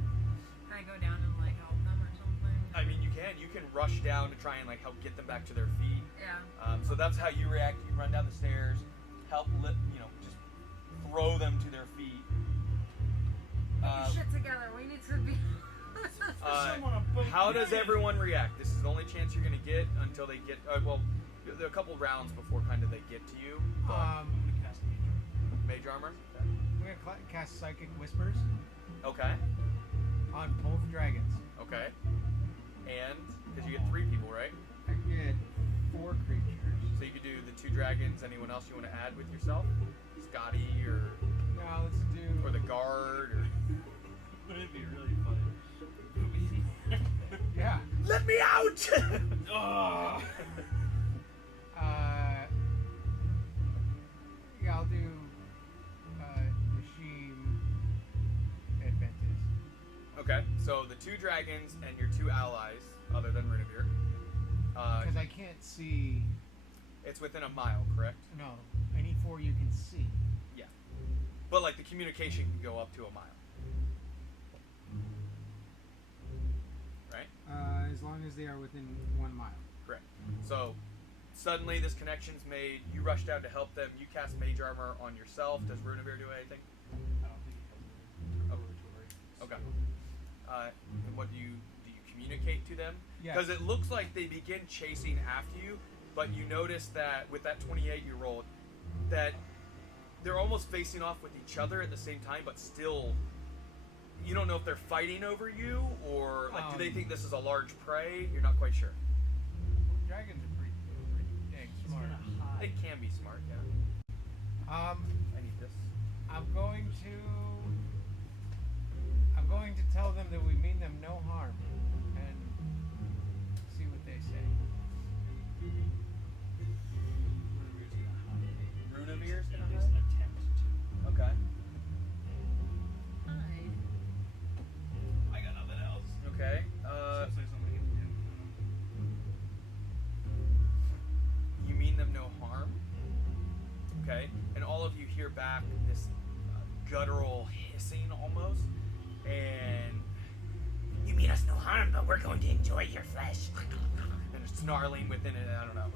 Can I go down and like help them or something? I mean, you can rush down to try and like help get them back to their feet. Yeah. So that's how you react. You run down the stairs, help just throw them to their feet. Get your shit together. We need to be. How does everyone react? This is the only chance you're gonna get until they get. Well, there are a couple rounds before kind of they get to you. I'm gonna cast Mage armor. I'm gonna cast Psychic Whispers Okay. on both dragons. Okay. And because you get 3 people, right? I get 4 creatures. So you could do the 2 dragons. Anyone else you want to add with yourself? Scotty or Let's do. or the guard or. Wouldn't it be really funny? Yeah. Let me out! Oh. Yeah, I'll do Nashim and Ventus. Okay, so the 2 dragons and your 2 allies, other than Runavir. Because I can't see. It's within a mile, correct? No, any 4 you can see. Yeah. But like the communication can go up to a mile. Right? As long as they are within 1 mile. Correct. So suddenly this connection's made. You rush down to help them. You cast mage armor on yourself. Does Runavir do anything? I don't think he has a Okay. And what do you communicate to them? Yes. Because it looks like they begin chasing after you, but you notice that with that 28 you rolled, that they're almost facing off with each other at the same time, but still, you don't know if they're fighting over you or like, do they think this is a large prey? You're not quite sure. Dragons are pretty dang smart. They can be smart, yeah. I need this. I'm going to tell them that we mean them no harm and see what they say. Runavir's gonna At least hide? attempt to. Okay. Hide. I got nothing else. Okay. Seems like something he can do. You mean them no harm? Okay. And all of you hear back this guttural hissing almost, and you mean us no harm, but we're going to enjoy your flesh. And it's snarling within it. I don't know.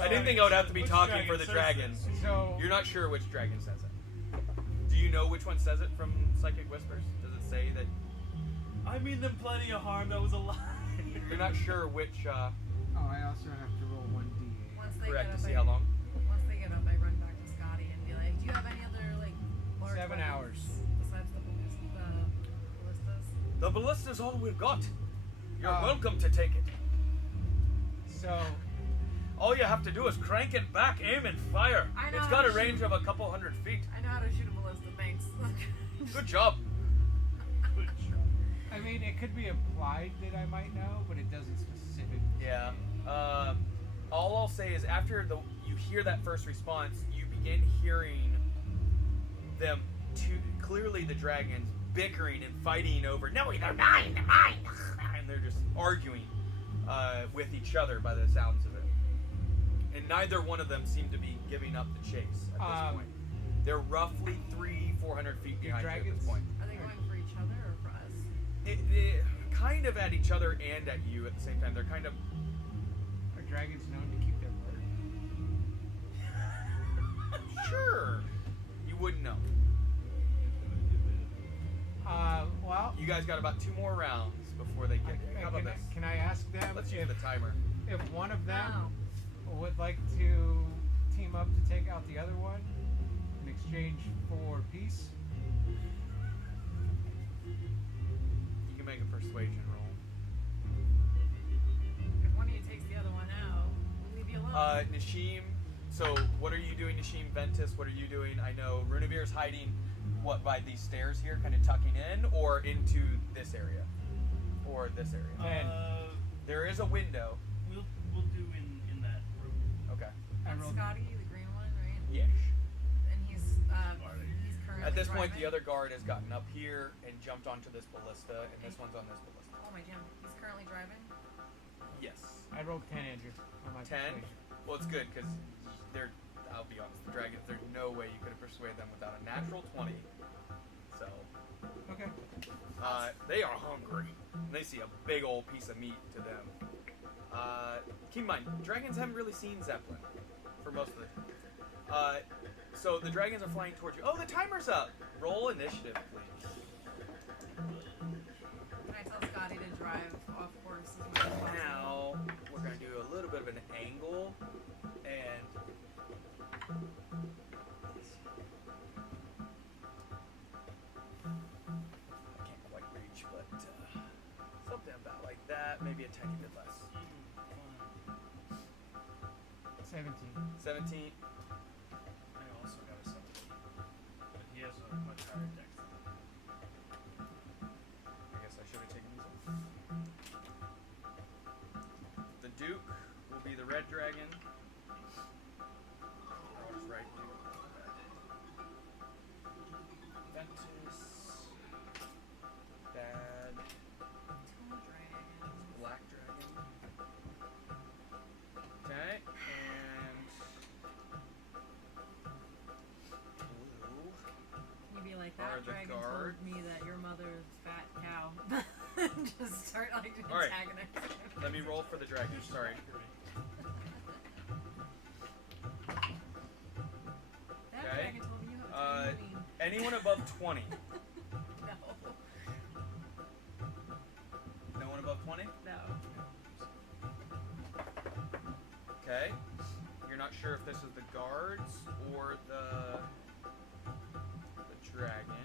I didn't think I would have to be Which talking for the dragon dragon. says this? So You're not sure which dragon says it. Do you know which one says it from Psychic Whispers? Does it say that? I mean them plenty of harm. That was a lie. You're not sure which. I also have to roll 1d8. Once they Correct. get To up, see how long. Once they get up, I run back to Scotty and be like, "Do you have any other like large 7 weapons hours. besides the ballistas?" The ballista's all we've got. You're Um, welcome to take it. So All you have to do is crank it back, aim, and fire. I know It's how got a to range shoot. of a couple hundred feet. I know how to shoot a ballista. Thanks. Good job. Good job. I mean, it could be applied that I might know, but it doesn't specifically. Yeah. All I'll say is after you hear that first response, you begin hearing them clearly the dragons bickering and fighting over. No, they're mine. They're mine. And they're just arguing with each other by the sounds of it. And neither one of them seem to be giving up the chase at this point. They're roughly 300-400 feet behind you at dragons? this point. Are they going for each other or for us? It kind of at each other and at you at the same time. They're kind of. Are dragons known to keep their word? Sure. You wouldn't know. Well, You guys got about 2 more rounds before they get there. How about this? can I ask them Let's use the timer. if one of them No. would like to team up to take out the other one in exchange for peace? You can make a persuasion roll. If one of you takes the other one out, we'll leave you alone. Nashim, so what are you doing, Nashim? Ventus, what are you doing? I know Runavir's hiding, by these stairs here, kind of tucking in, or into this area? Or this area? And There is a window. We'll do in that room. Okay. I That's rolled- Scotty, the green one, right? Yes. And he's currently At this point, driving. the other guard has gotten up here and jumped onto this ballista, and this one's on this ballista. Oh my Jim, he's currently driving. Yes. I rolled 10, Andrew. On my 10? persuasion. Well, it's good, because I'll be honest, the dragons, there's no way you could have persuaded them without a natural 20. So, Okay. they are hungry. And they see a big old piece of meat to them. Keep in mind, dragons haven't really seen Zeppelin for most of it. So the dragons are flying towards you. Oh, the timer's up. Roll initiative, please. Can I tell Scotty to drive off course as much as possible? Now we're gonna do a little bit of an angle, and I can't quite reach, but something about like that, maybe a tiny bit less. 17. 17. I also got a 17. But he has a much higher dex than me. I guess I should have taken these off. The Duke will be the red dragon. I'll just write Duke. Ventus. Bad. Black dragon. Okay, and blue. Can you be like, Are that the dragon guards- told me that your mother's fat cow? Just start like All right. antagonizing. Let me roll for the dragon. Sorry. That Okay. dragon told me you have a tiny ween. Anyone above 20? No. No one above 20? No. Okay. You're not sure if this is the guards or the dragon.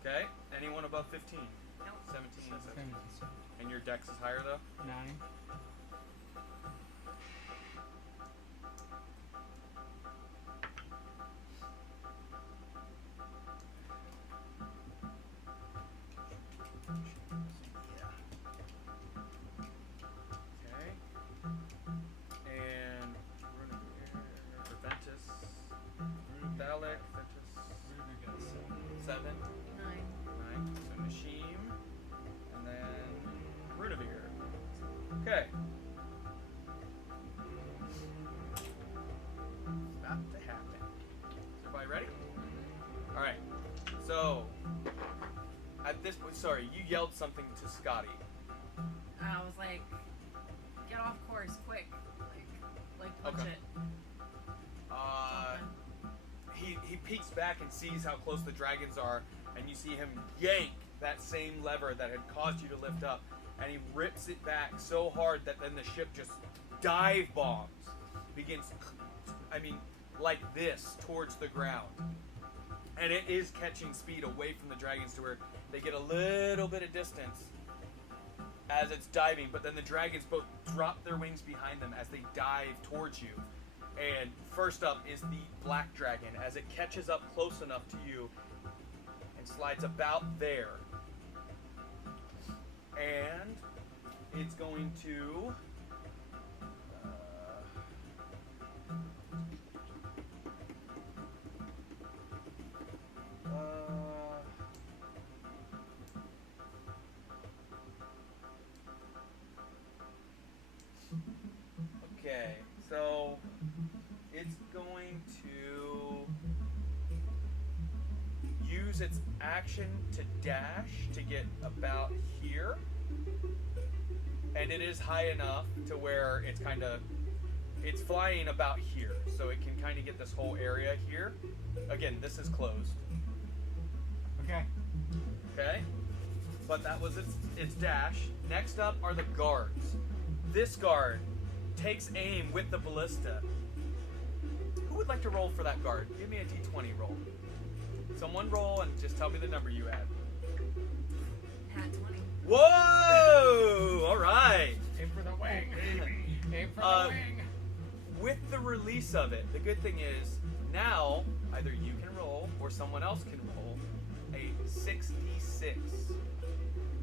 Okay. Anyone above 15? Nope. 17. 17. And your dex is higher though? 9. Okay. And Ventus. Thalic. Ventus. Ruder got a 7. 7. 9. 9. So Nashim. And then Runavir. Okay. It's about to happen. Is everybody ready? Alright. So, at this point, sorry, you yelled something to Scotty. I was like, get off course, quick. Like punch Okay. it. Something. He peeks back and sees how close the dragons are, and you see him yank that same lever that had caused you to lift up, and he rips it back so hard that then the ship just dive bombs, begins, like this towards the ground, and it is catching speed away from the dragons to where they get a little bit of distance as it's diving, but then the dragons both drop their wings behind them as they dive towards you. And first up is the black dragon as it catches up close enough to you and slides about there. And it's going to okay, so it's going to use its action to dash to get about here. And it is high enough to where it's flying about here. So it can kind of get this whole area here. Again, this is closed. Okay. Okay? But that was its dash. Next up are the guards. This guard takes aim with the ballista. Who would like to roll for that guard? Give me a d20 roll. Someone roll and just tell me the number you add. Hat 20. Whoa! All right. Aim for the wing, baby. Aim for the wing. With the release of it, the good thing is now either you can roll or someone else can roll a 6d6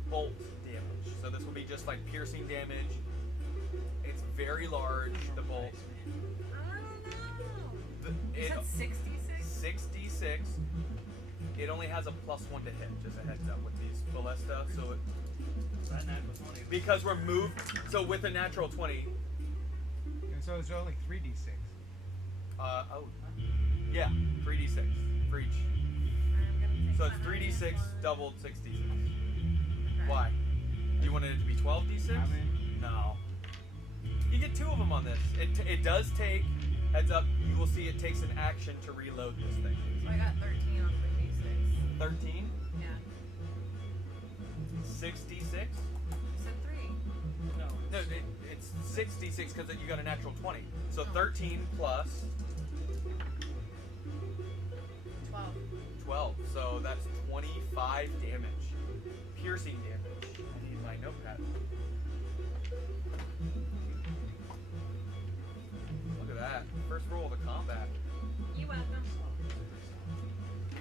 bolt damage. So this will be just like piercing damage. It's very large, the bolt. I don't know. You It, said 66? 6d6. It only has a +1 to hit, just a heads up with these ballista. So That natural 20. because we're moved, so with a natural 20, And so it's only 3d6. yeah, 3d6. for each. I'm gonna take So it's that 3d6 one. doubled 6d6. Okay. Why? Do you want it to be 12d6? How many? No. You get 2 of them on this. It does take, heads up, you will see it takes an action to reload this thing. So I got 13 on 3d6. 13, Yeah. 6d6. You said 3. No. No, it's 6d6 because you got a natural 20. So 13 plus 12. 12. So that's 25 damage. Piercing damage. I need my notepad. Look at that. First roll of the combat. You welcome.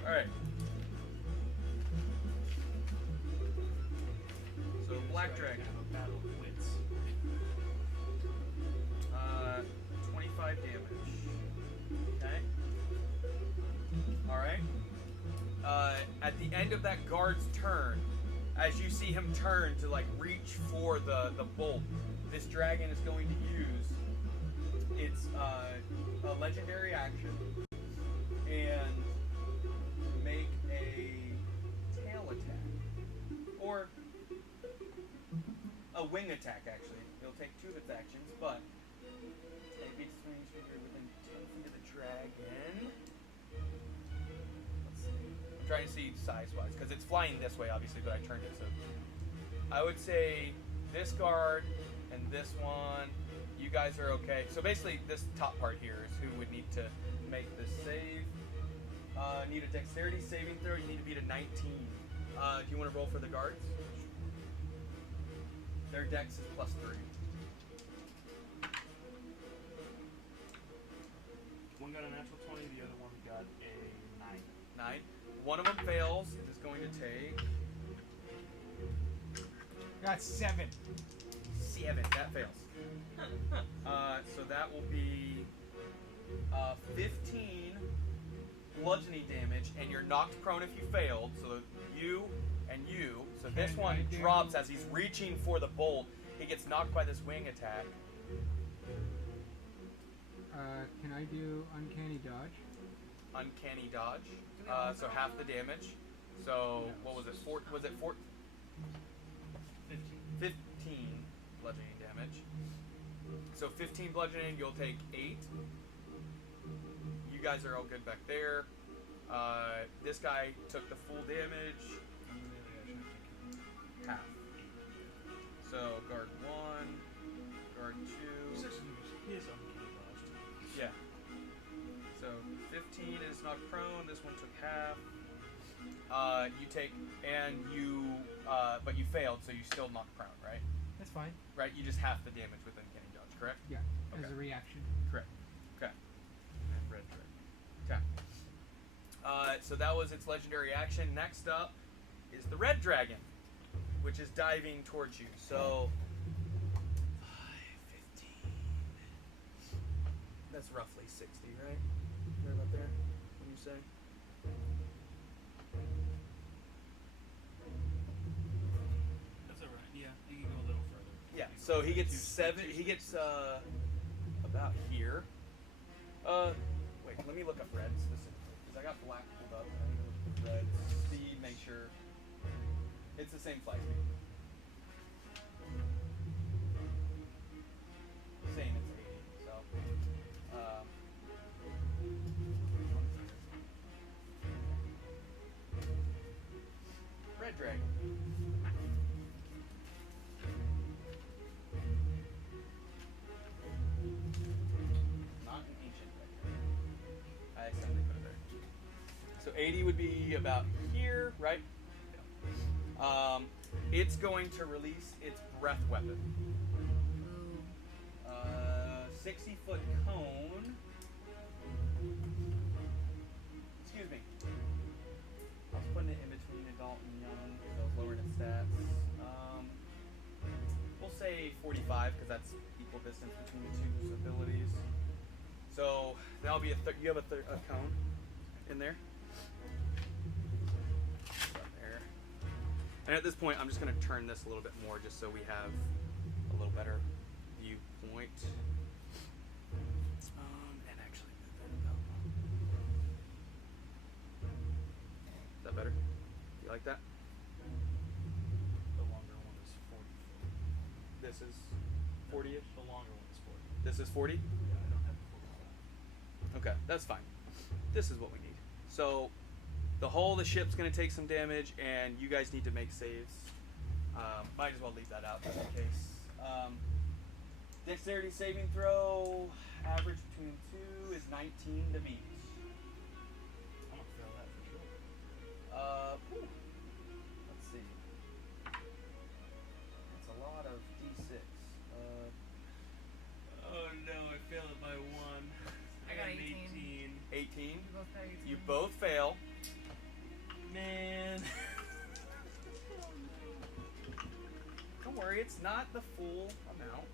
Alright. So Black Dragon. Have a battle of wits. 25 damage. Okay. Alright. At the end of that guard's turn, as you see him turn to like reach for the bolt, this dragon is going to use its a legendary action and make a tail attack. Or a wing attack, actually. It'll take 2 of its actions, but it beats range figure within 10 feet of the dragon. Let's see. I'm trying to see size-wise, because it's flying this way, obviously, but I turned it, so... I would say this guard and this one, you guys are okay. So basically, this top part here is who would need to make this save. Need a dexterity saving throw, you need to beat a 19. Do you want to roll for the guards? Their dex is +3. One got a natural 20, the other one got a 9. 9. One of them fails. It is going to take Got 7. 7. That fails. So that will be 15 bludgeoning damage, and you're knocked prone if you failed. So you and you. So this Can one I do- drops as he's reaching for the bolt. He gets knocked by this wing attack. Can I do uncanny dodge? Uncanny dodge. So half the damage. So what was it? Was it 15 bludgeoning damage. So 15 bludgeoning, you'll take 8. You guys are all good back there. This guy took the full damage. Half. So guard 1, guard 2. He is uncanny dodge. Yeah. So 15 is knocked prone. This one took half. You take, and you, but you failed, so you still knocked prone, right? That's fine. Right. You just half the damage with uncanny dodge, correct? Yeah, as Okay. a reaction. Correct. Okay. And red dragon. Okay. So that was its legendary action. Next up is the red dragon, which is diving towards you. So 15. That's roughly 60, right? Right about there. What do you say? That's alright. Yeah, you can go a little further. Yeah. So he gets 7. He gets about here. Wait. Let me look up red specifically because I got black pulled up. And I need to look at red. Speed. Make sure it's the same flight speed. Same. It's 80. So. Red dragon. Not an ancient red dragon. I accidentally put it there. So 80 would be about here, right? It's going to release its breath weapon. Ooh. 60-foot cone. Excuse me. I was putting it in between adult and young because I was lowering its stats. We'll say 45 because that's equal distance between the two abilities. So that'll be you have a cone in there. Right there. And at this point, I'm just going to turn this a little bit more just so we have a little better viewpoint. And actually move that You like that? The longer one is 40 foot. This is 40-ish. The longer one is 40. This is 40. Yeah, I don't have 45. Okay, that's fine. This is what we need. So, the hull of the ship's going to take some damage, and you guys need to make saves. Might as well leave that out just in case. Dexterity saving throw, average between 2 is 19 to beat. I'm gonna fail that for sure. Let's see. That's a lot of D6. Oh no, I failed it by 1. I got 18. 18? You both got 18. You both fail. Man. Don't worry, it's not the full amount.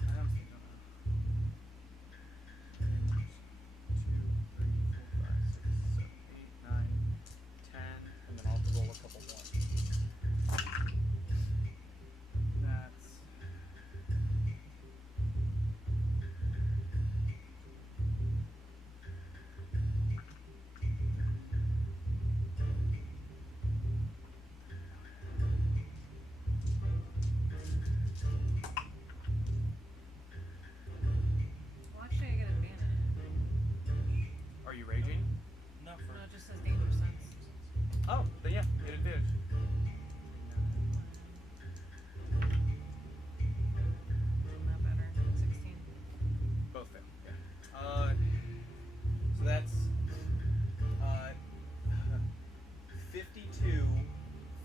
I'm thinking of 1, 2, 3, 4, 5, 6, 7, 8, 9, 10, and then I'll have to roll a couple more. That's Well, actually, I get advantage. Are you raging? No, No, for it just says danger sense. Oh, then yeah, get advantage. Not better. 16. Both fail. Yeah. So that's 52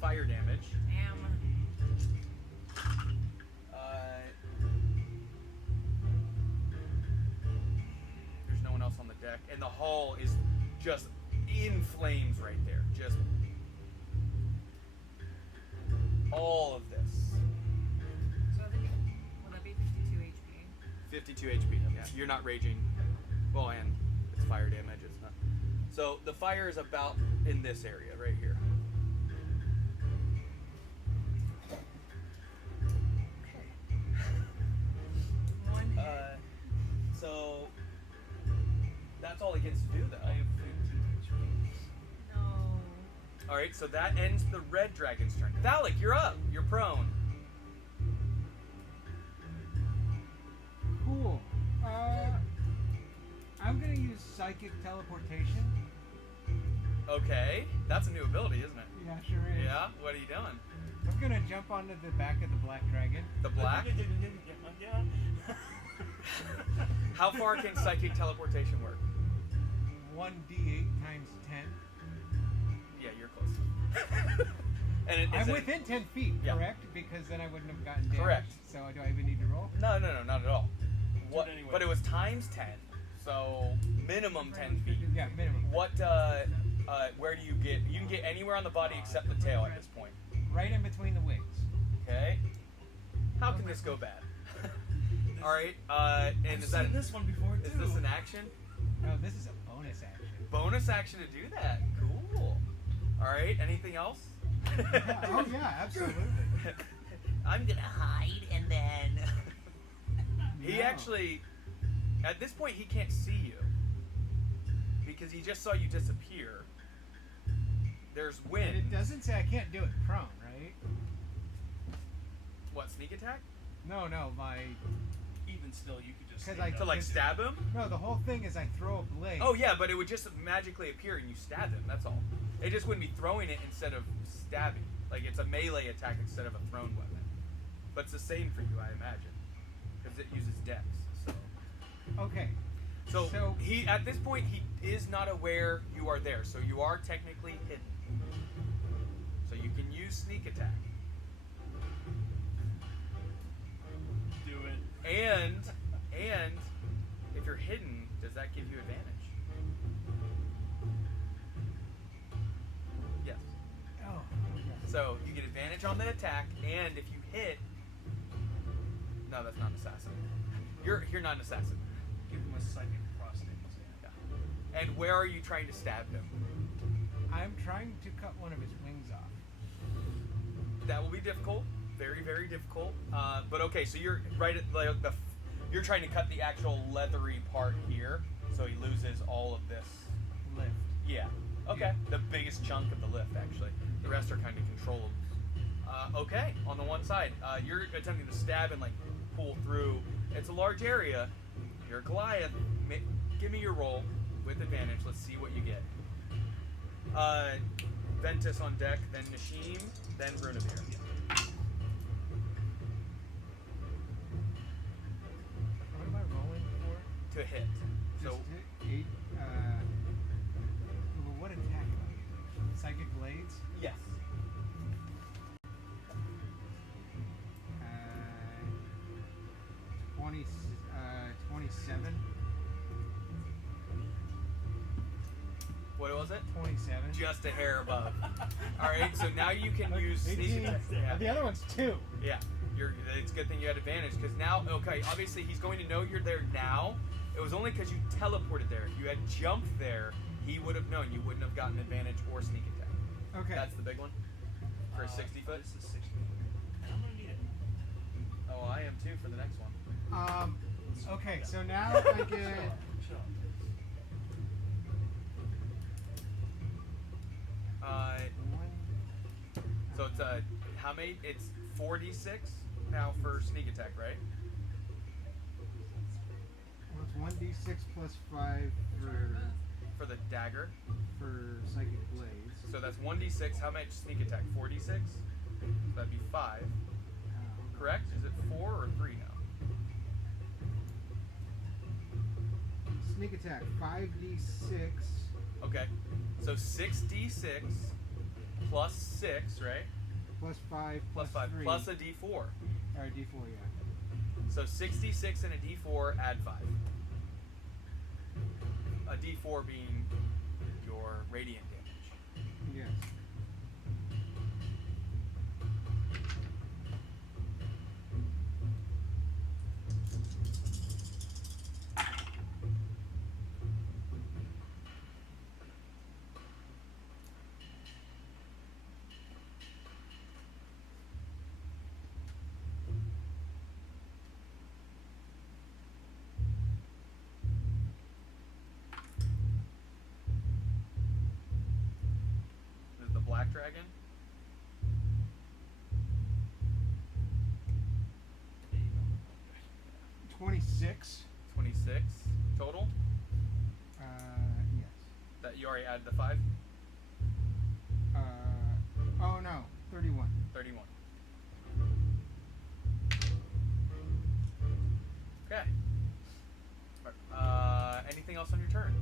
fire damage. Damn. There's no one else on the deck, and the hull is just in flames right there. Just all of this. So I think, will that be 52 HP? 52 HP. Yeah, you're not raging. Well, and it's fire damage. It's not. So the fire is about in this area right here. One hit. So that's all it gets to do, though. I have 15 HP. No. All right, so that ends the red dragon's turn. Thalik, you're up. You're prone. Cool. I'm gonna use psychic teleportation. Okay, that's a new ability, isn't it? Yeah, sure is. Yeah. What are you doing? I'm gonna jump onto the back of the black dragon. The black. Yeah. How far can psychic teleportation work? 1d8 times 10. Yeah, you're close. And I'm within 10 feet, Yeah. correct? Because then I wouldn't have gotten damaged. Correct. So do I even need to roll? No, not at all. What? it anyway. But it was times 10, so minimum 10 feet. Yeah, minimum. What? Where do you get? You can get anywhere on the body except the tail at this point. Right in between the wings. Okay. How can this go bad? All right. And I've is that seen this one before too. is this an action? No, this is a bonus action. Bonus action to do that. Cool. All right. Anything else? Oh yeah, absolutely. I'm gonna hide and then. He No. actually, at this point, he can't see you because he just saw you disappear. There's And wind. it doesn't say I can't do it prone, right? What, sneak attack? No, my. Even still, you could just 'Cause stand I- To up. like stab him? No, the whole thing is I throw a blade. Oh yeah, but it would just magically appear and you stab him. That's all. It just wouldn't be throwing it instead of stabbing. Like it's a melee attack instead of a thrown weapon. But it's the same for you, I imagine, because it uses dex. So. Okay. So he at this point he is not aware you are there, so you are technically hidden. So you can use sneak attack. Do it. And if you're hidden, does that give you advantage? Yes. Oh. So you get advantage on the attack, and if you hit, no, that's not an assassin. You're not an assassin. Give him a psychic prostate. Yeah. And where are you trying to stab him? I'm trying to cut one of his wings off. That will be difficult, very, very difficult. But okay, so you're right at like you're trying to cut the actual leathery part here, so he loses all of this Okay. The biggest chunk of the lift, actually. The rest are kind of controlled. Okay, on the one side, you're attempting to stab and like pull through. It's a large area. You're Goliath. Give me your roll with advantage. Let's see what you get. Ventus on deck, then Nashim, then Brunavir. What am I rolling for? To hit. So Just hit 8. Well, what attack am I using? Psychic Blades? yes. 27. What was it? 27. Just a hair above. All right, so now you can use sneak 18. attack. Yeah. The other one's 2. Yeah, it's a good thing you had advantage because now, okay, obviously he's going to know you're there now. It was only because you teleported there. If you had jumped there, he would have known. You wouldn't have gotten advantage or sneak attack. Okay. That's the big one for 60 foot. This is 60 foot. And I'm gonna need it. Oh, I am too for the next one. Okay, so now I get. Chill. So it's how many? It's 4d6 now for sneak attack, right? Well, it's 1d6 plus 5 For the dagger. for Psychic Blades. So that's 1d6. How much sneak attack? 4d6. That'd be 5. Correct? Is it 4 or 3 now? Sneak attack 5d6. Okay. So 6d6 plus 6, right? Plus 5 Plus 5 3. plus a d4. Or d4, yeah. So 66 and a d4, add 5. A d4 being your radiant damage. Yes. This is the black dragon. 26. 26 total. Yes. That you already added the 5. Oh no, 31. 31. Okay. Anything else on your turn?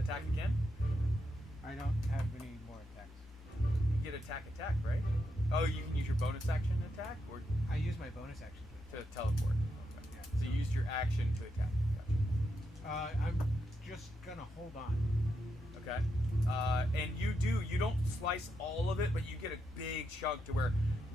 Attack again? I don't have any more attacks. You get attack, right? Oh, you can use your bonus action to attack or I use my bonus action to to teleport. Okay. Yeah. So you used your action to attack. Gotcha. I'm just gonna hold on. Okay. And you don't slice all of it, but you get a big chunk to where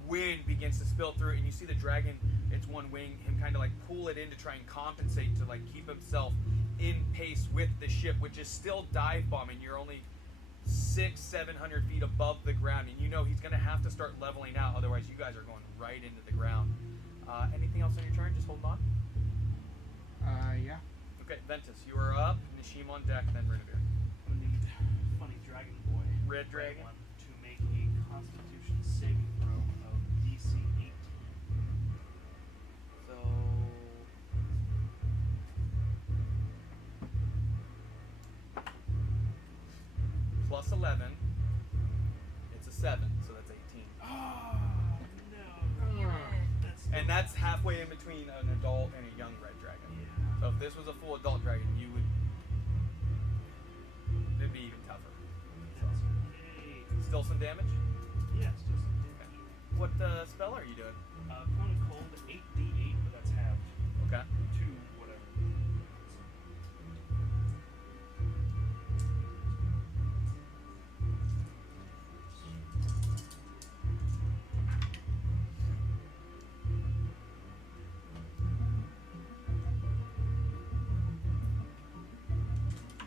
wind begins to spill through it, and you see the dragon, its one wing, him kind of like pull it in to try and compensate to like keep himself in pace with the ship, which is still dive bombing. You're only 600-700 feet above the ground, and you know he's going to have to start leveling out, otherwise you guys are going right into the ground. Anything else on your turn? Just hold on. Yeah. Okay, Ventus, you are up. Nishim on deck, then Runavir. I'm gonna need funny dragon boy. Red dragon. One to make a Constitution saving throw of DC 18. So plus 11. It's a 7, so that's 18. Oh no! And that's halfway in between an adult and a young red dragon. Yeah. So if this was a full adult dragon, it'd be even tougher. That's okay. Still some damage? Yes, just some damage. What spell are you doing? Cone cold 8d8, but that's halved. Okay. 2 whatever.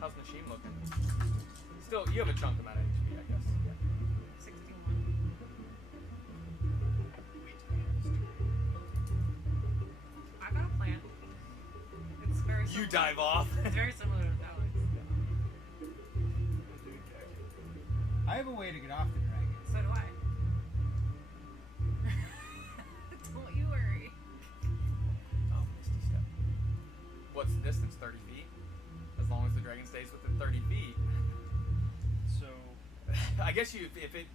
How's Nashim looking? Still, you have a chunk amount of HP, I guess. Yeah. 61. Wait till the end of this turn. I got a plan. It's very similar. You dive off. It's very similar to Alex. I'm doing that. I have a way to get off the dragon. So do I. Don't you worry. Oh, Misty Step. What's the distance? 30 feet? As long as the dragon stays within 30 feet. So, I guess if it.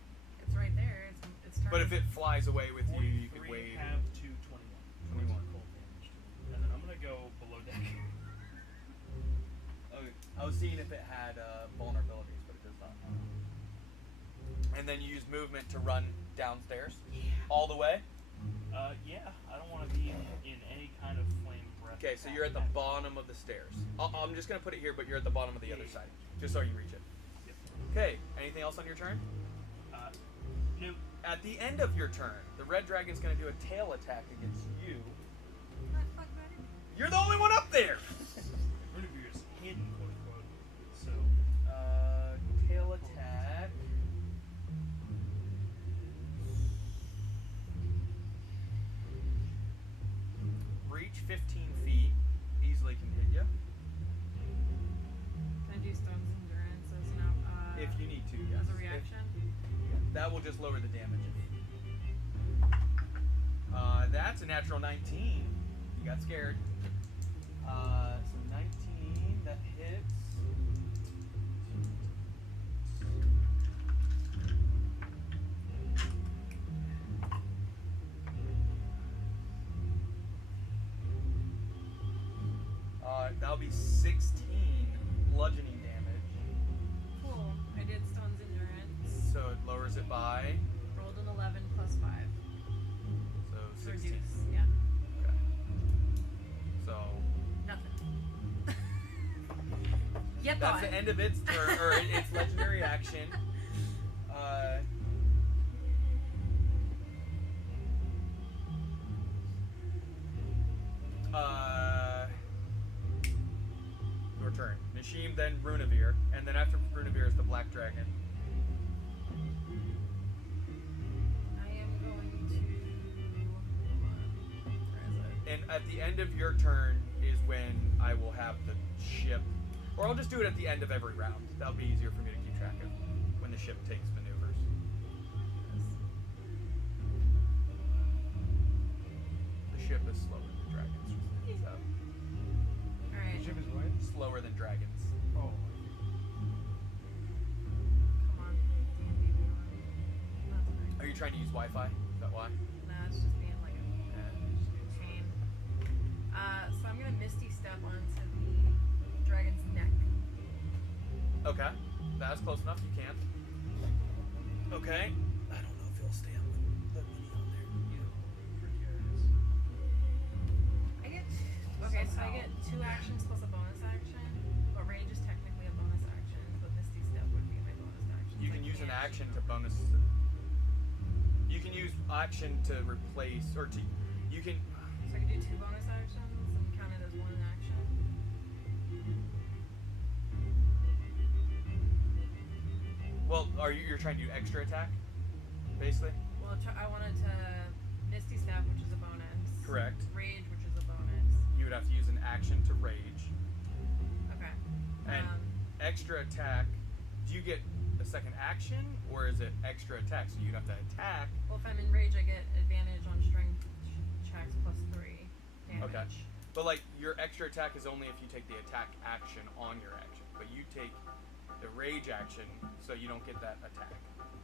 It's right there. It's But if it flies away with you, you could 43 wave. have to 21. 21. Cold damage to it. And then I'm gonna go below deck. Okay. I was seeing if it had vulnerabilities, but it does not. And then you use movement to run downstairs? All the way? Yeah, I don't want to be in any kind of flame breath. Okay, so you're at the bottom of the stairs. I'm just going to put it here, but you're at the bottom of the other side, just so you reach it. Yep. Okay, anything else on your turn? No. At the end of your turn, the red dragon's going to do a tail attack against you. Not fuck better. You're the only one up there! Runebeer's hidden, quote unquote. So, Tail attack. Reach 15 feet. Easily can hit you. Can I do Stone's Endurance as an If you need to, yes. as a reaction? That will just lower the damage. That's a natural 19. You got scared. So 19, that hits. That'll be 16 bludgeoning damage. Cool. I did Stone's Endurance. So it lowers it by, Rolled an 11 plus 5. so So 16. reduce. Yeah. Okay. So Nothing. Yep. that's the end of its turn, or its legendary action. Your turn. Nishim, then Runavir, and then after Runavir is the Black Dragon. I am going to. Hold on. Where is it? And at the end of your turn is when I will have the ship, or I'll just do it at the end of every round. That'll be easier for me to keep track of when the ship takes maneuvers. The ship is slower than dragons. So, Alright. Ship is what? slower than dragons. Oh. Come on. D&D one. Not tonight. Are you trying to use Wi-Fi? Is that why? Nah, it's just being like a pain. So I'm gonna Misty Step onto the dragon's neck. Okay, that's close enough. You can. Okay. I don't know if he'll stay on the mini on there. I get okay, so I get 2 actions plus a bonus action. But rage is technically a bonus action, but Misty Step would be my bonus action. You so can I use an can't action shoot. to bonus. You can use action to replace, or to. You can. So I can do 2 bonus actions and count it as 1 action. Well, you're trying to do extra attack, basically? Well, I wanted to Misty Step, which is a bonus. Correct. Rage, which is a bonus. You would have to use an action to rage. Okay. And extra attack, do you get a second action, or is it extra attack? So you'd have to attack. Well, if I'm in rage, I get advantage on strength checks plus 3 damage. Okay. But like, your extra attack is only if you take the attack action on your action. But you take the rage action, so you don't get that attack.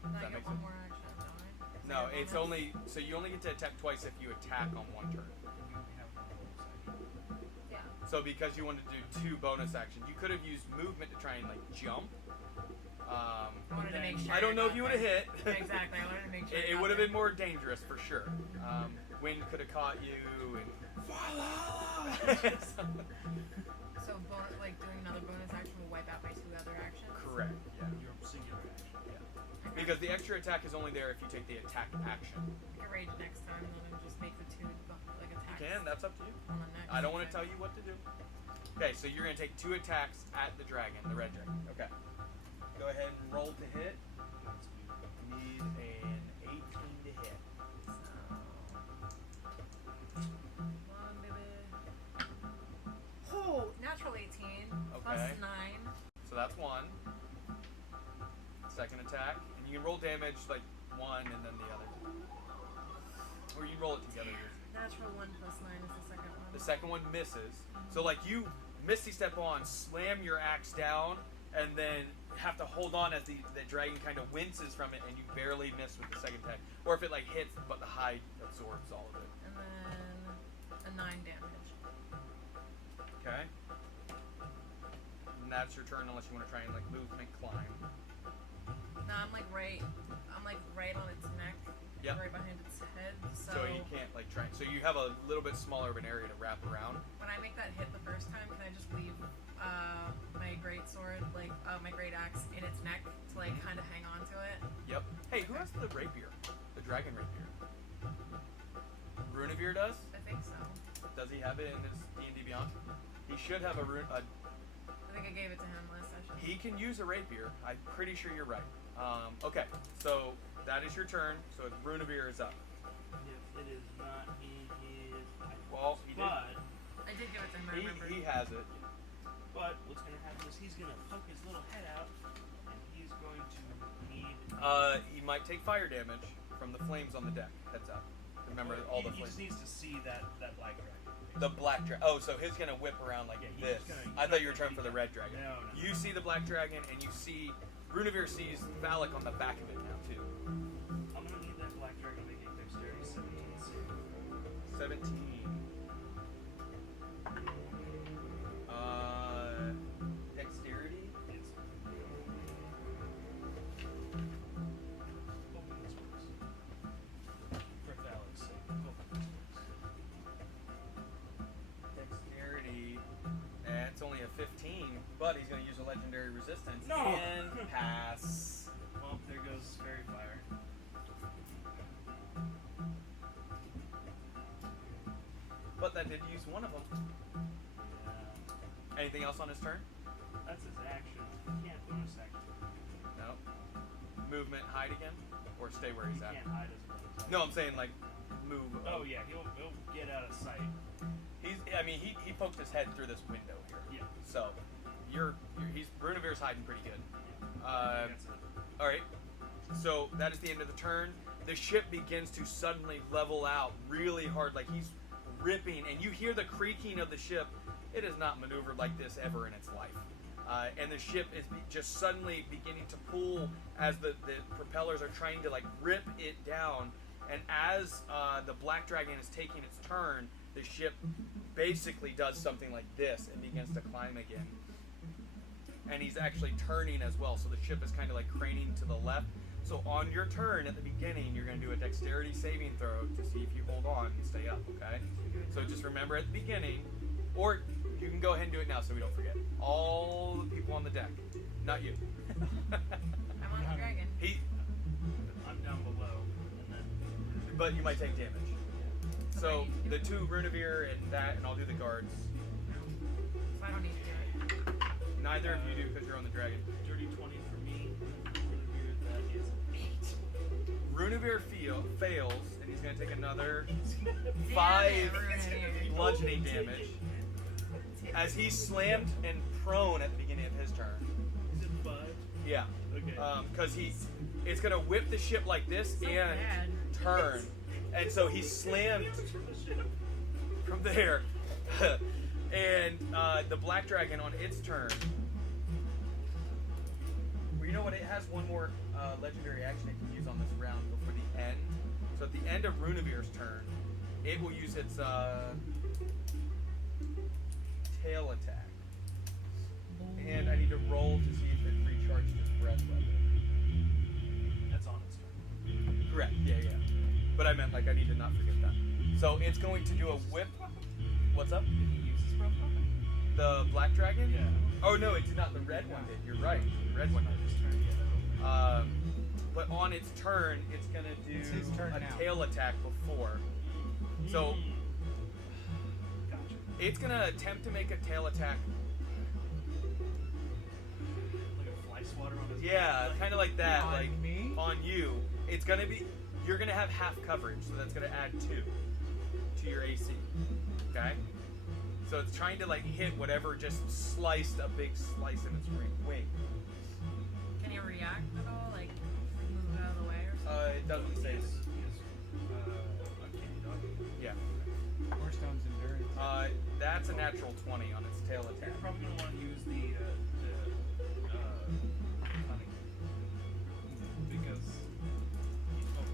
Then Does that I get make 1 sense? more action, don't I? Is No, that a it's bonus? only, so you only get to attack twice if you attack on 1 turn. Yeah. So because you wanted to do 2 bonus actions, you could have used movement to try and like jump. I wanted to make sure. I don't know if you would have hit. Exactly, I wanted to make sure. It would have been more dangerous for sure. Wind could have caught you and. So, like doing another bonus action will wipe out my 2 other actions. Correct. Yeah. Your singular action. Yeah. Because the extra attack is only there if you take the attack action. I can rage next time, and then just make the 2 like attacks. You can. That's up to you. On the next. I don't want to tell you what to do. Okay, so you're gonna take 2 attacks at the dragon, the red dragon. Okay. Go ahead and roll to hit. Need an 18 to hit. Come on, baby. Oh, natural 18 plus Okay. 9. So that's 1. second attack, and you can roll damage like one and then the other, or you roll it together. Natural 1 plus 9 is the second one. The second one misses. So like you misty step on, slam your axe down, and then have to hold on as the dragon kind of winces from it, and you barely miss with the second attack. Or if it like hits, but the hide absorbs all of it. And then a 9 damage. Okay. And that's your turn, unless you want to try and like movement climb. No, I'm like right on its neck. Yep. Right behind its head. So you can't like try. So you have a little bit smaller of an area to wrap around. When I make that hit the first time, can I just leave my great sword, like my great axe, in its neck to like kind of hang on to it? Yep. Hey, who has the rapier? The dragon rapier. Runavir does? I think so. Does he have it in his D&D Beyond? He should have a I think I gave it to him last session. He can use a rapier. I'm pretty sure you're right. Okay, so that is your turn. So Runavir is up. If it is not in his Well, he did. I did give it to him, I remember. He has it. But what's going to happen is he's going to poke his little head out, and he's going to need. He might take fire damage from the flames on the deck. Heads up. Remember all the He flames. just needs to see that black dragon. The black dragon. Oh, so he's gonna whip around like Yeah, he's this. just gonna- I thought you were trying for the red dragon. No. You see the black dragon, and you see Runavir sees Valak on the back of it now too. I'm going to need that black dragon to make a dexterity 17 save. 17. Dexterity. It's. Hoping this works. For Valak's sake, hoping this works. Dexterity. And it's only a 15, but he's gonna use a legendary resistance No! and pass. Well, there goes Fairy Fire. But that did use one of them. Yeah. Anything else on his turn? That's his action. He can't bonus action. No. Movement, hide again, or stay where He he's at. can't hide as a bonus action. No, I'm saying like move. Oh yeah, he'll get out of sight. He poked his head through this window here. Yeah. So, Brunavir's hiding pretty good. That's it. All right. So that is the end of the turn. The ship begins to suddenly level out really hard, like he's ripping, and you hear the creaking of the ship. It has not maneuvered like this ever in its life. And the ship is just suddenly beginning to pull as the propellers are trying to like rip it down. And as the black dragon is taking its turn, the ship basically does something like this and begins to climb again. And he's actually turning as well, so the ship is kind of like craning to the left. So on your turn at the beginning, you're going to do a dexterity saving throw to see if you hold on and stay up, okay? So just remember at the beginning, or you can go ahead and do it now so we don't forget. All the people on the deck, not you. I'm on the dragon. I'm down below, and then. But you might take damage. So the two Runavir and that, and I'll do the guards. So I don't need to do it. Neither of you do because you're on the dragon. Dirty 20 for me. That is 8. Runavir fails, and he's going to take another 5 Runavir. bludgeoning damage as he's slammed and prone at the beginning of his turn. Is it 5? Yeah. Okay. Because it's going to whip the ship like this So and bad. turn. And so he's slammed from there. And the black dragon on its turn. Well, you know what? It has one more legendary action it can use on this round before the end. So at the end of Runavir's turn, it will use its tail attack. And I need to roll to see if it recharged its breath weapon. That's on its turn. Correct. Yeah. But I meant like I need to not forget that. So it's going to do a whip. What's up? Did he use his breath weapon? The black dragon? Yeah. Oh no, it did not. The red one did. You're right. The red one Not did. his turn yet. But on its turn, it's gonna do It's his turn a now. tail attack before. So Gotcha. it's gonna attempt to make a tail attack. Like a fly swatter on his Yeah, back. kind of like that. On like me? on you. It's gonna be. You're gonna have half coverage, so that's gonna add 2 to your AC. Okay. So it's trying to like hit whatever just sliced a big slice in its wing. Can you react at all? Like It doesn't say this. Uncanny dodge. Yeah. Or Stone's endurance. That's a natural 20 on its tail You're attack. probably gonna want to use the cunning because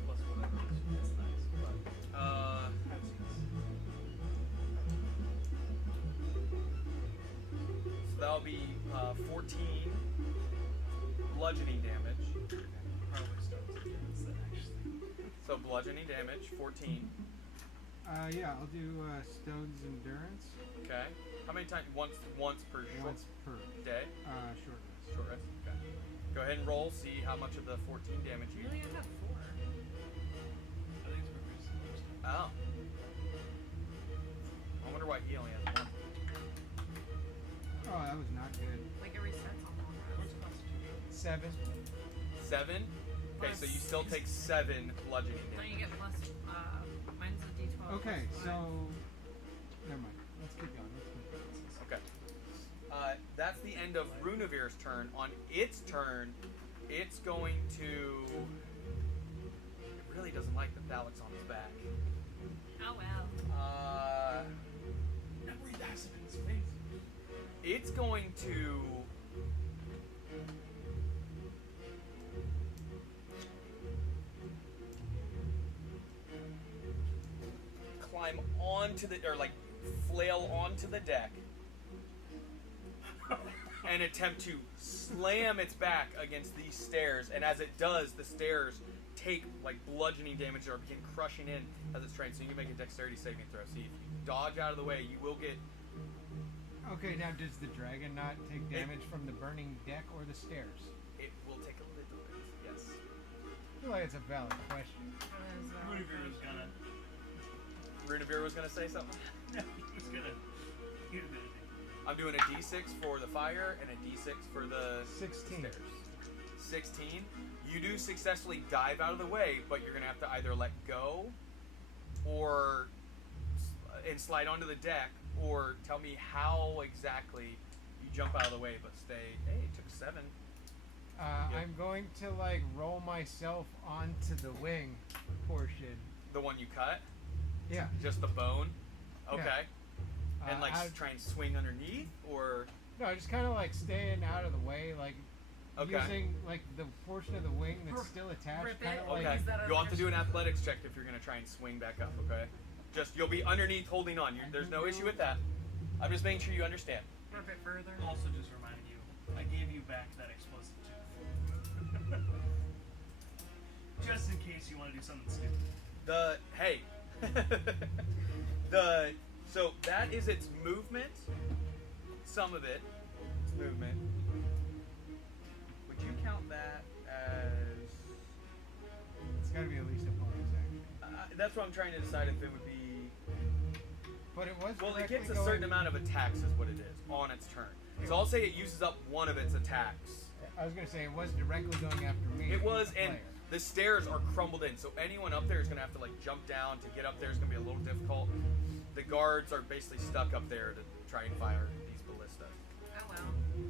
plus whatever is nice, but I've seen So that'll be 14 bludgeoning damage. probably Stone's endurance then actually. So bludgeoning damage, 14. Yeah, I'll do Stone's endurance Okay. How many times? Once per once per day. short rest. Short rest. Okay. Go ahead and roll. See how much of the 14 damage you. Really, I have 4. I think it's reversed. Oh. I wonder why he only has one. Oh, that was not good. Like it resets on long What's rest. Constitution? 7. 7. Okay, so you still take 7 bludgeoning Don't you damage. get plus? Mine's a D12. Okay, plus so 5. never mind. Let's keep going. Okay. That's the end of Runevir's turn. On its turn, it's going to. It really doesn't like the Thalic's on its back. Oh well. Now breathe acid in his face. It's going to. Climb onto the, or like flail onto the deck and attempt to slam its back against these stairs. And as it does, the stairs take like bludgeoning damage or begin crushing in as it's trying. So you can make a dexterity saving throw. See, if you dodge out of the way, you will get. Okay, now does the dragon not take damage from the burning deck or the stairs? It will take a little bit. Yes. I feel like it's a valid question. Rudiger was gonna. Runavir was gonna say something. No, he was gonna. He didn't do anything. I'm doing a D6 for the fire and a D6 for the 16. stairs. 16. You do successfully dive out of the way, but you're gonna have to either let go, or and slide onto the deck, or tell me how exactly you jump out of the way, but stay. Hey, it took 7. I'm going to like roll myself onto the wing portion. The one you cut, Yeah. just the bone. Okay. And like I'd- try and swing underneath, or No, just kind of like staying out of the way, like okay. using like the portion of the wing that's still attached. Rip Kind it. of like Okay. Use that as You'll have your to do an shield. athletics check if you're gonna try and swing back up. Okay. Just you'll be underneath, holding on. There's no issue with that. I'm just making sure you understand. Rip it further. Also, just reminding you, I gave you back that explosive tooth. Just in case you want to do something stupid. So that is its movement. Some of it, its movement. Would you count that as? it's got to be at least a bonus action. That's what I'm trying to decide if it would be. But it was. Well, it directly gets a going- certain amount of attacks, is what it is, on its turn. So I'll say it uses up one of its attacks. I was gonna say it was directly going after me. It was, the and player. the stairs are crumbled in, so anyone up there is gonna have to like jump down to get up there. Is gonna be a little difficult. The guards are basically stuck up there to try and fire these ballistas. Oh well.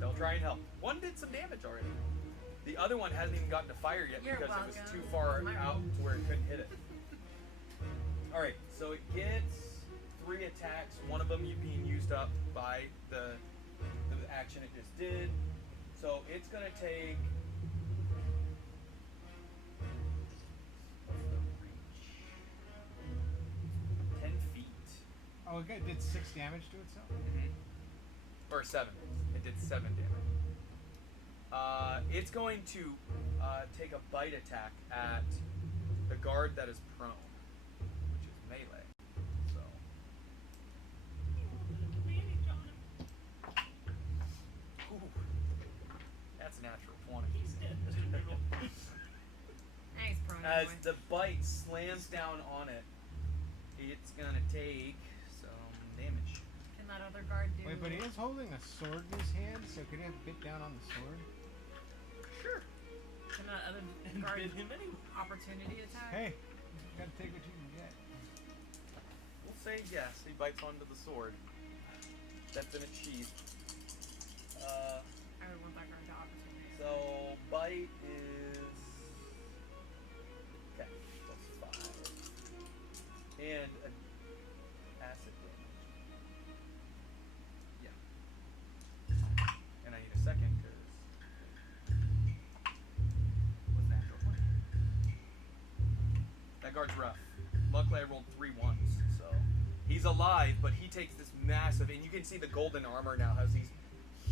They'll try and help. One did some damage already. The other one hasn't even gotten to fire yet You're because it was welcome. too far My out roll. to where it couldn't hit it. All right, so it gets 3 attacks. One of them you being used up by the action it just did. So it's gonna take. What's the reach? 10 feet. Oh, it did 6 damage to itself. Or 7. It did 7 damage. It's going to take a bite attack at the guard that is prone, which is melee. So. Ooh. That's a natural 20. He's dead, Mr. Noodle. Nice, prone As boy. the bite slams down on it, it's gonna take some damage. Can that other guard do? Wait, but he is holding a sword in his hand, so could he have bit down on the sword? Sure. Can that other And guard bit him anyway. opportunity attack? Hey, you gotta take what you can get. We'll say yes. He bites onto the sword. That's been achieved. I would want that guard to opportunity. So bite is That guard's rough. Luckily, I rolled 3 ones, so he's alive, but he takes this massive, and you can see the golden armor now has these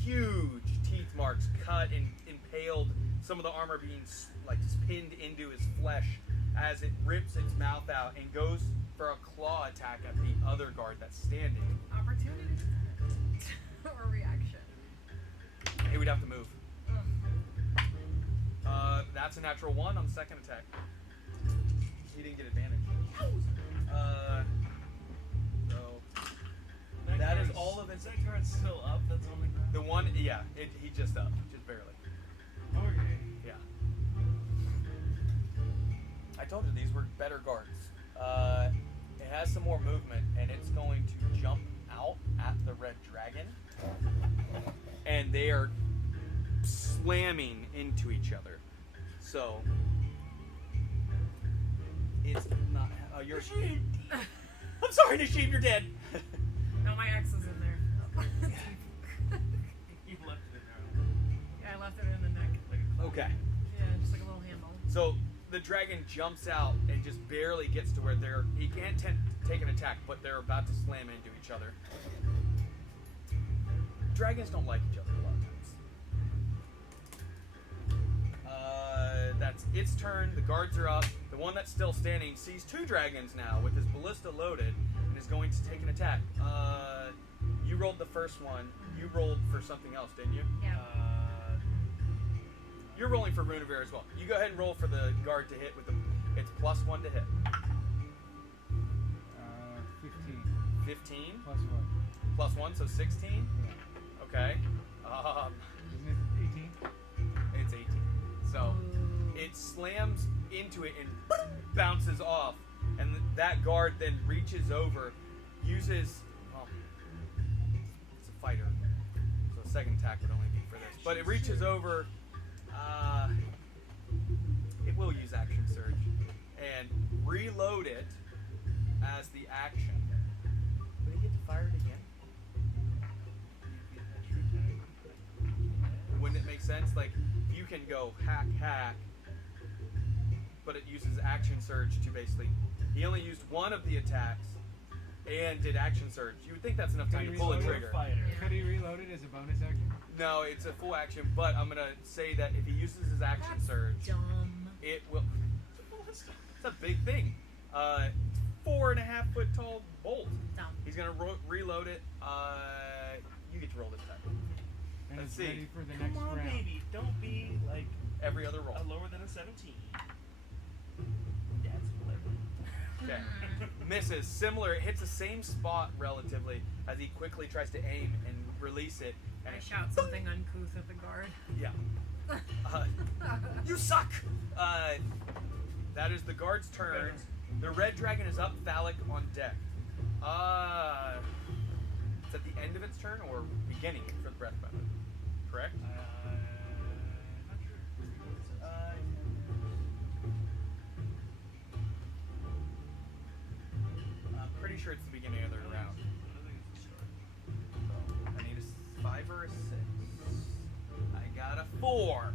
huge teeth marks cut and impaled. Some of the armor being like pinned into his flesh as it rips its mouth out and goes for a claw attack at the other guard that's standing. Opportunity or reaction? Hey, we'd have to move. That's a natural 1 on the second attack. He didn't get advantage. So that is all of his. Is that card still up? That's on the ground. The one, yeah, he just up, just barely. Okay. Yeah. I told you these were better guards. It has some more movement, and it's going to jump out at the red dragon, and they are slamming into each other. So it's not. You're. I'm sorry, Nashim, you're dead. No, my X is in there. You left it in there. Yeah, I left it in the neck. Okay. Yeah, just like a little handle. So the dragon jumps out and just barely gets to where he can't take an attack, but they're about to slam into each other. Dragons don't like each other a lot of times. That's its turn. The guards are up. The one that's still standing sees 2 dragons now with his ballista loaded and is going to take an attack. You rolled the first one. You rolled for something else, didn't you? Yeah. You're rolling for Runebear as well. You go ahead and roll for the guard to hit with the. It's +1 to hit. 15. 15 Plus 1. +1, so 16. Yeah. Okay. Isn't it 18? It's 18. So it slams into it and bounces off, and that guard then reaches over, uses. Well, it's a fighter, so a second attack would only be for this. But it reaches over. It will use action surge and reload it as the action. Would he get to fire it again? Wouldn't it make sense? Like, you can go hack, but it uses action surge to basically. He only used one of the attacks and did action surge. You would think that's enough time to pull a trigger. Could he reload it as a bonus action? No, it's a full action, but I'm gonna say that if he uses his action surge, Dumb. it will. It's a big thing. 4.5 foot tall bolt. Dumb. He's gonna reload it. You get to roll this time. And Let's it's see. ready for the next Come on, round. baby. Don't be like Every other roll. lower than a 17. That's 11. Okay. Misses. Similar. It hits the same spot relatively as he quickly tries to aim and release it. And I it shout something uncouth at the guard. Yeah. You suck! That is the guard's turn. The red dragon is up, phallic on deck. It's at the end of its turn or beginning for the breath weapon. Correct? Not sure. I'm pretty sure it's the beginning of their round. So I need a 5 or a 6. I got a 4.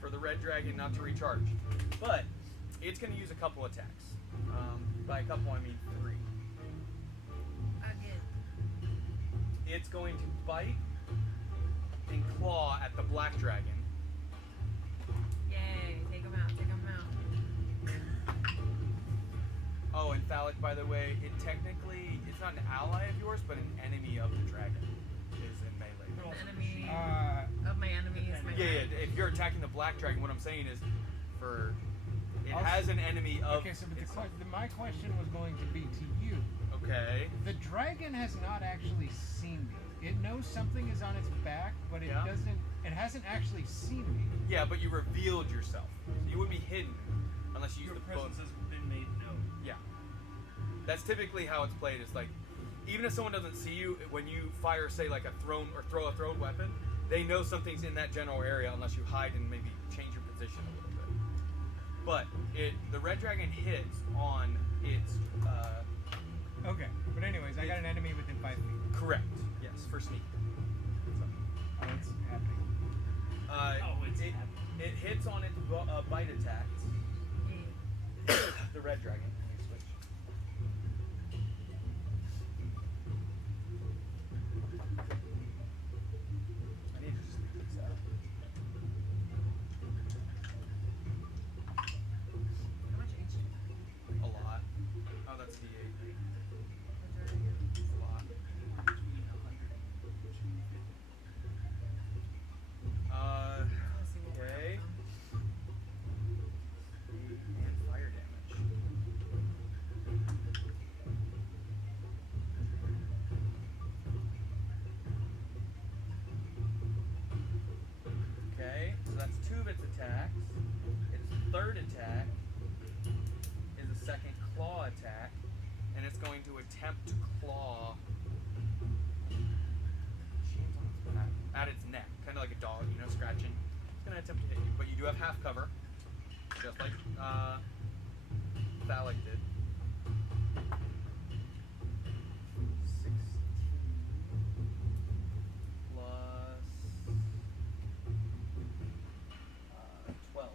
For the red dragon not to recharge. But it's going to use a couple attacks. By a couple, I mean 3. Again. It's going to bite and claw at the black dragon. Yay. Take him out. Take him out. Oh, and phallic, by the way, it's not an ally of yours, but an enemy of the dragon is in melee. An enemy Uh, of my enemy is my Yeah, friend. if you're attacking the black dragon, what I'm saying is, it I'll has an enemy of. okay, so but itself. my question was going to be to you. Okay. The dragon has not actually seen me. It knows something is on its back, but it Yeah. doesn't. It hasn't actually seen me. Yeah, but you revealed yourself. So you would be hidden unless you use Your the bone. presence has been made known. Yeah. That's typically how it's played. It's like, even if someone doesn't see you, when you fire, say, like a thrown or throw a thrown weapon, they know something's in that general area unless you hide and maybe change your position a little bit. But the red dragon hits on its. Okay, but anyways, I got an enemy within 5 feet. Correct. Yes, for sneak. Oh, it's happening. It's It hits on its bite attacks. the red dragon. Let me switch. I need to just leave these out. How much HP? A lot. Oh, that's D8. Right? Majority of A lot. Between 100 and 250. Let's see what we're Okay. at. And fire damage. Okay, so that's 2 of its attacks. Its third attack is a second claw attack, and it's going to attempt to claw chains on its back, at its neck, kind of like a dog, you know, scratching. It's going to attempt to hit you, but you do have half cover, just like Phallic did. 16 plus 12.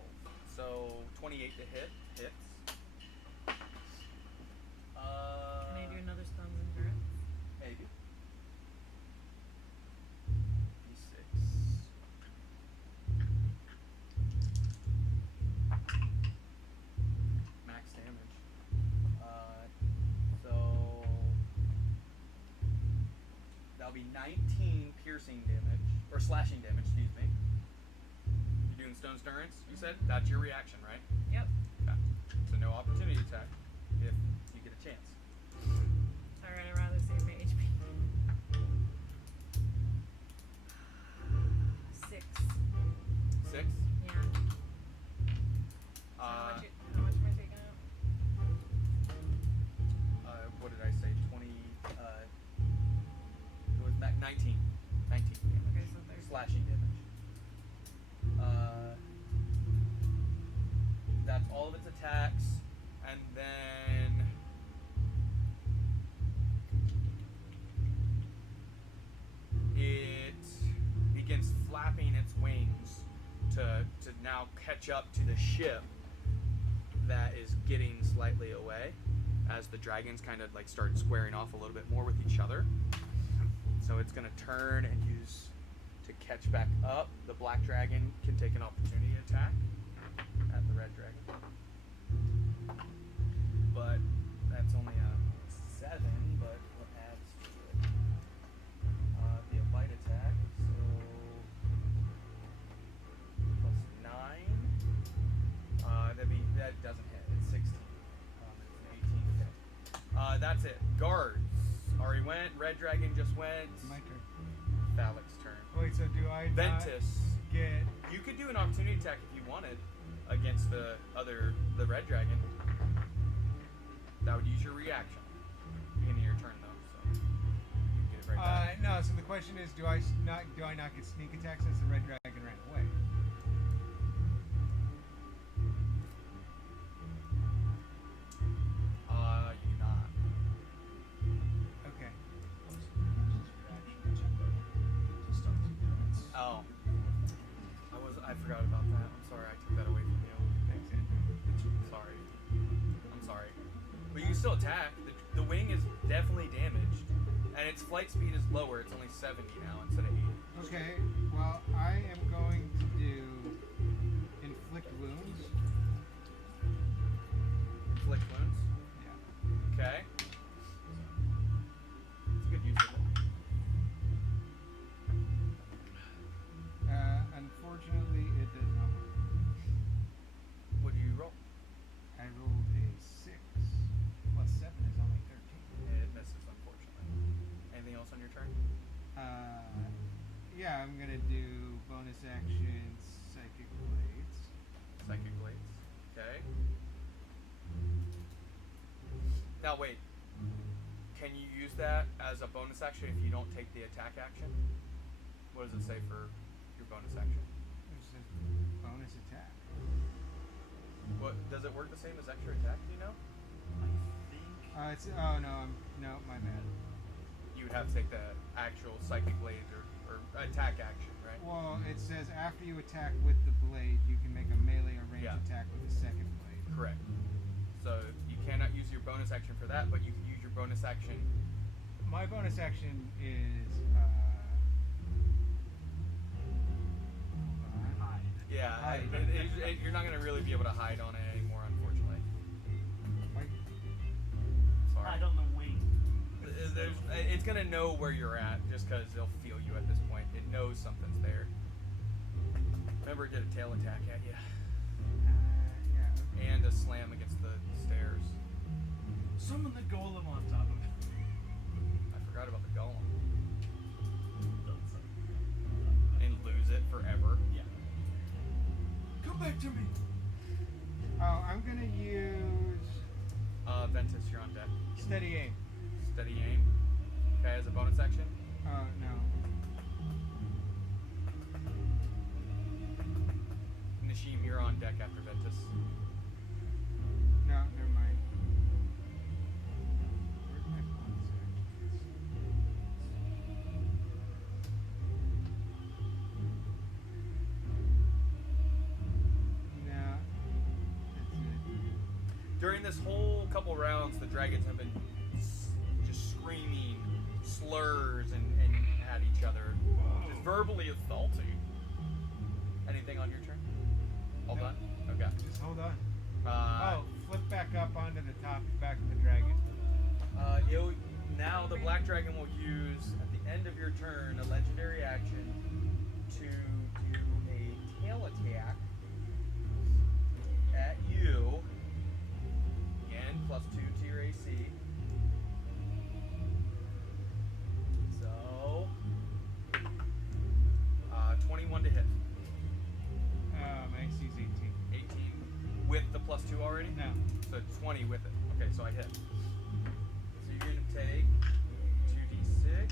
So 28 to hit. Hits. Can I do another stuns endurance? Maybe. D6. Max damage. So that'll be 19 piercing damage, or slashing damage, excuse me. You're doing Stone's Endurance, you said? That's your reaction, right? Yep. Okay. So no opportunity attack if you get a chance. Alright, I'd rather save my HP. 6. 6. Yeah. So how much am I taking out? What did I say? 20. It was back 19. 19 damage. Okay, so 30. Slashing damage. That's all of its attacks, and then it begins flapping its wings to now catch up to the ship that is getting slightly away as the dragons kind of like start squaring off a little bit more with each other. So it's going to turn and use to catch back up. The black dragon can take an opportunity attack at the red dragon. But that's only a 7, but what adds to it? The bite attack, so plus 9. That doesn't hit. It's 16. It's an 18 hit. That's it. Guards already went. Red dragon just went. My turn. Phallic's turn. Wait, so do I not Ventus. get... You could do an opportunity attack if you wanted against the red dragon. That would use your reaction. Beginning of your turn though, so you can get it right back. No, so the question is, do I not get sneak attack since the red dragon ran away? You do not. Okay. Oh. I forgot about that. I'm sorry, I took that away from you. Thanks, Andrew. Sorry. I'm sorry. But you can still attack. The wing is definitely damaged. And its flight speed is lower. It's only 70 now instead of 80. Okay, well, I am going to do inflict wounds. Inflict wounds. Yeah. Okay. It's a good use of it. Unfortunately, it does not work. What do you roll? I rolled a 6 plus 7 is only 13. It misses, unfortunately. Anything else on your turn? Yeah, I'm gonna do bonus action psychic blades. Psychic blades. Okay. Now wait. Can you use that as a bonus action if you don't take the attack action? What does it say for your bonus action? It's a bonus attack. What does it work the same as extra attack? Do you know? I think. No, my bad. You would have to take the actual psychic blade or attack action, right? Well, it says after you attack with the blade, you can make a melee or ranged Yeah. attack with the second blade. Correct. So you cannot use your bonus action for that, but you can use your bonus action. My bonus action is. Hold on. Yeah, Hide. you're not gonna really be able to hide on it anymore, unfortunately. Like, Sorry. Hide on the wing. It's gonna know where you're at just because it'll feel you at this point. It knows something's there. Remember, it did a tail attack at you yeah. and a slam against the stairs. Summon the golem on top of it. I forgot about the golem and lose it forever. Yeah. Come back to me. Oh, I'm gonna use Ventus, you're on deck. steady aim. Steady aim. Okay, as a bonus action. No. Nishim, you're on deck after Ventus. No, never mind. Where's my bonus actions? No. That's it. During this whole couple rounds, the dragons have been just screaming slurs and at each other, just verbally assaulting. Anything on your turn? All done? Okay. Just hold on. Uh, Flip back up onto the top back of the dragon. Now the black dragon will use, at the end of your turn, a legendary action to do a tail attack at you. Again, +2 to your AC. So, 21 to hit. My AC is 18. 18 with the +2 already? No. So 20 with it. Okay, so I hit. So you're going to take 2d6.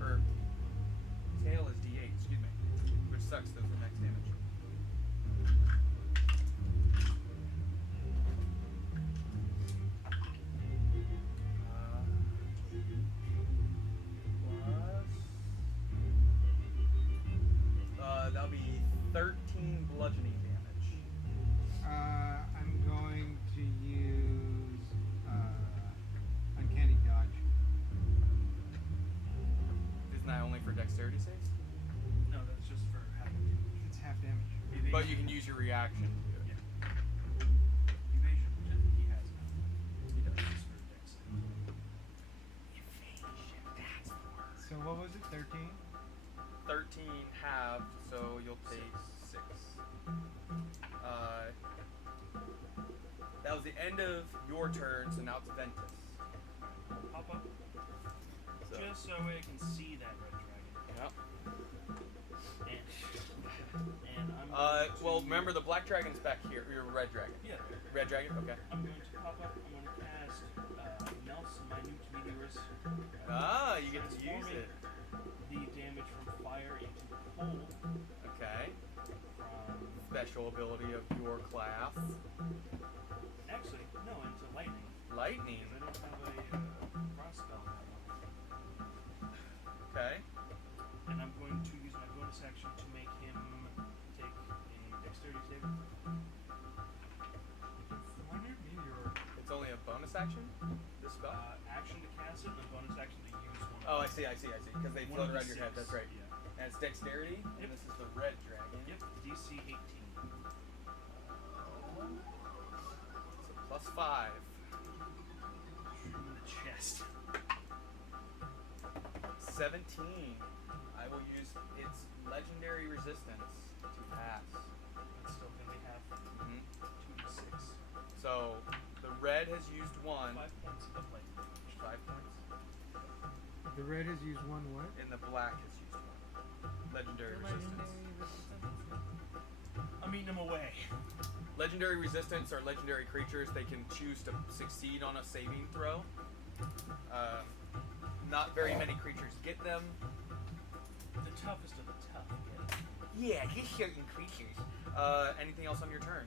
Or, tail is d8, excuse me. Which sucks, those are max damage. That'll be 13 bludgeoning damage. I'm going to use Uncanny Dodge. Isn't that only for dexterity saves? No, that's just for half damage. It's half damage. But you can use your reaction to do it. Evasion, which I think he has now. He does. Just for dex save. So what was it? 13? 13 halved, so you'll take 6. That was the end of your turn, so now it's Ventus. Pop up. So, Just so I can see that red dragon. yep. And I'm going to, Well, remember the black dragon's back here. Your red dragon. Yeah. Red dragon? Okay. I'm going to pop up. I'm going to cast Mel's Minute Meteorus. Ah, you get to use transforming it. The damage from fire into cold. Okay. From Special ability of your class. actually no, into lightning. Lightning. Because I don't have a frost spell on that one. Okay. And I'm going to use my bonus action to make him take a dexterity saving throw. It's only a bonus action? This spell? Action to cast it, and a bonus action to use one. Oh, I see. Because they float around your head. That's right. Yeah. And it's dexterity, and Yep. this is the red dragon. Yep. DC 18. So +5. Shoot him in the chest. 17. I will use its legendary resistance to pass. It's still gonna be half. 2d6. So the red has used 1. 5 points of lightning. 5 points. The red has used one what? And the black has used 1. Legendary resistance. I'm eating him away. Legendary resistance are legendary creatures. They can choose to succeed on a saving throw. Not very many creatures get them. The toughest of the tough. Yeah, just certain creatures. Anything else on your turn?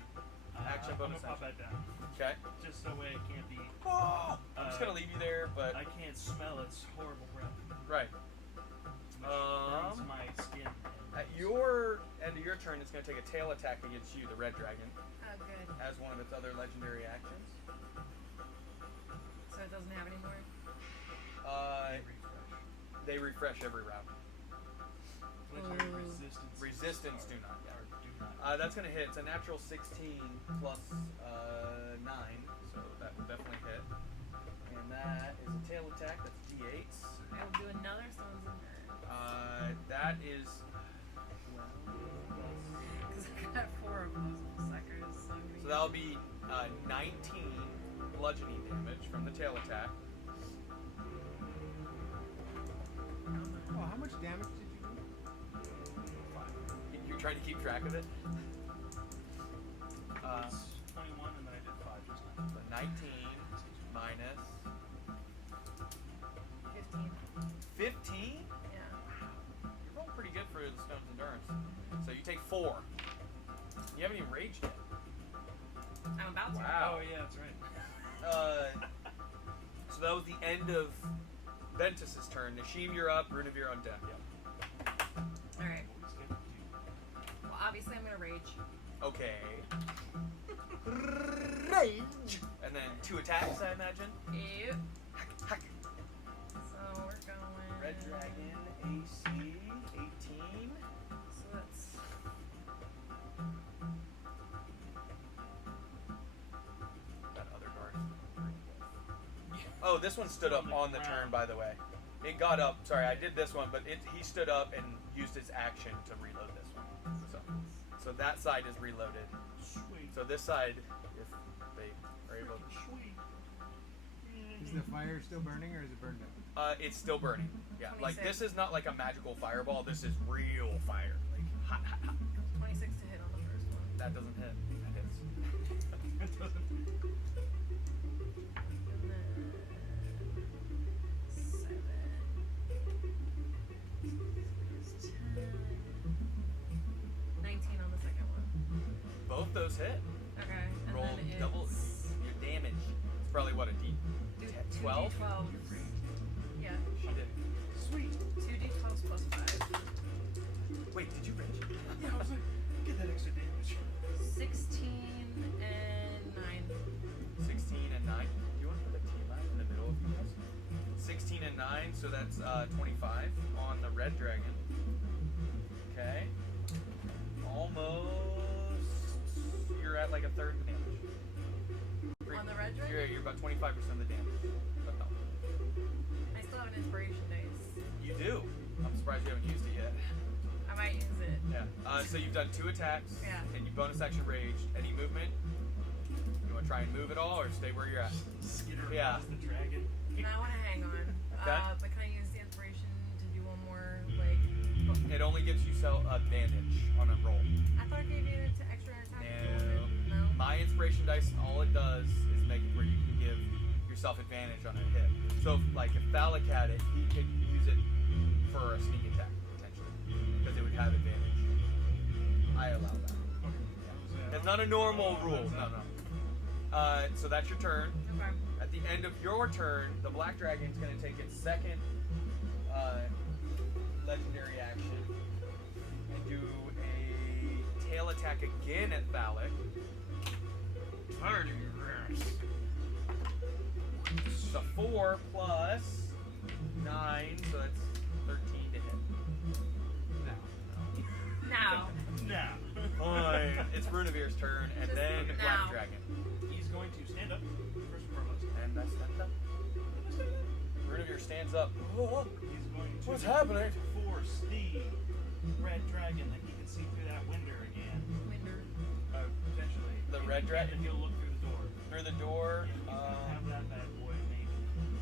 Action, bonus I'm gonna pop action. that down. Okay. Just so way it can't be. Oh, I'm just gonna leave you there, but I can't smell its horrible breath. right. Which burns my skin. At your end of your turn, it's going to take a tail attack against you, the red dragon, Oh, good. as one of its other legendary actions. So it doesn't have any more? They refresh every round. Legendary Ooh. resistance. Resistance do not. Or do not. That's going to hit. It's a natural 16 plus 9, so that will definitely hit. And that is a tail attack. That's d8s. I will do another Stones and Nerds. That is. Because I got 4 of those suckers. So that'll be 19 bludgeoning damage from the tail attack. Oh, how much damage did you do? You're trying to keep track of it? It's 21 and then I did 5 just now. So 19 minus 15. 15? Yeah. You're rolling pretty good for the Stone's Endurance. So you take 4. You haven't even raged yet. I'm about to. Wow. Oh yeah, that's right. So that was the end of Ventus's turn. Nashim, you're up. Runavir on deck. Alright. What we scheduled to do. Well, obviously I'm going to rage. Okay. Rage! And then 2 attacks, I imagine. Ew. Hack. So we're going. Red Dragon, AC, 18. So that's. That other guard. Oh, this one stood up on the turn, by the way. It got up. Sorry, I did this one, but he stood up and used his action to reload this one. So that side is reloaded. Sweet. So this side, if they are able to. Sweet. Is the fire still burning or is it burned up? It's still burning. Yeah, like 26. this is not like a magical fireball. This is real fire. Like hot, hot, hot. 26 to hit on the first one. That doesn't hit. That hits. It doesn't. And then. 7. 19 on the second one. Both those hit. Okay. And Roll then it's double your damage. It's probably what, a D? 12? 2d12. Yeah. She did. Sweet. 2d12 plus 5. Wait, did you rage? Yeah, I was like, get that extra damage. 16 and 9. 16 and 9. Do you want to put a T line in the middle of you guys? 16 and 9, so that's 25 on the red dragon. Okay. Almost. You're at like a third of the damage. On the red dragon? You're about 25% of the damage. But no. I still have an inspiration dice. You do. I'm surprised you haven't used it yet. I might use it. Yeah. So you've done 2 attacks. Yeah. And you bonus action raged. Any movement? You want to try and move at all, or stay where you're at? Skitter Yeah. across the dragon. And I want to hang on. Okay. But can I use the inspiration to do one more, like... It only gives you advantage on a roll. I thought it gave you an extra attack. No. No? My inspiration dice, all it does is make it where you can give yourself advantage on a hit. So, if Phallic had it, he could use it for a sneak attack, potentially. Because it would have advantage. I allow that. It's not a normal rule. No. So that's your turn. Okay. At the end of your turn, the black dragon's going to take its second legendary action and do a tail attack again at Phallic. Tired of your ass. It's a 4 plus 9, so that's 13 to hit. Now. Now. Fine. It's Runavir's turn, and Just then now. Black Dragon. He's going to stand up, first and foremost. And that's that. Runavir stands up. Oh, He's going to what's happening? force the red dragon that he can see through that window again. Winder. Potentially. The red dragon? And he'll look through the door. Through the door. Yeah, he's gonna have that bad boy maybe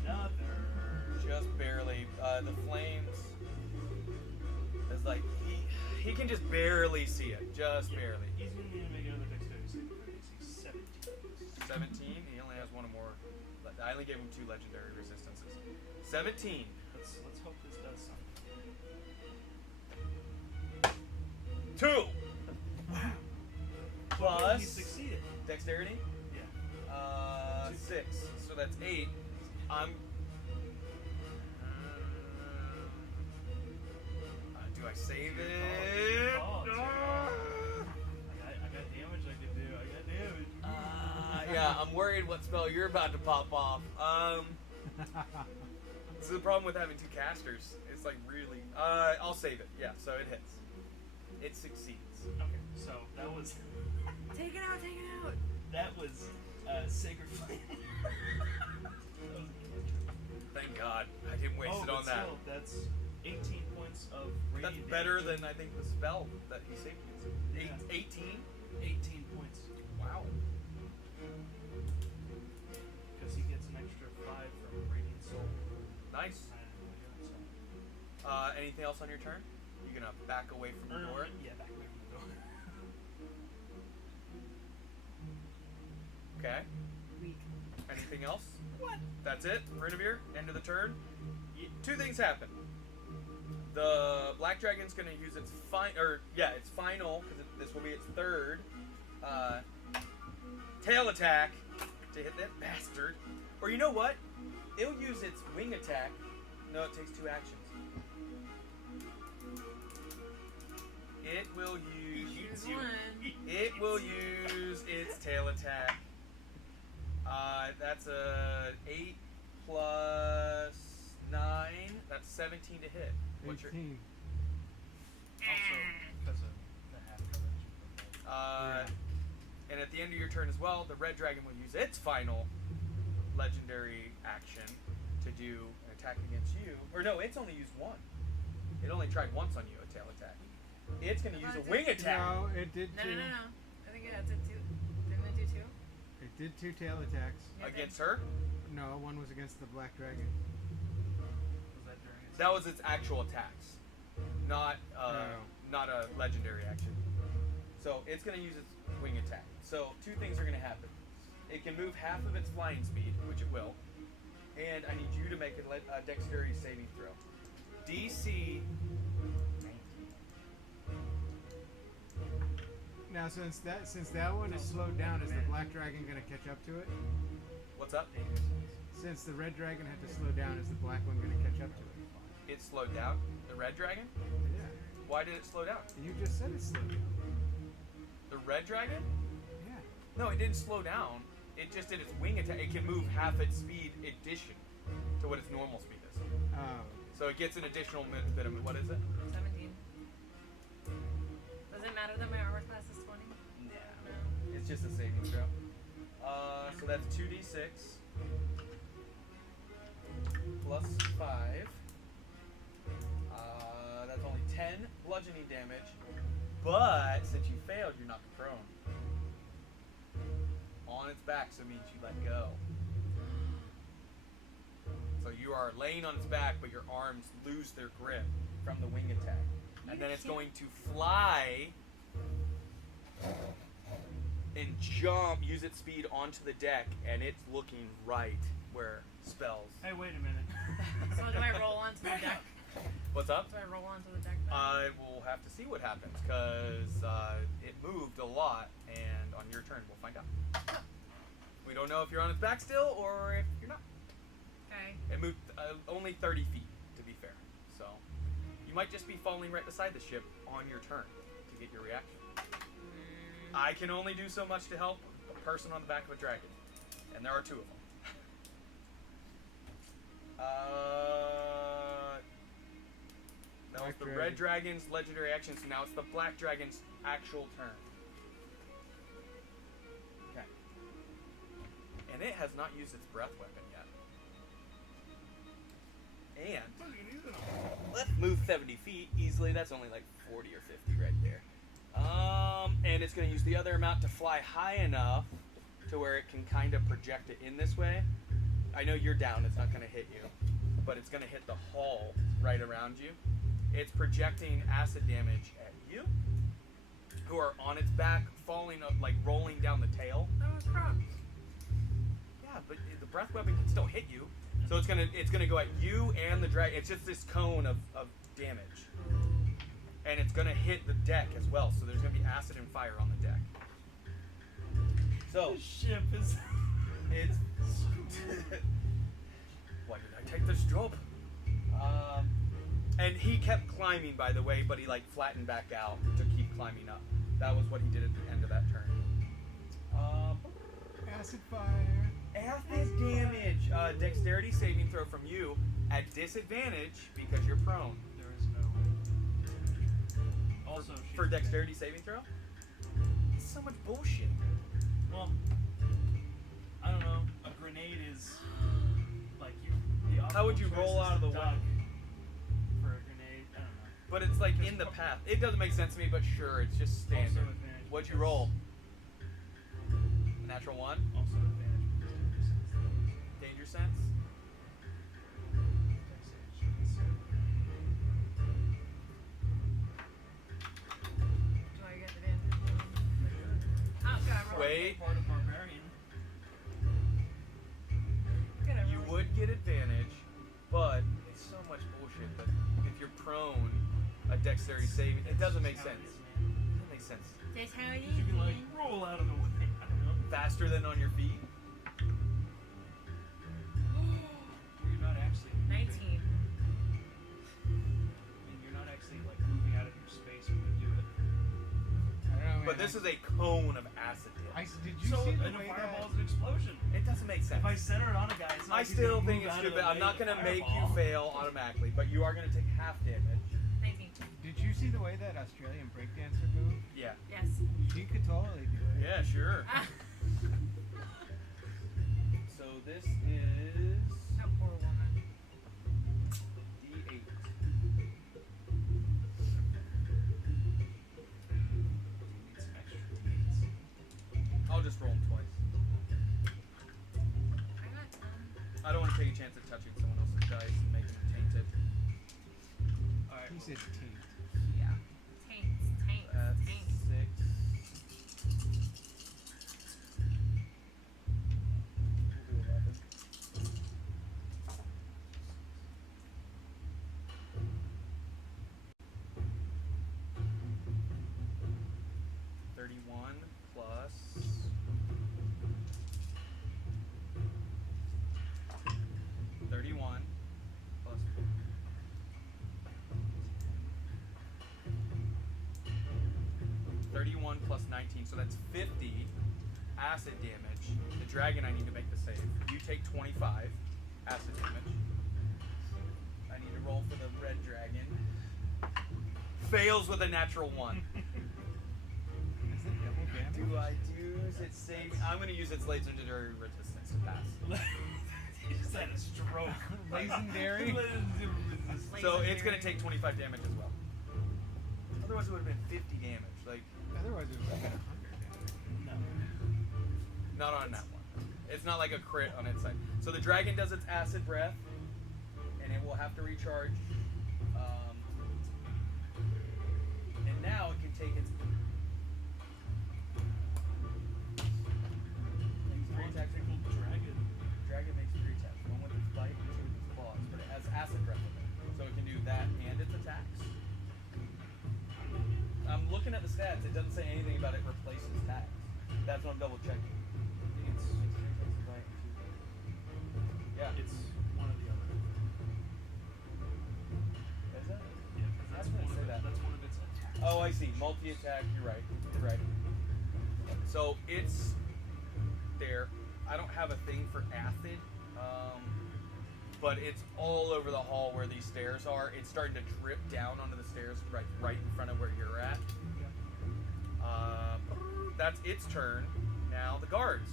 another. Just barely. The flames is like he can just barely see it. Just barely. He's gonna need to make another dexterity saving throw. DC 17. 17. He only has one or more. I only gave him 2 legendary resistances. 17. Let's hope this does something. 2. Wow. Plus He succeeded. dexterity. Yeah. 6. So that's 8. Do I save it? Oh, it's your call. I'm worried what spell you're about to pop off. This is the problem with having 2 casters. It's like really. I'll save it. Yeah, so it hits. It succeeds. Okay, so that was Take it out, take it out. that was Sacred Flame. That was a cantrip. Thank God I didn't waste it but on that. still, that's 18 points of That's radiant better damage. than I think the spell that he saved me. Yeah. 18. 18 points. Wow. Because he gets an extra 5 from Radiant Soul. Nice. I didn't really do it, so. Anything else on your turn? You gonna back away from the door? Yeah, back away from the door. Okay. Weak. Anything else? What? That's it. Renavir. End of the turn. 2 things happen. The black dragon's gonna use its its final, because this will be its 3rd tail attack to hit that bastard. Or you know what? It'll use its wing attack. No, it takes 2 actions. It will use. Choose one. It will use its tail attack. That's a 8 plus 9. That's 17 to hit. What's your 18. Also, because of the half coverage. And at the end of your turn as well, the red dragon will use its final legendary action to do an attack against you. Or no, it's only used 1. It only tried once on you, a tail attack. It's going to use a wing attack. No, it did No, two. no, no, no. I think it did 2. Didn't it do 2? It did 2 tail attacks. Against her? No, one was against the black dragon. Was that during its That was its actual attacks, not No. not a legendary action. So it's going to use its wing attack. So 2 things are going to happen. It can move half of its flying speed, which it will, and I need you to make a dexterity saving throw. DC 19. Now, since that one is slowed down, is the black dragon gonna catch up to it? What's up? Since the red dragon had to slow down, is the black one gonna catch up to it? It slowed down. The red dragon? Yeah. Why did it slow down? You just said it slowed down. The red dragon? Yeah. No, it didn't slow down. It just did its wing attack. It can move half its speed addition to what its normal speed is. Oh. So it gets an additional bit of, what is it? 17. Does it matter that my armor class is 20? Yeah. It's just a saving throw. So that's 2d6 plus 5. That's only 10 bludgeoning damage. But since you failed, you're knocked prone. On its back, so it means you let go. So you are laying on its back, but your arms lose their grip from the wing attack. And then it's going to fly and jump, use its speed onto the deck, and it's looking right where spells. Hey, wait a minute. So do I roll onto the deck? What's up? Do I roll onto the deck then? I will have to see what happens, because it moved a lot, and on your turn we'll find out. We don't know if you're on its back still, or if you're not. Okay. It moved only 30 feet, to be fair. So you might just be falling right beside the ship on your turn to get your reaction. I can only do so much to help a person on the back of a dragon, and there are 2 of them. That was Black the dragon. red dragon's legendary action, so now it's the black dragon's actual turn. Okay. And it has not used its breath weapon yet. And let's move 70 feet easily. That's only like 40 or 50 right there. And it's going to use the other amount to fly high enough to where it can kind of project it in this way. I know you're down, it's not going to hit you, but it's going to hit the hull right around you. It's projecting acid damage at you, who are on its back, falling up, like rolling down the tail. That was prone. Yeah, but the breath weapon can still hit you. So it's gonna go at you and the dragon. It's just this cone of damage. And it's gonna hit the deck as well, so there's gonna be acid and fire on the deck. So The ship is. it's why did I take this job? And he kept climbing, by the way, but he like flattened back out to keep climbing up. That was what he did at the end of that turn. Acid fire. Acid damage. Dexterity saving throw from you at disadvantage because you're prone. There is no. Also, For dexterity saving throw? It's so much bullshit. Well, I don't know. A grenade is like you. The How would you optimal roll choice out of is the to way? duck for a grenade? I don't know. But it's like in the path. It doesn't make sense to me, but sure, it's just standard. Also advantage What'd you because- roll? Natural 1? Also advantage because Danger sense? Do I get advantage? Oh, God, roll. Wait. Part of barbarian. You would get advantage, but it's so much bullshit that if you're prone, a dexterity saving, it doesn't make sense. It doesn't make sense. That's how it You is, can like man. roll out of the way. I don't know. Faster than on your feet? You're not actually moving. 19. And you're not actually like moving out of your space when you do it. I don't know, man. But this is a cone of acid damage. Did you So see the and a way fireball that? is an explosion. It doesn't make sense. If I center it on a guy, it's not I like he's still gonna think move it's out of stupid. the I'm way not of the going to make you fireball. fail automatically, but you are going to take half damage. 19. Did you see the way that Australian breakdancer moved? Yeah. Yes. She could totally do it. Yeah, sure. Ah. So this is Oh, poor woman. D8. You need some extra d8s. I'll just roll them twice. I got 10. I don't want to take a chance at touching someone else's dice and making them tainted. Alright. He said taint. Yeah. Taints. That's Taints. 6. We'll do 11. Plus 31 plus 31 plus 19, so that's 50 acid damage. The dragon, I need to make the save. You take 25 acid damage. I need to roll for the red dragon. Fails with a natural 1. Is it double damage? Do I use its save? I'm going to use its legendary resistance to pass. He just had a stroke. Legendary? So it's going to take 25 damage as well. Otherwise, it would have been 50 damage. Like, Otherwise, it was like 100 damage. No. not on that one. It's not like a crit on its side. So the dragon does its acid breath, and it will have to recharge. And now it can take its. Three attacks. Dragon. Dragon makes 3 attacks. One with its bite and 2 with its claws. But it has acid breath with it. So it can do that and its attacks. I'm looking at the stats. It doesn't say anything about it replaces attacks. That's what I'm double checking. Yeah. It's one or the other. Is it? Yeah, 'cause I was gonna say that. That's one of its attacks. Oh, I see. Multi-attack. You're right. You're right. So it's there. I don't have a thing for acid, but it's all over the hall where these stairs are. It's starting to drip down onto the stairs right in front of where you're at. That's its turn. Now the guards.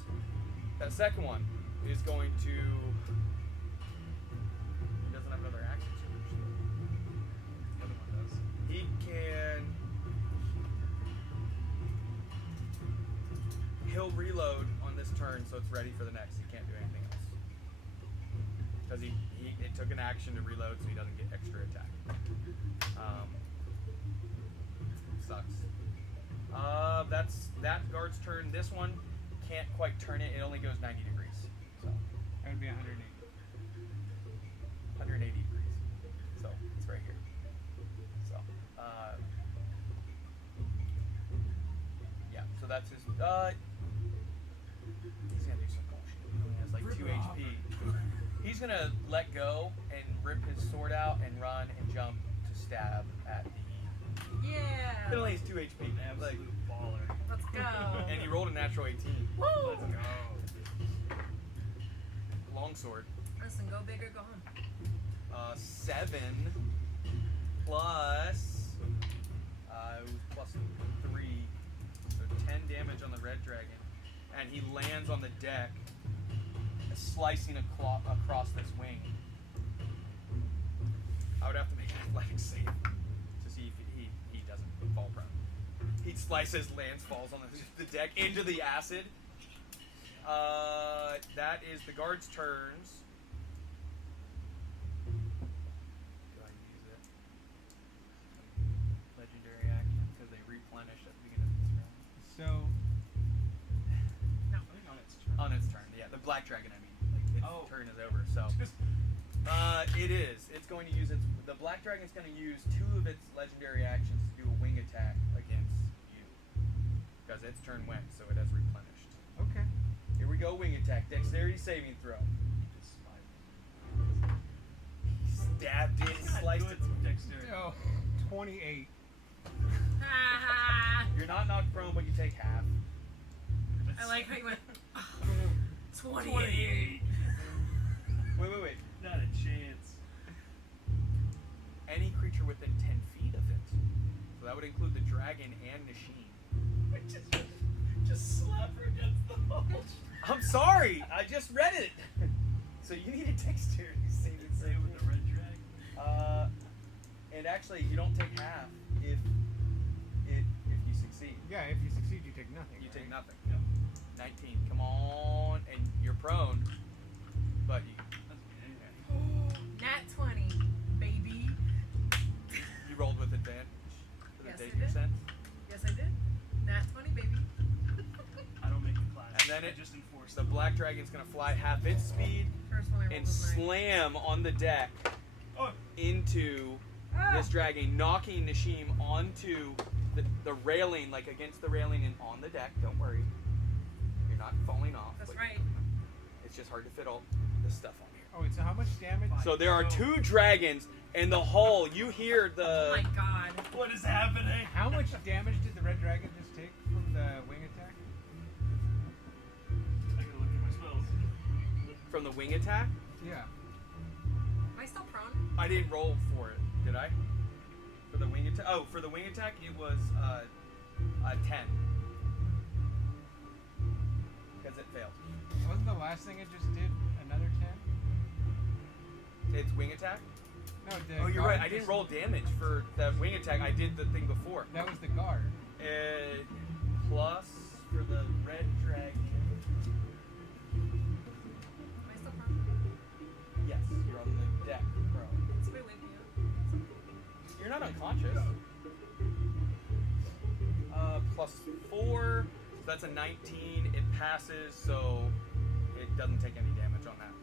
That second one is going to. He doesn't have another action surge. The other one does. He can. He'll reload on this turn, so it's ready for the next. He can't do anything else because it took an action to reload, so he doesn't get extra attack. Sucks. That's that guard's turn. This one can't quite turn it. It only goes 90 degrees, so That would be 180. 180 degrees. So it's right here. So yeah. So that's his. He's gonna do some bullshit. He only has like Rip 2 it off. HP. He's gonna let go and rip his sword out and run and jump to stab at the. Yeah. It only has 2 HP. An absolute Like, baller. Let's go. and he rolled a natural 18. Woo! Let's go. longsword. Listen, go big or go home. 7 plus it was plus 3, so 10 damage on the red dragon, and he lands on the deck, slicing across this wing. I would have to make an athletics save to see if he doesn't fall prone. He slices, lands, falls on the deck into the acid. That is the guard's turns. Do I use it? Legendary action because they replenish at the beginning of this round. So, No. I think on its turn. On its turn, yeah. The black dragon, I mean, like its Oh. turn is over. So, it is. It's going to use its. The black dragon's going to use 2 of its legendary actions to do a wing attack against you because its turn went, so it has replenished. okay. Here we go, wing attack. Dexterity saving throw. Just slide. He stabbed it, It's not sliced good it. for dexterity. So, 28. You're not knocked prone, but you take half. I like how you went. 28. Wait. Not a chance. Any creature within 10 feet of it. So that would include the dragon and Nasheen. Just slap her against the wall. I'm sorry, I just read it. So you need a dexterity saving Say throw. with the red drag. And actually, you don't take half if you succeed. Yeah, if you succeed, you take nothing. You right? take nothing. Yep. 19. Come on, and you're prone, but you Nat 20, baby. you rolled with advantage for the Yes, I danger did. sense. Yes, I did. Nat 20, baby. I don't make the class. And then I it- just enforce The black dragon's gonna fly half its speed First one I rolled and was 9. slam on the deck Oh, into this dragon, knocking Nashim onto the railing, like against the railing and on the deck. Don't worry, you're not falling off. That's but right. It's just hard to fit all the stuff on here. Oh, wait, so how much damage? So there are 2 dragons in the hull. You hear Oh the. my god. what is happening? How much damage did the red dragon just take from the wing attack? I gotta look at my spells. From the wing attack. Yeah. Am I still prone? I didn't roll for it, did I? For the wing attack. Oh, for the wing attack, it was 10. Because it failed. Wasn't the last thing it just did another 10? It's wing attack. No, the Oh, you're guard right. I didn't just- roll damage for that wing attack. I did the thing before. That was the guard. Plus for the red dragon. Am I still prone? Yes, you're on the deck, bro. Somebody wake me up. You're not unconscious. Plus 4, so that's a 19. It passes, so it doesn't take any damage on that.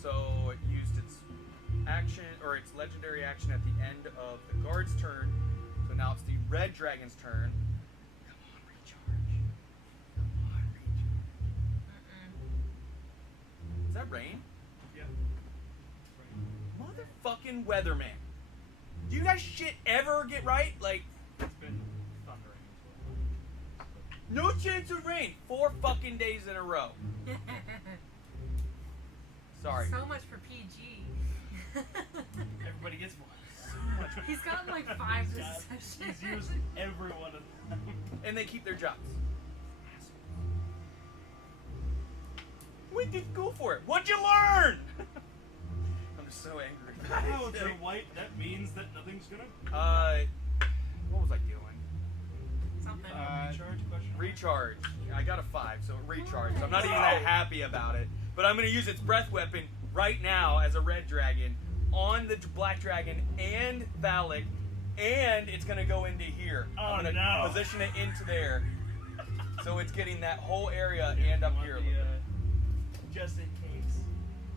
So it used its action, or its legendary action at the end of the guard's turn. So now it's the red dragon's turn. Come on, recharge. Come on, recharge. Is that rain? Yeah. Motherfucking weatherman. Do you guys shit ever get right? Like, It's been thundering as no well. chance of rain. 4 fucking days in a row. Sorry. So much for PG. Everybody gets one. So much. He's gotten like 5 He's this got- session. He's used every one of them. And they keep their jobs. Went to school for it. What'd you learn? I'm so angry. Oh, it's a white. That means that nothing's gonna. What was I doing? Something. Recharge question. Recharge. I got a 5, so it recharged. I'm not even that happy about it. But I'm going to use its breath weapon right now as a red dragon on the black dragon and Valak, and it's going to go into here. Oh, I'm going to no. position it into there. So it's getting that whole area and up Want here. a the, little bit. just in case.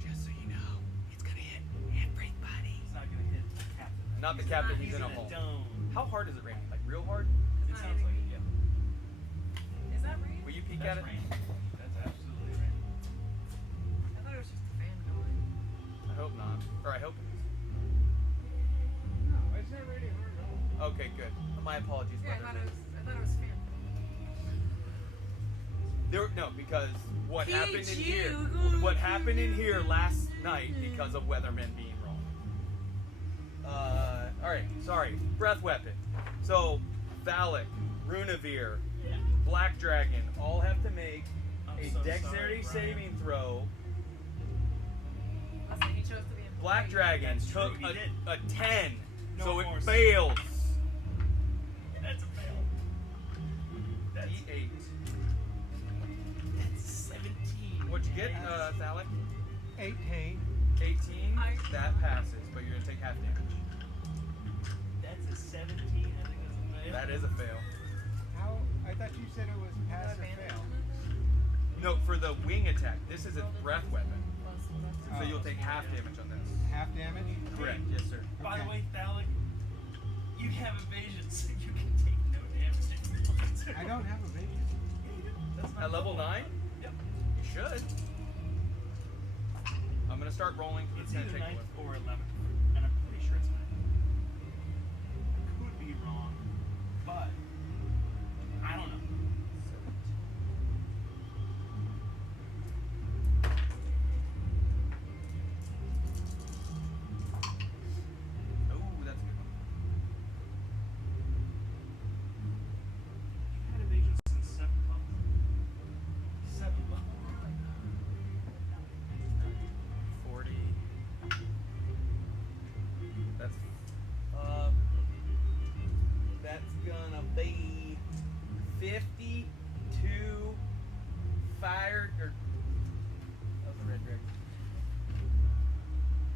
Just so you know, it's going to hit everybody. It's not gonna hit the captain. Not the He's captain, not- he's in a a hole. dome. How hard is it raining? Like real hard? It sounds like it. Yeah. Is that rain? Will you peek That's at it? rain. That's absolutely rain. I thought it was just a fan going. I hope not. Or I hope it is. No, it's not raining hard at all. Okay, good. My apologies, Yeah, I brother. thought it was fan. Because what happened in PG, here, go what to happened in here last night because of weathermen being wrong. All right, sorry. Breath weapon. So, Valak, Runavir, Black Dragon all have to make I'm a so dexterity sorry, Brian. saving throw. Listen, he chose to be in Black Dragon That's took true, he did. a 10, No so it remorse. fails. That's a fail. That's D8. That's 17. What'd you get, Valak? 18. 18. That passes, but you're gonna take half damage. That's a 17. I think that's a fail. That is a fail. How? I thought you said it was pass or fail. No, for the wing attack. This is a breath weapon, so Oh. you'll take half damage on this. Half damage? Correct. Yes, sir. By the Okay. way, Thalic, you have evasion, so you can take no damage if you want to. I don't have evasion. Yeah, you do. That's not At level 9, Yep. you should. I'm gonna start rolling. It's gonna either take 9th one. or 11th, and I'm pretty sure it's 9th. I could be wrong, but I don't know. Oh, that's a good one. You've had evasion since 7th level. 7th level. 40. That's gonna be 52 fired or that was a red dragon.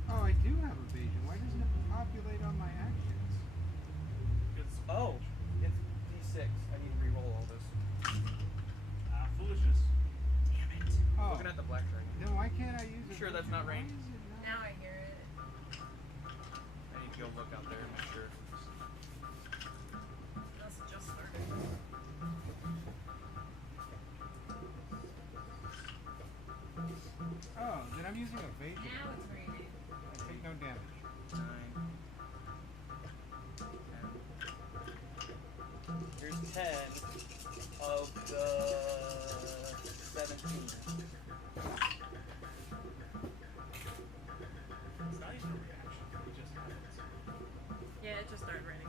Oh, I do have evasion. Why doesn't it populate on my actions? Oh, it's D6. I need to re-roll all this. Foolishness. Damn it. Oh. Looking at the black dragon. Then why can't I use it? Sure that's not rain? Now I hear it. I need to go look out there and make sure. That's just started. Oh, then I'm using evasion. Now it's raining. I take no damage. 9, 10. Here's 10 of the 17. It's not even a reaction. It just happens. Yeah, it just started raining.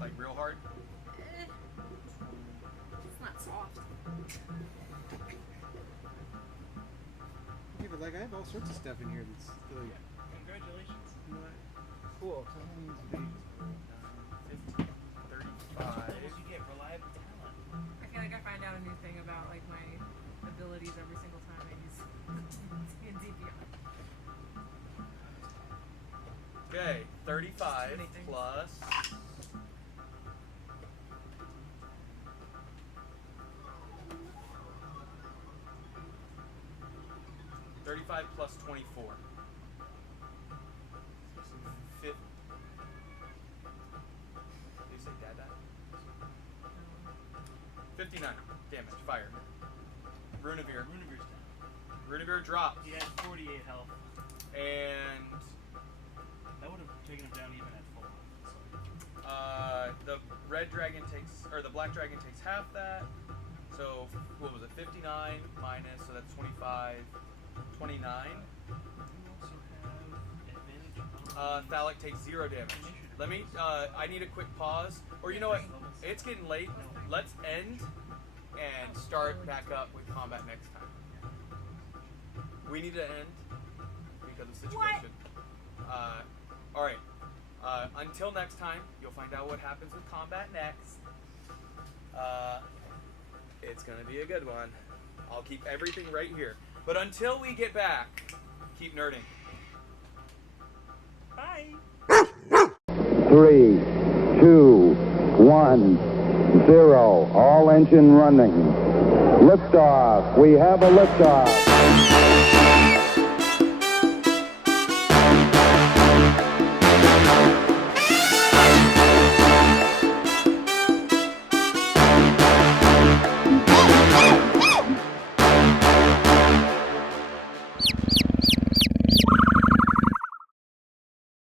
Like real hard? It's not soft. Okay, but like I have all sorts of stuff in here that's really Congratulations. not cool. So I'm gonna use evasion. 15, 35. What levels you get? Reliable talent. I feel like I find out a new thing about like my abilities every single time I use DPI. Okay, 35 Too many things. plus. Plus 24. Did you say dad died? 59 damage, fire. Runavir. Runavir's down. Runavir drops. He had 48 health. And That would have taken him down even at full health. So. the red dragon takes, or the black dragon takes half that. So what was it? 59 minus, so that's 25, 29. You also have advantage on Thalic takes 0 damage. Let me, I need a quick pause. Or you know what? It's getting late. Let's end and start back up with combat next time. We need to end because of situation. Alright. Until next time, you'll find out what happens with combat next. It's gonna be a good one. I'll keep everything right here. But until we get back, keep nerding. Bye! 3, 2, 1, 0. All engine running. Liftoff. We have a liftoff.